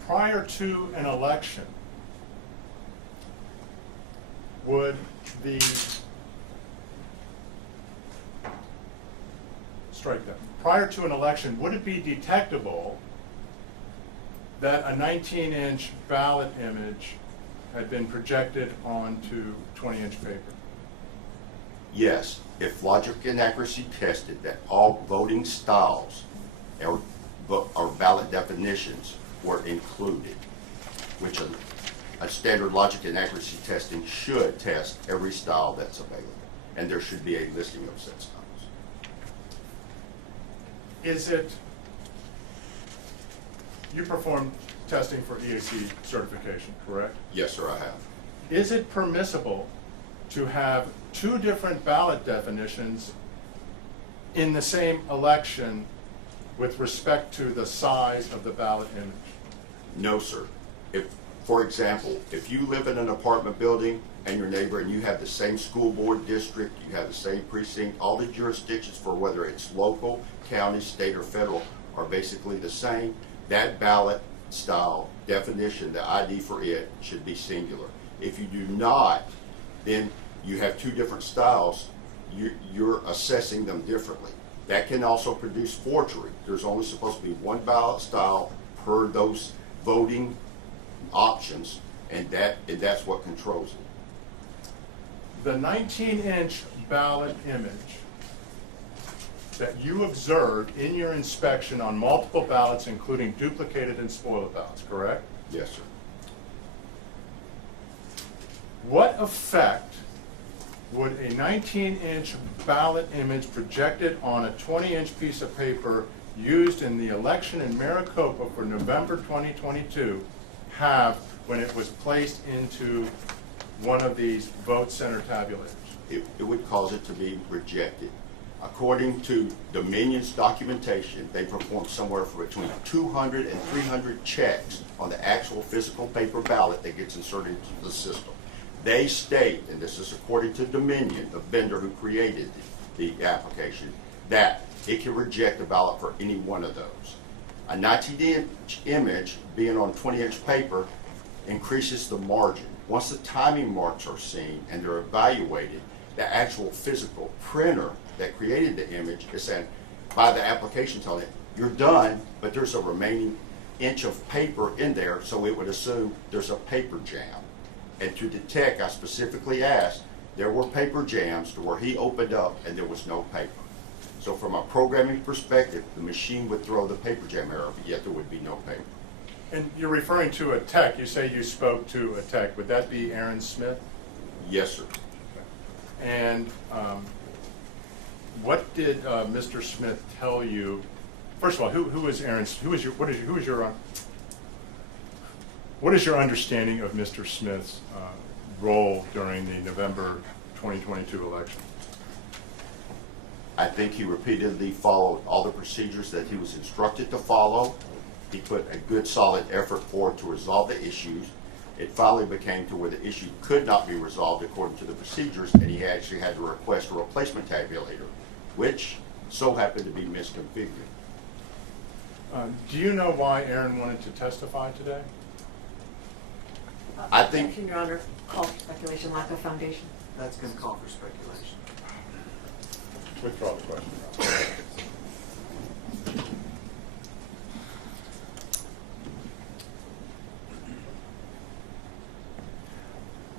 Prior to an election, would the, strike that, prior to an election, would it be detectable that a 19-inch ballot image had been projected onto 20-inch paper? Yes, if logic and accuracy tested that all voting styles or ballot definitions were included, which a standard logic and accuracy testing should test every style that's available, and there should be a listing of such styles. Is it, you perform testing for EAC certification, correct? Yes, sir, I have. Is it permissible to have two different ballot definitions in the same election with respect to the size of the ballot image? No, sir. If, for example, if you live in an apartment building and your neighbor and you have the same school board district, you have the same precinct, all the jurisdictions for whether it's local, county, state, or federal are basically the same, that ballot style definition, the ID for it, should be singular. If you do not, then you have two different styles, you're assessing them differently. That can also produce forgery. There's only supposed to be one ballot style per those voting options, and that's what controls it. The 19-inch ballot image that you observed in your inspection on multiple ballots, including duplicated and spoiled ballots, correct? Yes, sir. What effect would a 19-inch ballot image projected on a 20-inch piece of paper used in the election in Maricopa for November 2022 have when it was placed into one of these vote center tabulators? It would cause it to be rejected. According to Dominion's documentation, they performed somewhere from between 200 and 300 checks on the actual physical paper ballot that gets inserted into the system. They state, and this is according to Dominion, the vendor who created the application, that it can reject a ballot for any one of those. A 19-inch image being on 20-inch paper increases the margin. Once the timing marks are seen and they're evaluated, the actual physical printer that created the image is saying, by the application telling it, you're done, but there's a remaining inch of paper in there, so it would assume there's a paper jam. And to detect, I specifically asked, there were paper jams to where he opened up and there was no paper. So from a programming perspective, the machine would throw the paper jam error, but yet there would be no paper. And you're referring to a tech. You say you spoke to a tech. Would that be Aaron Smith? Yes, sir. And what did Mr. Smith tell you? First of all, who is Aaron? What is your understanding of Mr. Smith's role during the November 2022 election? I think he repeatedly followed all the procedures that he was instructed to follow. He put a good, solid effort forward to resolve the issues. It finally became to where the issue could not be resolved according to the procedures, and he actually had to request a replacement tabulator, which so happened to be misconfigured. Do you know why Aaron wanted to testify today? I think, Your Honor, call for speculation, lack of foundation. That's going to call for speculation. Withdraw the question.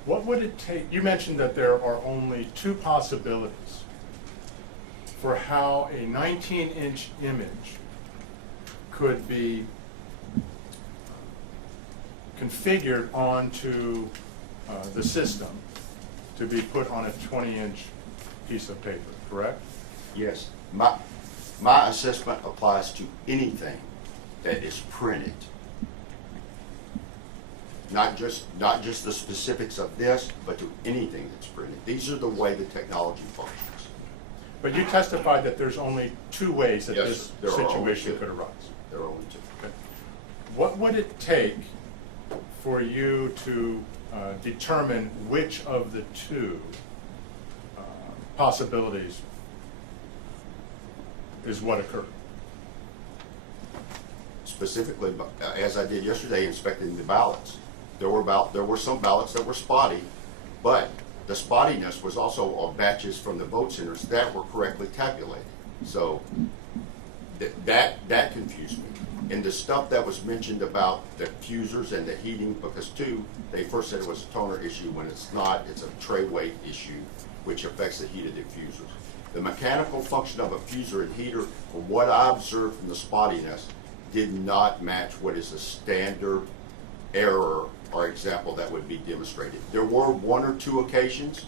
What would it take? You mentioned that there are only two possibilities for how a 19-inch image could be configured onto the system to be put on a 20-inch piece of paper, correct? yes, my assessment applies to anything that is printed. Not just the specifics of this, but to anything that's printed. These are the way the technology functions. But you testified that there's only two ways that Yes, this there are only situation two. could arise. There are only two. Okay. What would it take for you to determine which of the two possibilities is what occurred? Specifically, as I did yesterday, inspecting the ballots. There were some ballots that were spotty, but the spottiness was also of batches from the vote centers that were correctly tabulated. So that confused me. And the stuff that was mentioned about the fusers and the heating, because they first said it was a toner issue when it's not, it's a tray weight issue, which affects the heat of the fusers. The mechanical function of a fuser and heater, from what I observed from the spottiness, did not match what is a standard error or example that would be demonstrated. There were one or two occasions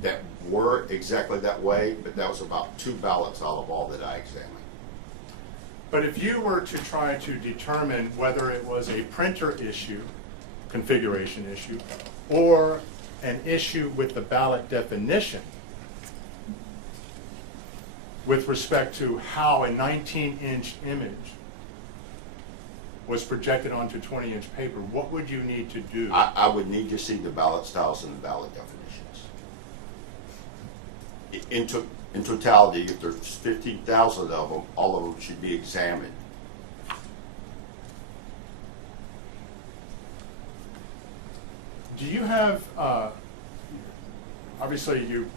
that were exactly that way, but that was about 2 ballots out of all that I examined. But if you were to try to determine whether it was a printer issue, configuration issue, or an issue with the ballot definition with respect to how a 19-inch image was projected onto 20-inch paper, what would you need to do? I would need to see the ballot styles and the ballot definitions. In totality, if there's 15,000 of them, all of them should be examined. Do you have, obviously you've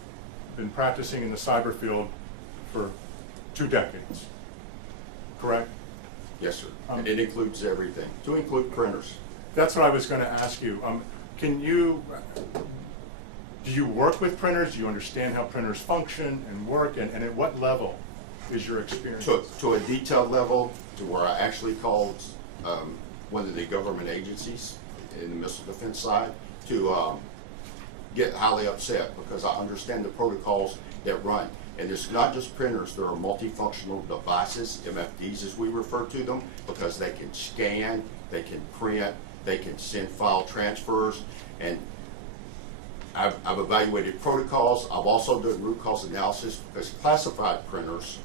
been practicing in the cyber field for 2 decades, correct? Yes, sir. And it includes everything, to include printers. That's what I was going to ask you. Do you work with printers? Do you understand how printers function and work? And at what level is your experience? To a detailed level, to where I actually called one of the government agencies in the missile defense side to get highly upset because I understand the protocols that run. And it's not just printers, there are multifunctional devices, MFDs as we refer to them, because they can scan, they can print, they can send file transfers, and I've evaluated protocols. I've also done root cause analysis because classified printers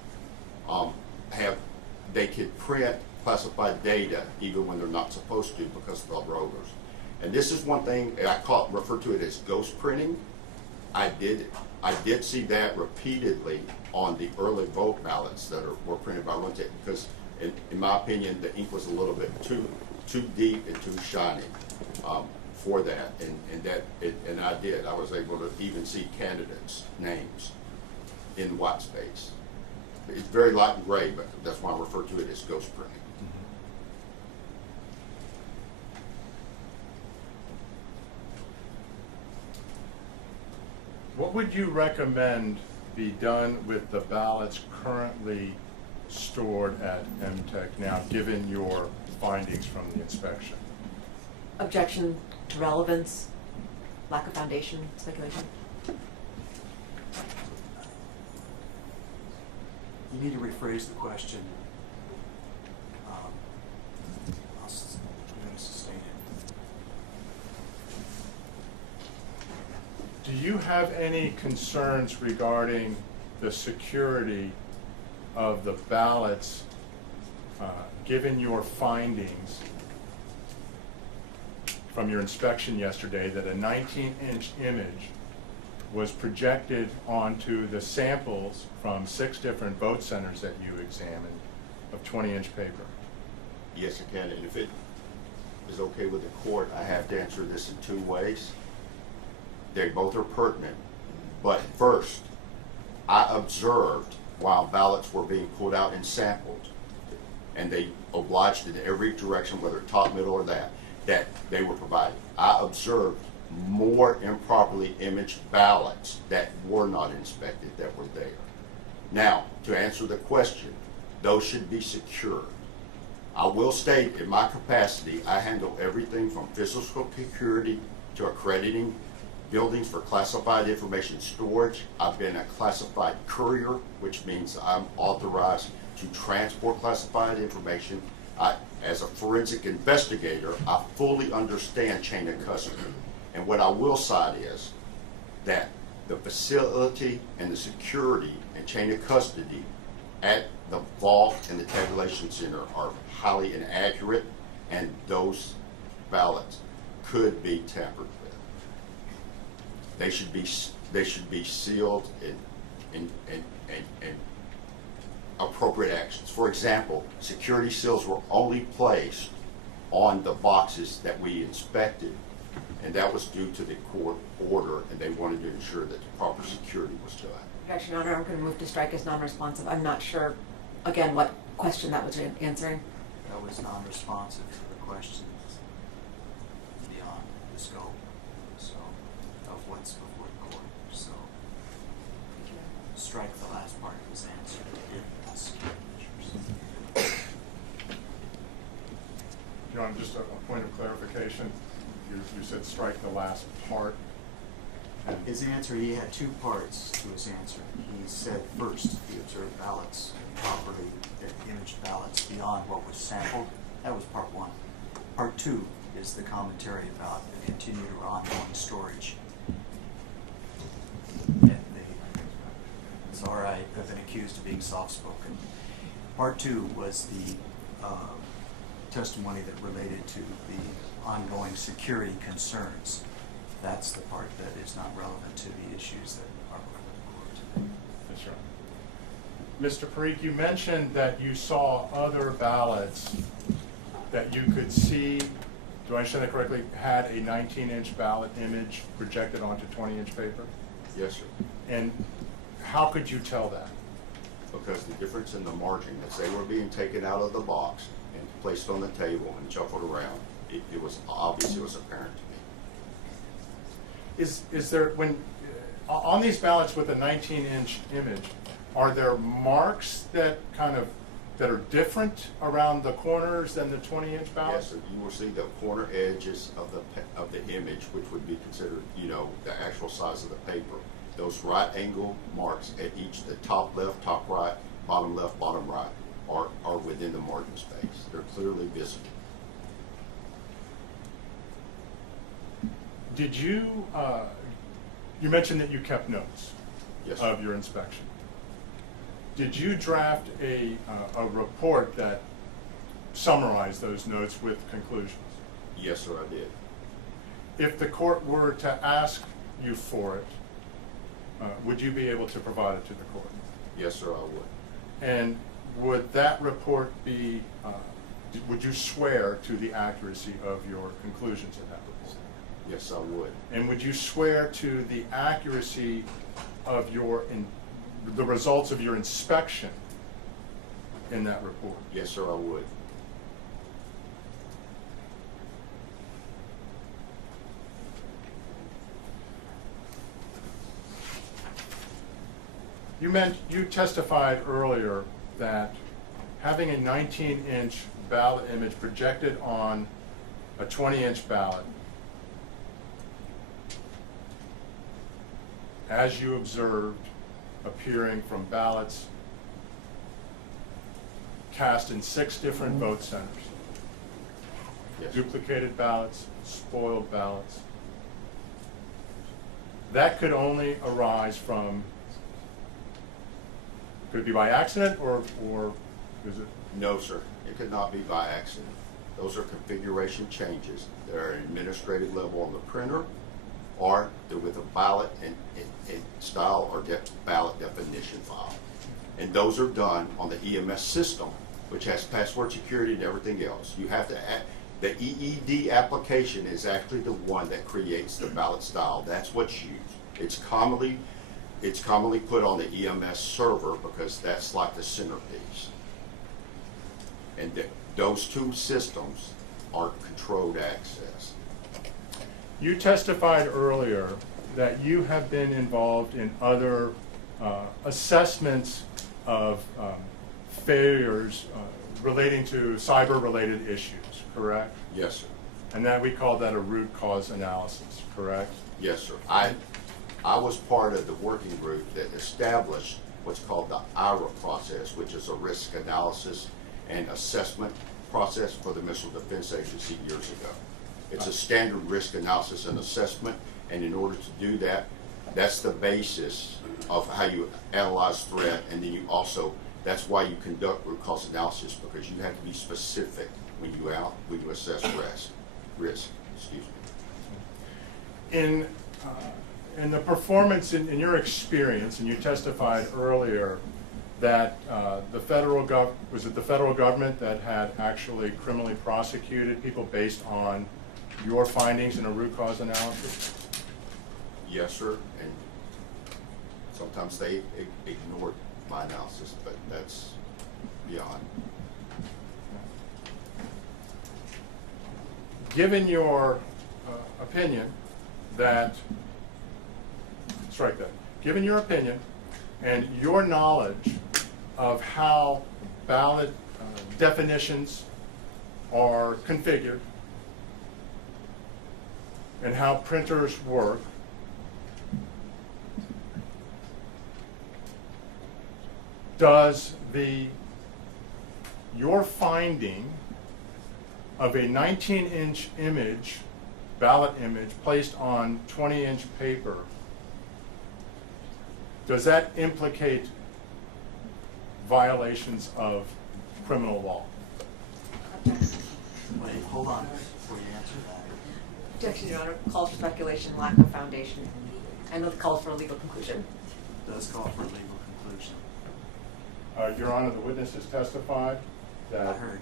they can print classified data even when they're not supposed to because of the rollers. And this is one thing I refer to it as ghost printing. I did see that repeatedly on the early vote ballots that were printed by one tech because, in my opinion, the ink was a little bit too deep and too shiny for that, and I did. I was able to even see candidates' names in white space. It's very light and gray, but that's why I refer to it as ghost printing. What would you recommend be done with the ballots currently stored at MTech now, given your findings from the inspection? Objection to relevance, lack of foundation, speculation. You need to rephrase the question. I'll sustain it. Do you have any concerns regarding the security of the ballots, given your findings from your inspection yesterday that a 19-inch image was projected onto the samples from 6 different vote centers that you examined of 20-inch paper? Yes, I can. And if it is okay with the court, I have to answer this in 2 ways. They both are pertinent. But first, I observed while ballots were being pulled out and sampled, and they obliged in every direction, whether top, middle, or that they were provided. I observed more improperly imaged ballots that were not inspected that were there. Now, to answer the question, those should be secured. I will state, in my capacity, I handle everything from physical security to accrediting buildings for classified information storage. I've been a classified courier, which means I'm authorized to transport classified information. As a forensic investigator, I fully understand chain of custody. And what I will cite is that the facility and the security and chain of custody at the vault and the tabulation center are highly inaccurate, and those ballots could be tampered with. They should be sealed in appropriate actions. For example, security seals were only placed on the boxes that we inspected, and that was due to the court order, and they wanted to ensure that the proper security was done. Objection, Your Honor, I'm going to move to strike as non-responsive. I'm not sure, again, what question that was answering. That was non-responsive to the questions beyond the scope, so, of what's before the court. So, strike the last part of his answer. John, just a point of clarification. You said strike the last part. His answer, he had two parts to his answer. He said first, he observed ballots properly, imaged ballots beyond what was sampled. That was part one. Part two is the commentary about the continued or ongoing storage. It's all right, I've been accused of being soft-spoken. Part two was the testimony that related to the ongoing security concerns. That's the part that is not relevant to the issues that are before the court today. Yes, sir. Mr. Parikh, you mentioned that you saw other ballots that you could see, do I understand that correctly, had a 19-inch ballot image projected onto 20-inch paper? Yes, sir. And how could you tell that? Because the difference in the margin, as they were being taken out of the box and placed on the table and shuffled around, it was obvious, it was apparent to me. Is there, when, on these ballots with a 19-inch image, are there marks that are different around the corners than the 20-inch ballots? Yes, sir. You will see the corner edges of the image, which would be considered, the actual size of the paper. Those right angle marks at each, the top left, top right, bottom left, bottom right, are within the margin space. They're clearly visible. Did you, you mentioned that you kept notes of your inspection. Did you draft a report that summarized those notes with conclusions? Yes, sir, I did. If the court were to ask you for it, would you be able to provide it to the court? Yes, sir, I would. And would that report be, would you swear to the accuracy of your conclusions in that report? Yes, I would. And would you swear to the accuracy of the results of your inspection in that report? Yes, sir, I would. You testified earlier that having a 19-inch ballot image projected on a 20-inch ballot, as you observed appearing from ballots cast in 6 different vote centers. Yes. Duplicated ballots, spoiled ballots. That could only arise from, could it be by accident or is it? No, sir. It could not be by accident. Those are configuration changes that are at administrative level on the printer, or they're with a ballot and style or ballot definition file. And those are done on the EMS system, which has password security and everything else. You have to add, the EED application is actually the one that creates the ballot style. That's what's used. It's commonly put on the EMS server because that's like the centerpiece. And those two systems are controlled access. You testified earlier that you have been involved in other assessments of failures relating to cyber-related issues, correct? Yes, sir. And that we call that a root cause analysis, correct? Yes, sir. I was part of the working group that established what's called the IRA process, which is a risk analysis and assessment process for the Missile Defense Agency years ago. It's a standard risk analysis and assessment, and in order to do that, that's the basis of how you analyze threat, and then you also, that's why you conduct root cause analysis, because you have to be specific when you assess risk. Excuse me. In the performance, in your experience, and you testified earlier that the federal government that had actually criminally prosecuted people based on your findings in a root cause analysis? Yes, sir, and sometimes they ignored my analysis, but that's beyond. Given your opinion that, strike that, given your opinion and your knowledge of how ballot definitions are configured and how printers work, does your finding of a 19-inch image, ballot image, placed on 20-inch paper, does that implicate violations of criminal law? Wait, hold on before you answer that. Objection, Your Honor. Calls for speculation, lack of foundation, and calls for a legal conclusion. Does call for a legal conclusion. Your Honor, the witness has testified that... I heard.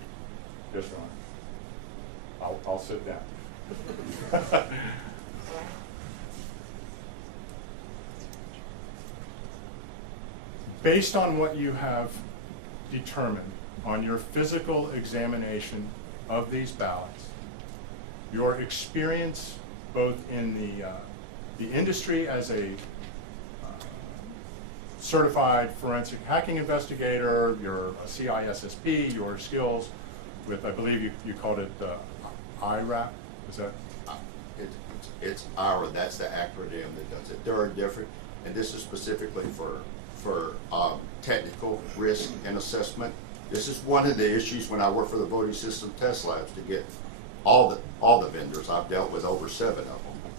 Yes, Your Honor. I'll sit down. Based on what you have determined on your physical examination of these ballots, your experience both in the industry as a certified forensic hacking investigator, your CISSP, your skills with, I believe you called it IRAP, is that? It's IRA, that's the acronym that does it. There are different, and this is specifically for technical risk and assessment. This is one of the issues when I work for the voting system test labs to get all the vendors. I've dealt with over 7 of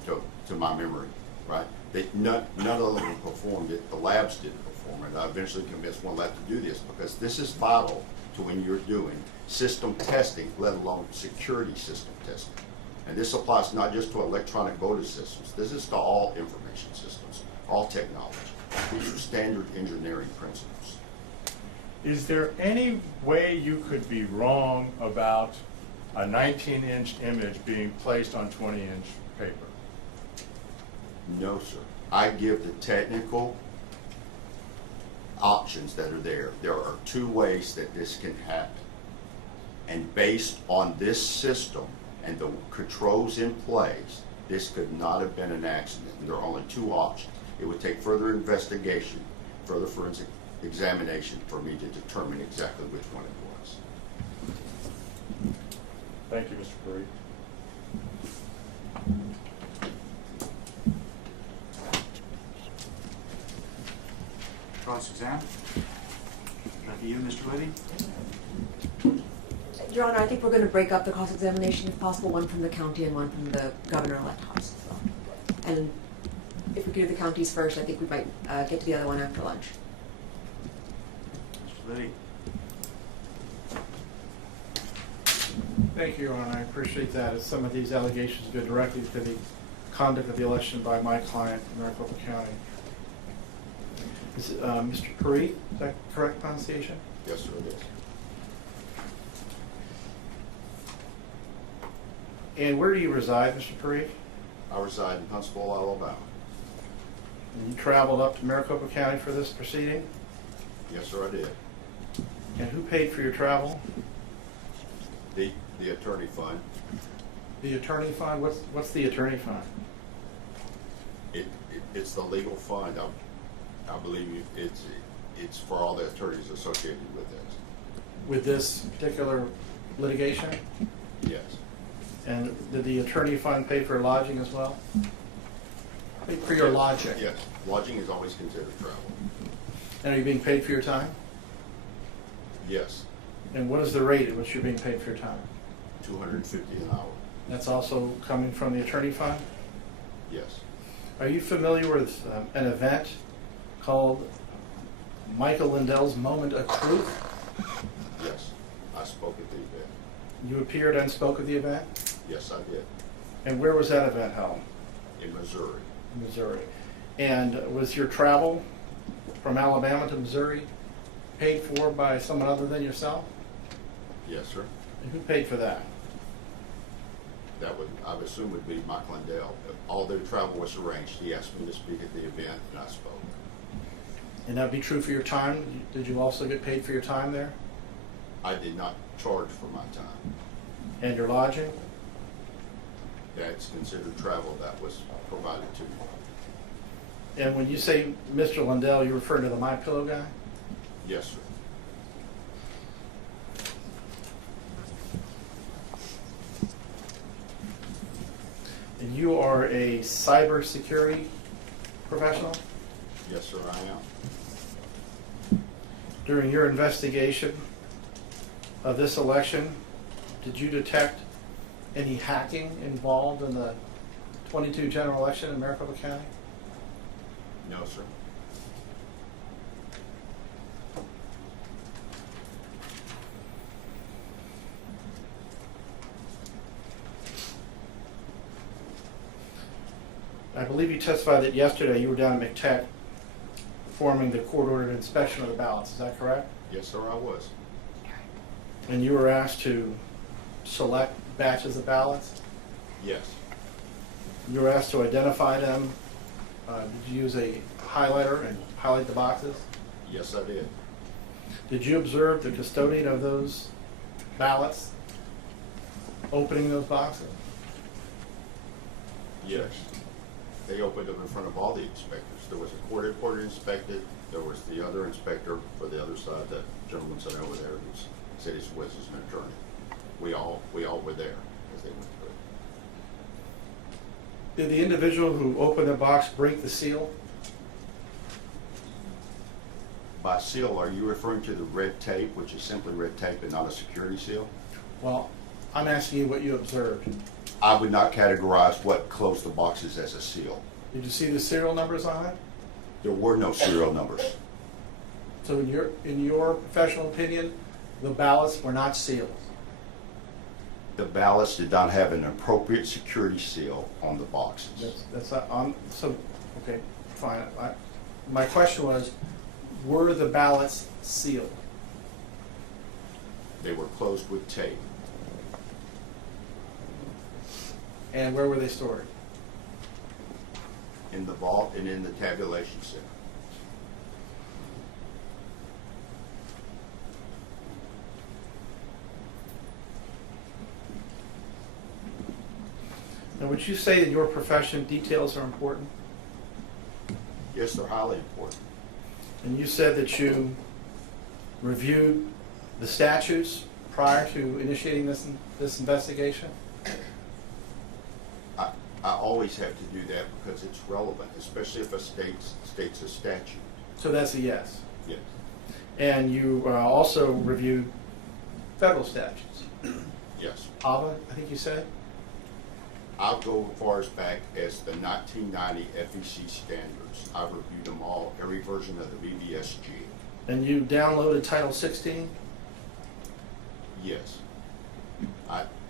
them to my memory, right? None of them performed it. The labs didn't perform it. I eventually convinced one lab to do this because this is vital to when you're doing system testing, let alone security system testing. And this applies not just to electronic voting systems. This is to all information systems, all technology. These are standard engineering principles. Is there any way you could be wrong about a 19-inch image being placed on 20-inch paper? No, sir. I give the technical options that are there. There are 2 ways that this can happen. And based on this system and the controls in place, this could not have been an accident. And there are only 2 options. It would take further investigation, further forensic examination for me to determine exactly which one it was. Thank you, Mr. Parikh. Cross-exam. Back to you, Mr. Liddy. Your Honor, I think we're going to break up the cross-examination if possible, one from the county and one from the governor-elect House as well. And if we could do the counties first, I think we might get to the other one after lunch. Mr. Liddy. Thank you, Your Honor. I appreciate that. As some of these allegations go directly to the conduct of the election by my client, Maricopa County. Is Mr. Kari, is that correct pronunciation? Yes, sir, it is. And where do you reside, Mr. Parikh? I reside in Huntsville, Alabama. And you traveled up to Maricopa County for this proceeding? Yes, sir, I did. And who paid for your travel? The attorney fund. The attorney fund? What's the attorney fund? It's the legal fund. I believe it's for all the attorneys associated with it. With this particular litigation? Yes. And did the attorney fund pay for lodging as well? Pay for your lodging? Yes. Lodging is always considered travel. And are you being paid for your time? Yes. And what is the rate at which you're being paid for your time? $250 an hour. That's also coming from the attorney fund? Yes. Are you familiar with an event called Michael Lindell's Moment of Truth? Yes. I spoke at the event. You appeared and spoke at the event? Yes, I did. And where was that event held? In Missouri. Missouri. And was your travel from Alabama to Missouri paid for by someone other than yourself? Yes, sir. And who paid for that? That would, I would assume, would be Mike Lindell. All their travel was arranged. He asked me to speak at the event, and I spoke. And that would be true for your time? Did you also get paid for your time there? I did not charge for my time. And your lodging? That's considered travel that was provided to me. And when you say Mr. Lindell, you're referring to the My Pillow guy? Yes, sir. And you are a cybersecurity professional? Yes, sir, I am. During your investigation of this election, did you detect any hacking involved in the 22 general election in Maricopa County? No, sir. I believe you testified that yesterday you were down at McTech performing the court-ordered inspection of the ballots. Is that correct? Yes, sir, I was. And you were asked to select batches of ballots? Yes. You were asked to identify them. Did you use a highlighter and highlight the boxes? Yes, I did. Did you observe the custodian of those ballots opening those boxes? Yes. They opened them in front of all the inspectors. There was a court reporter inspected. There was the other inspector for the other side, that gentleman sat over there who said he was an attorney. We all were there as they went through it. Did the individual who opened the box break the seal? By seal, are you referring to the red tape, which is simply red tape and not a security seal? Well, I'm asking you what you observed. I would not categorize what closed the boxes as a seal. Did you see the serial numbers on it? There were no serial numbers. So in your professional opinion, the ballots were not sealed? The ballots did not have an appropriate security seal on the boxes. That's not on, so, okay, fine. My question was, were the ballots sealed? They were closed with tape. And where were they stored? In the vault and in the tabulation center. Now, would you say that your profession details are important? Yes, they're highly important. And you said that you reviewed the statutes prior to initiating this investigation? I always have to do that because it's relevant, especially if a state states a statute. So that's a yes? Yes. And you also reviewed federal statutes? Yes. AVA, I think you said? I'll go as far as back as the 1990 FEC standards. I've reviewed them all, every version of the BBSG. And you downloaded Title 16? Yes.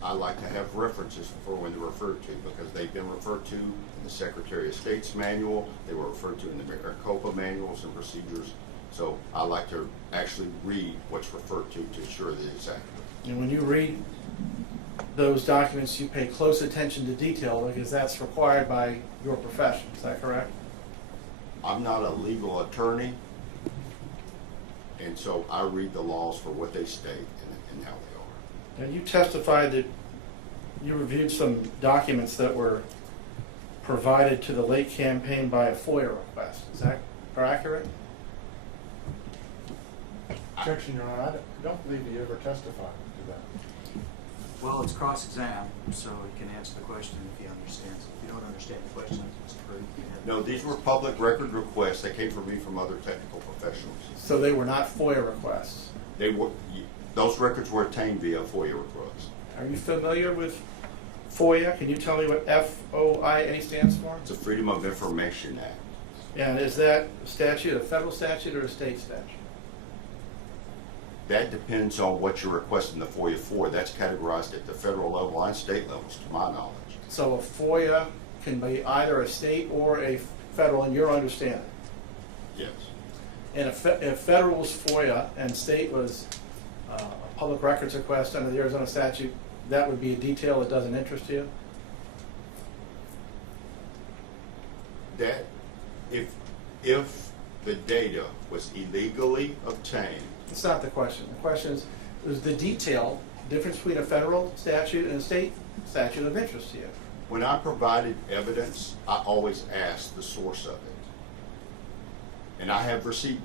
I like to have references for when they're referred to because they've been referred to in the Secretary of State's manual, they were referred to in the Maricopa manuals and procedures. So I like to actually read what's referred to ensure that it's accurate. And when you read those documents, you pay close attention to detail because that's required by your profession. Is that correct? I'm not a legal attorney, and so I read the laws for what they state and how they are. Now, you testified that you reviewed some documents that were provided to the late campaign by a FOIA request. Is that accurate? Objection, Your Honor. I don't believe he ever testified to that. Well, it's cross-exam, so it can answer the question if he understands. If you don't understand the question, it's true. No, these were public record requests that came from me from other technical professionals. So they were not FOIA requests? They were, Those records were obtained via FOIA request. Are you familiar with FOIA? Can you tell me what FOIA stands for? It's a Freedom of Information Act. And is that statute a federal statute or a state statute? That depends on what you're requesting the FOIA for. That's categorized at the federal level and state levels, to my knowledge. So a FOIA can be either a state or a federal, in your understanding? Yes. And if federal was FOIA and state was a public records request under the Arizona statute, that would be a detail that doesn't interest you? That, if the data was illegally obtained. It's not the question. The question is the detail, difference between a federal statute and a state statute of interest to you? When I provided evidence, I always asked the source of it. And I have received,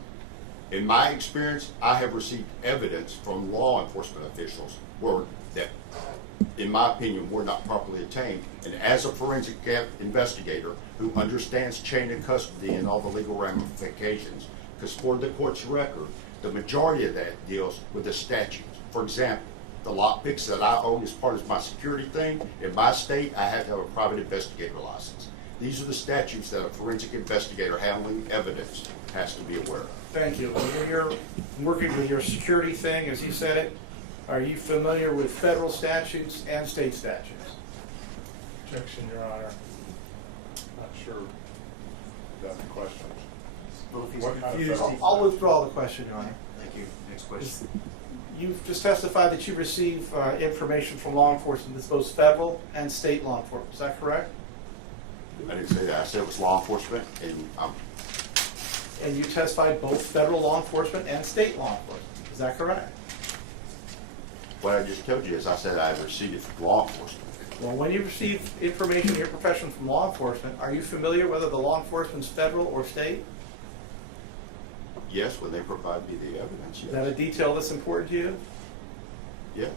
in my experience, I have received evidence from law enforcement officials that, in my opinion, were not properly obtained. And as a forensic investigator who understands chain of custody and all the legal ramifications, because for the court's record, the majority of that deals with the statutes. For example, the lockpicks that I own as part of my security thing, in my state, I have to have a private investigator license. These are the statutes that a forensic investigator handling evidence has to be aware of. Thank you. When you're working with your security thing, as you said it, are you familiar with federal statutes and state statutes? Objection, Your Honor. Not sure about the question. Well, if he's What kind of confused, federal- I'll withdraw the question, Your Honor. Thank you. Next question. You've just testified that you receive information from law enforcement that's both federal and state law enforcement. Is that correct? I didn't say that. I said it was law enforcement, and And you testified both federal law enforcement and state law enforcement. Is that correct? what I just told you is I said I received it from law enforcement. Well, when you receive information in your profession from law enforcement, are you familiar whether the law enforcement's federal or state? Yes, when they provide me the evidence, Is that a yes. detail that's important to you? Yes.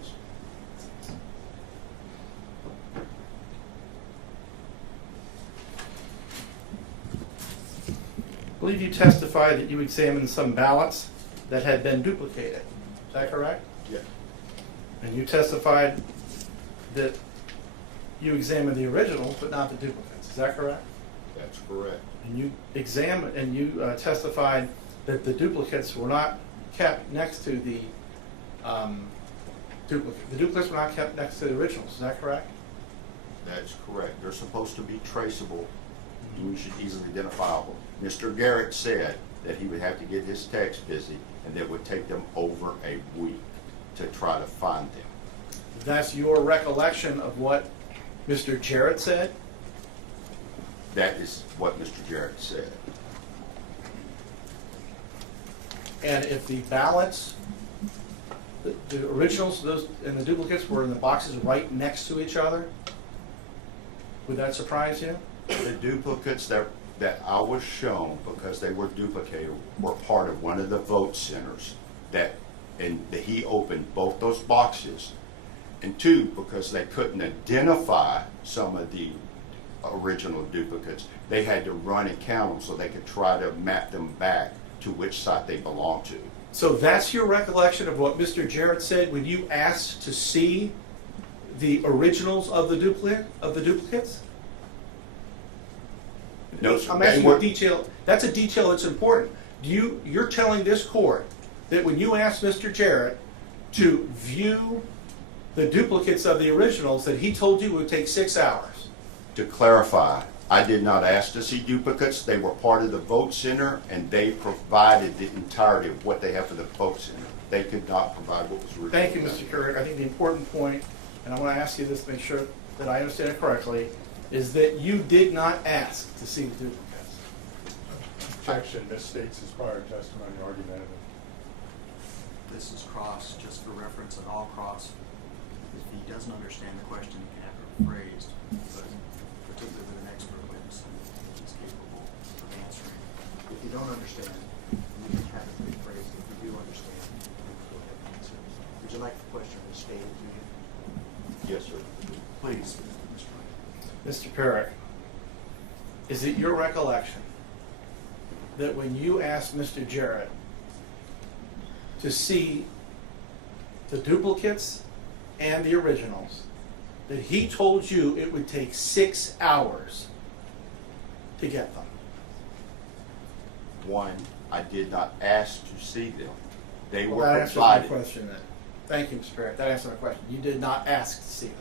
I believe you testified that you examined some ballots that had been duplicated. Is that correct? Yes. And you testified that you examined the originals but not the duplicates. Is that correct? That's correct. And you examined and you testified that the duplicates were not kept next to the duplicate. The duplicates were not kept next to the originals. Is that correct? That's correct. They're supposed to be traceable. You should easily identifiable. Mr. Garrett said that he would have to get his techs busy and that it would take them over a week to try to find them. That's your recollection of what Mr. Jarrett said? That is what Mr. Garrett said. And if the ballots, the originals those and the duplicates were in the boxes right next to each other, would that surprise you? The duplicates that I was shown, because they were duplicated, were part of one of the vote centers that he opened both those boxes. And two, because they couldn't identify some of the original duplicates, they had to run and count them so they could try to map them back to which side they belong to. So that's your recollection of what Mr. Jarrett said when you asked to see the originals of the duplicates? No, sir. I'm asking you a detail. That's a detail that's important. You're telling this court that when you asked Mr. Jarrett to view the duplicates of the originals, that he told you it would take 6 hours. To clarify, I did not ask to see duplicates. They were part of the vote center, and they provided the entirety of what they have for the vote center. They could not provide what was original. Thank you, Mr. Parikh. I think the important point, and I want to ask you this to make sure that I understand it correctly, is that you did not ask to see the duplicates. Objection misstates his prior testimony argumentative. This is cross, just for reference, and all cross. If he doesn't understand the question, he can have it rephrased, but particularly with an expert witness, he's capable of answering. If you don't understand, you can have it rephrased. If you do understand, you can go ahead and answer. Would you like the question restated to you? Yes, sir. Please, Mr. Parikh, is it your recollection that when you asked Mr. Jarrett to see the duplicates and the originals, that he told you it would take 6 hours to get them? One, I did not ask to see them. They were That answers my provided. question then. Thank you, Mr. Barrett. That answers my question. You did not ask to see them.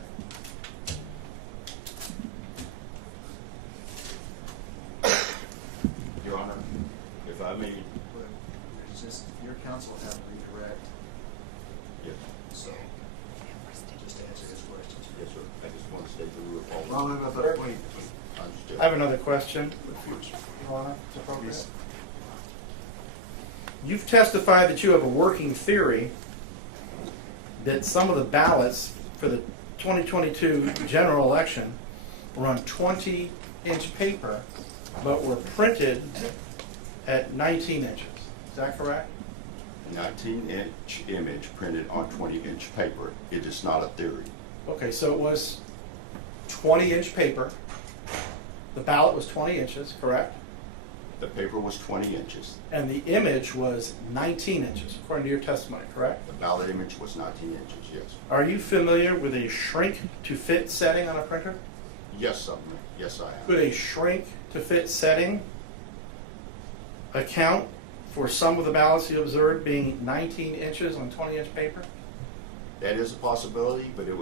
Your Honor, if I may. It's just, your counsel have to redirect, Yes. so just answer his questions. Yes, sir. I just want to state the rule. Well, no, no, but wait. I have another question, Your Honor, if it's appropriate. You've testified that you have a working theory that some of the ballots for the 2022 general election were on 20-inch paper, but were printed at 19 inches. Is that correct? 19-inch image printed on 20-inch paper. It is not a theory. Okay, so it was 20-inch paper. The ballot was 20 inches, correct? The paper was 20 inches. And the image was 19 inches, according to your testimony, correct? The ballot image was 19 inches, yes. Are you familiar with a shrink-to-fit setting on a printer? Yes, yes, I am. Could a shrink-to-fit setting account for some of the ballots you observed being 19 inches on 20-inch paper? That is a possibility, but it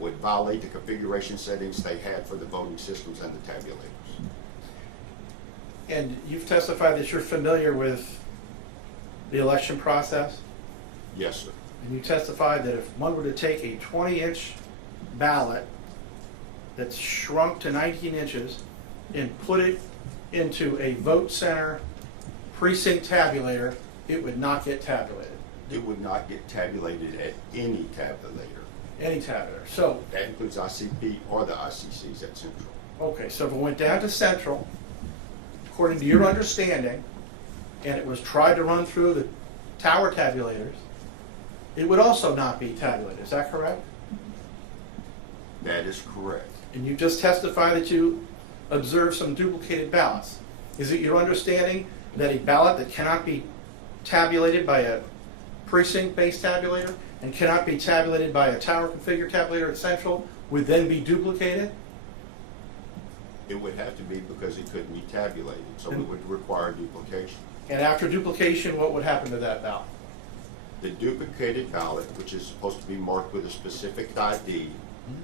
would violate the configuration settings they had for the voting systems and the tabulators. And you've testified that you're familiar with the election process? Yes, sir. And you testified that if one were to take a 20-inch ballot that's shrunk to 19 inches and put it into a vote center precinct tabulator, it would not get tabulated. It would not get tabulated at any tabulator. Any tabulator. So that includes ICP or the ICCs at Central. Okay, so if it went down to Central, according to your understanding, and it was tried to run through the tower tabulators, it would also not be tabulated. Is that correct? That is correct. And you just testified that you observed some duplicated ballots. Is it your understanding that a ballot that cannot be tabulated by a precinct-based tabulator and cannot be tabulated by a tower configured tabulator at Central would then be duplicated? It would have to be because it couldn't be tabulated, so it would require duplication. And after duplication, what would happen to that ballot? The duplicated ballot, which is supposed to be marked with a specific ID,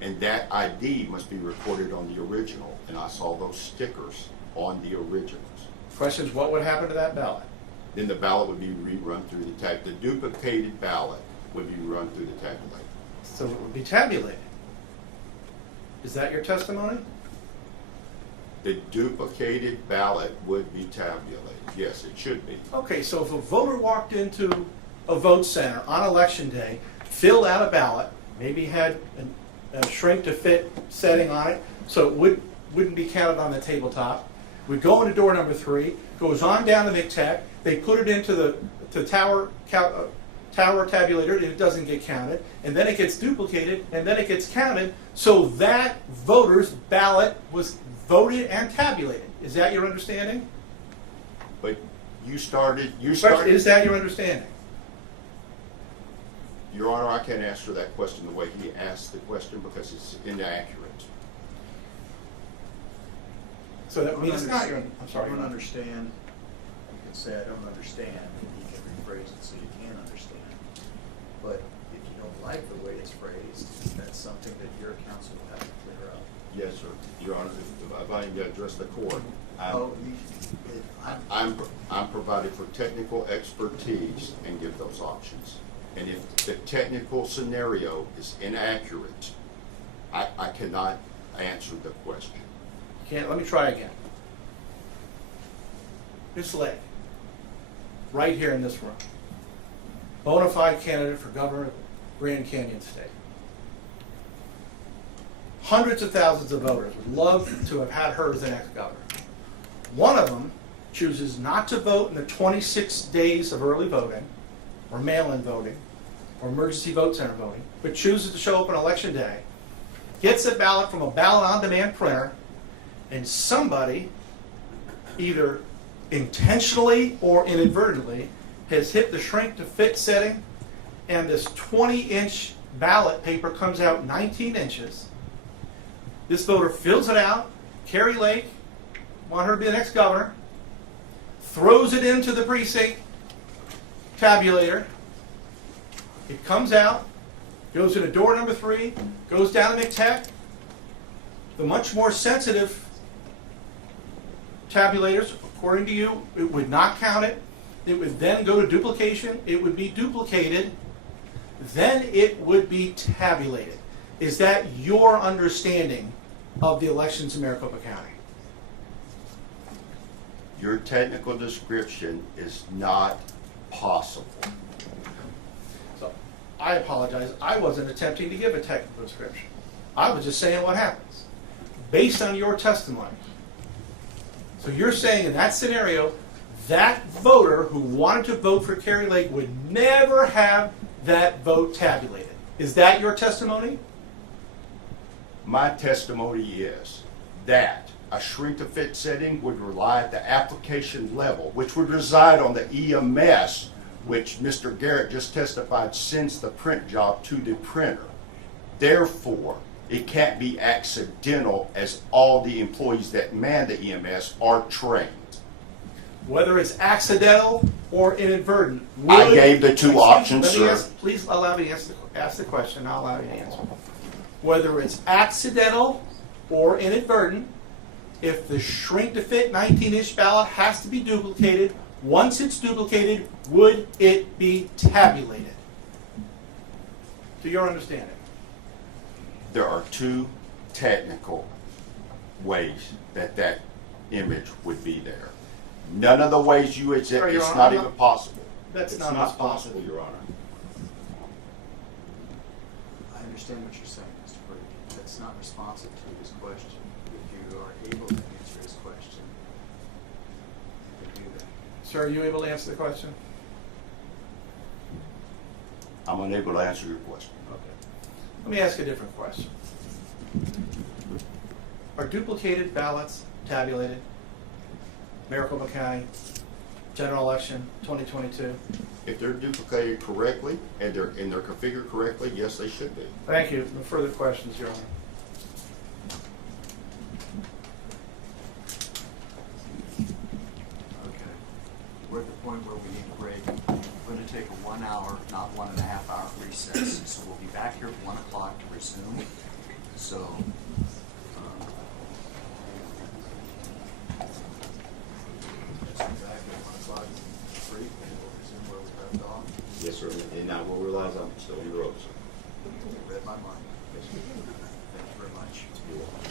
and that ID must be recorded on the original, and I saw those stickers on the originals. Question is, what would happen to that ballot? Then the ballot would be rerun through the tab. The duplicated ballot would be run through the tabulator. So it would be tabulated. Is that your testimony? The duplicated ballot would be tabulated. Yes, it should be. Okay, so if a voter walked into a vote center on election day, filled out a ballot, maybe had a shrink-to-fit setting on it, so it wouldn't be counted on the tabletop, would go into door number 3, goes on down to MCTEC, they put it into the tower tabulator, and it doesn't get counted, and then it gets duplicated, and then it gets counted, so that voter's ballot was voted and tabulated. Is that your understanding? But you started. Is that your understanding? Your Honor, I can't answer that question the way he asked the question because it's inaccurate. So that means it's not your. I'm sorry. I don't understand. You can say I don't understand, and you can rephrase it so you can understand. But if you don't like the way it's phrased, that's something that your counsel will have to clear up. Yes, sir. Your Honor, if I can address the court, I'm provided for technical expertise and give those options. And if the technical scenario is inaccurate, I cannot answer the question. Let me try again. This lady, right here in this room, bona fide candidate for governor of Grand Canyon State. Hundreds of thousands of voters would love to have had her as the next governor. One of them chooses not to vote in the 26 days of early voting, or mail-in voting, or emergency vote center voting, but chooses to show up on election day, gets a ballot from a ballot-on-demand printer, and somebody, either intentionally or inadvertently, has hit the shrink-to-fit setting and this 20-inch ballot paper comes out 19 inches. This voter fills it out. Kari Lake, want her to be the next governor, throws it into the precinct tabulator. It comes out, goes into door number 3, goes down to McTech. The much more sensitive tabulators, according to you, it would not count it. It would then go to duplication. It would be duplicated. Then it would be tabulated. Is that your understanding of the elections in Maricopa County? Your technical description is not possible. So I apologize. I wasn't attempting to give a technical description. I was just saying what happens based on your testimony. So you're saying in that scenario, that voter who wanted to vote for Kari Lake would never have that vote tabulated. Is that your testimony? My testimony is that a shrink-to-fit setting would rely at the application level, which would reside on the EMS, which Mr. Garrett just testified sends the print job to the printer. Therefore, it can't be accidental, as all the employees that man the EMS are trained. Whether it's accidental or inadvertent. I gave the two options, sir. Please allow me to ask the question. I'll allow you to answer. Whether it's accidental or inadvertent, if the shrink-to-fit 19-inch ballot has to be duplicated, once it's duplicated, would it be tabulated? To your understanding. There are two technical ways that that image would be there. None of the ways you had said, Sorry, Your it's Honor, not I'm even not- possible. That's It's not not possible. possible, Your Honor. I understand what you're saying, Mr. Parikh. That's not responsive to his question. If you are able to answer his question, you can do that. Sir, are you able to answer the question? I'm unable to answer your question. Let me ask a different question. Are duplicated ballots tabulated? Maricopa County, general election 2022. If they're duplicated correctly and they're configured correctly, yes, they should be. Thank you. No further questions, Your Honor. Okay. We're at the point where we need a break. We're going to take a 1 hour, not 1.5 hour recess. So we'll be back here at 1 o'clock to resume. So, back at 1 o'clock, break, and we'll resume where we left off. Yes, sir. And now we'll realize I'm still in the ropes. You read my mind. Thank you very much. You're welcome.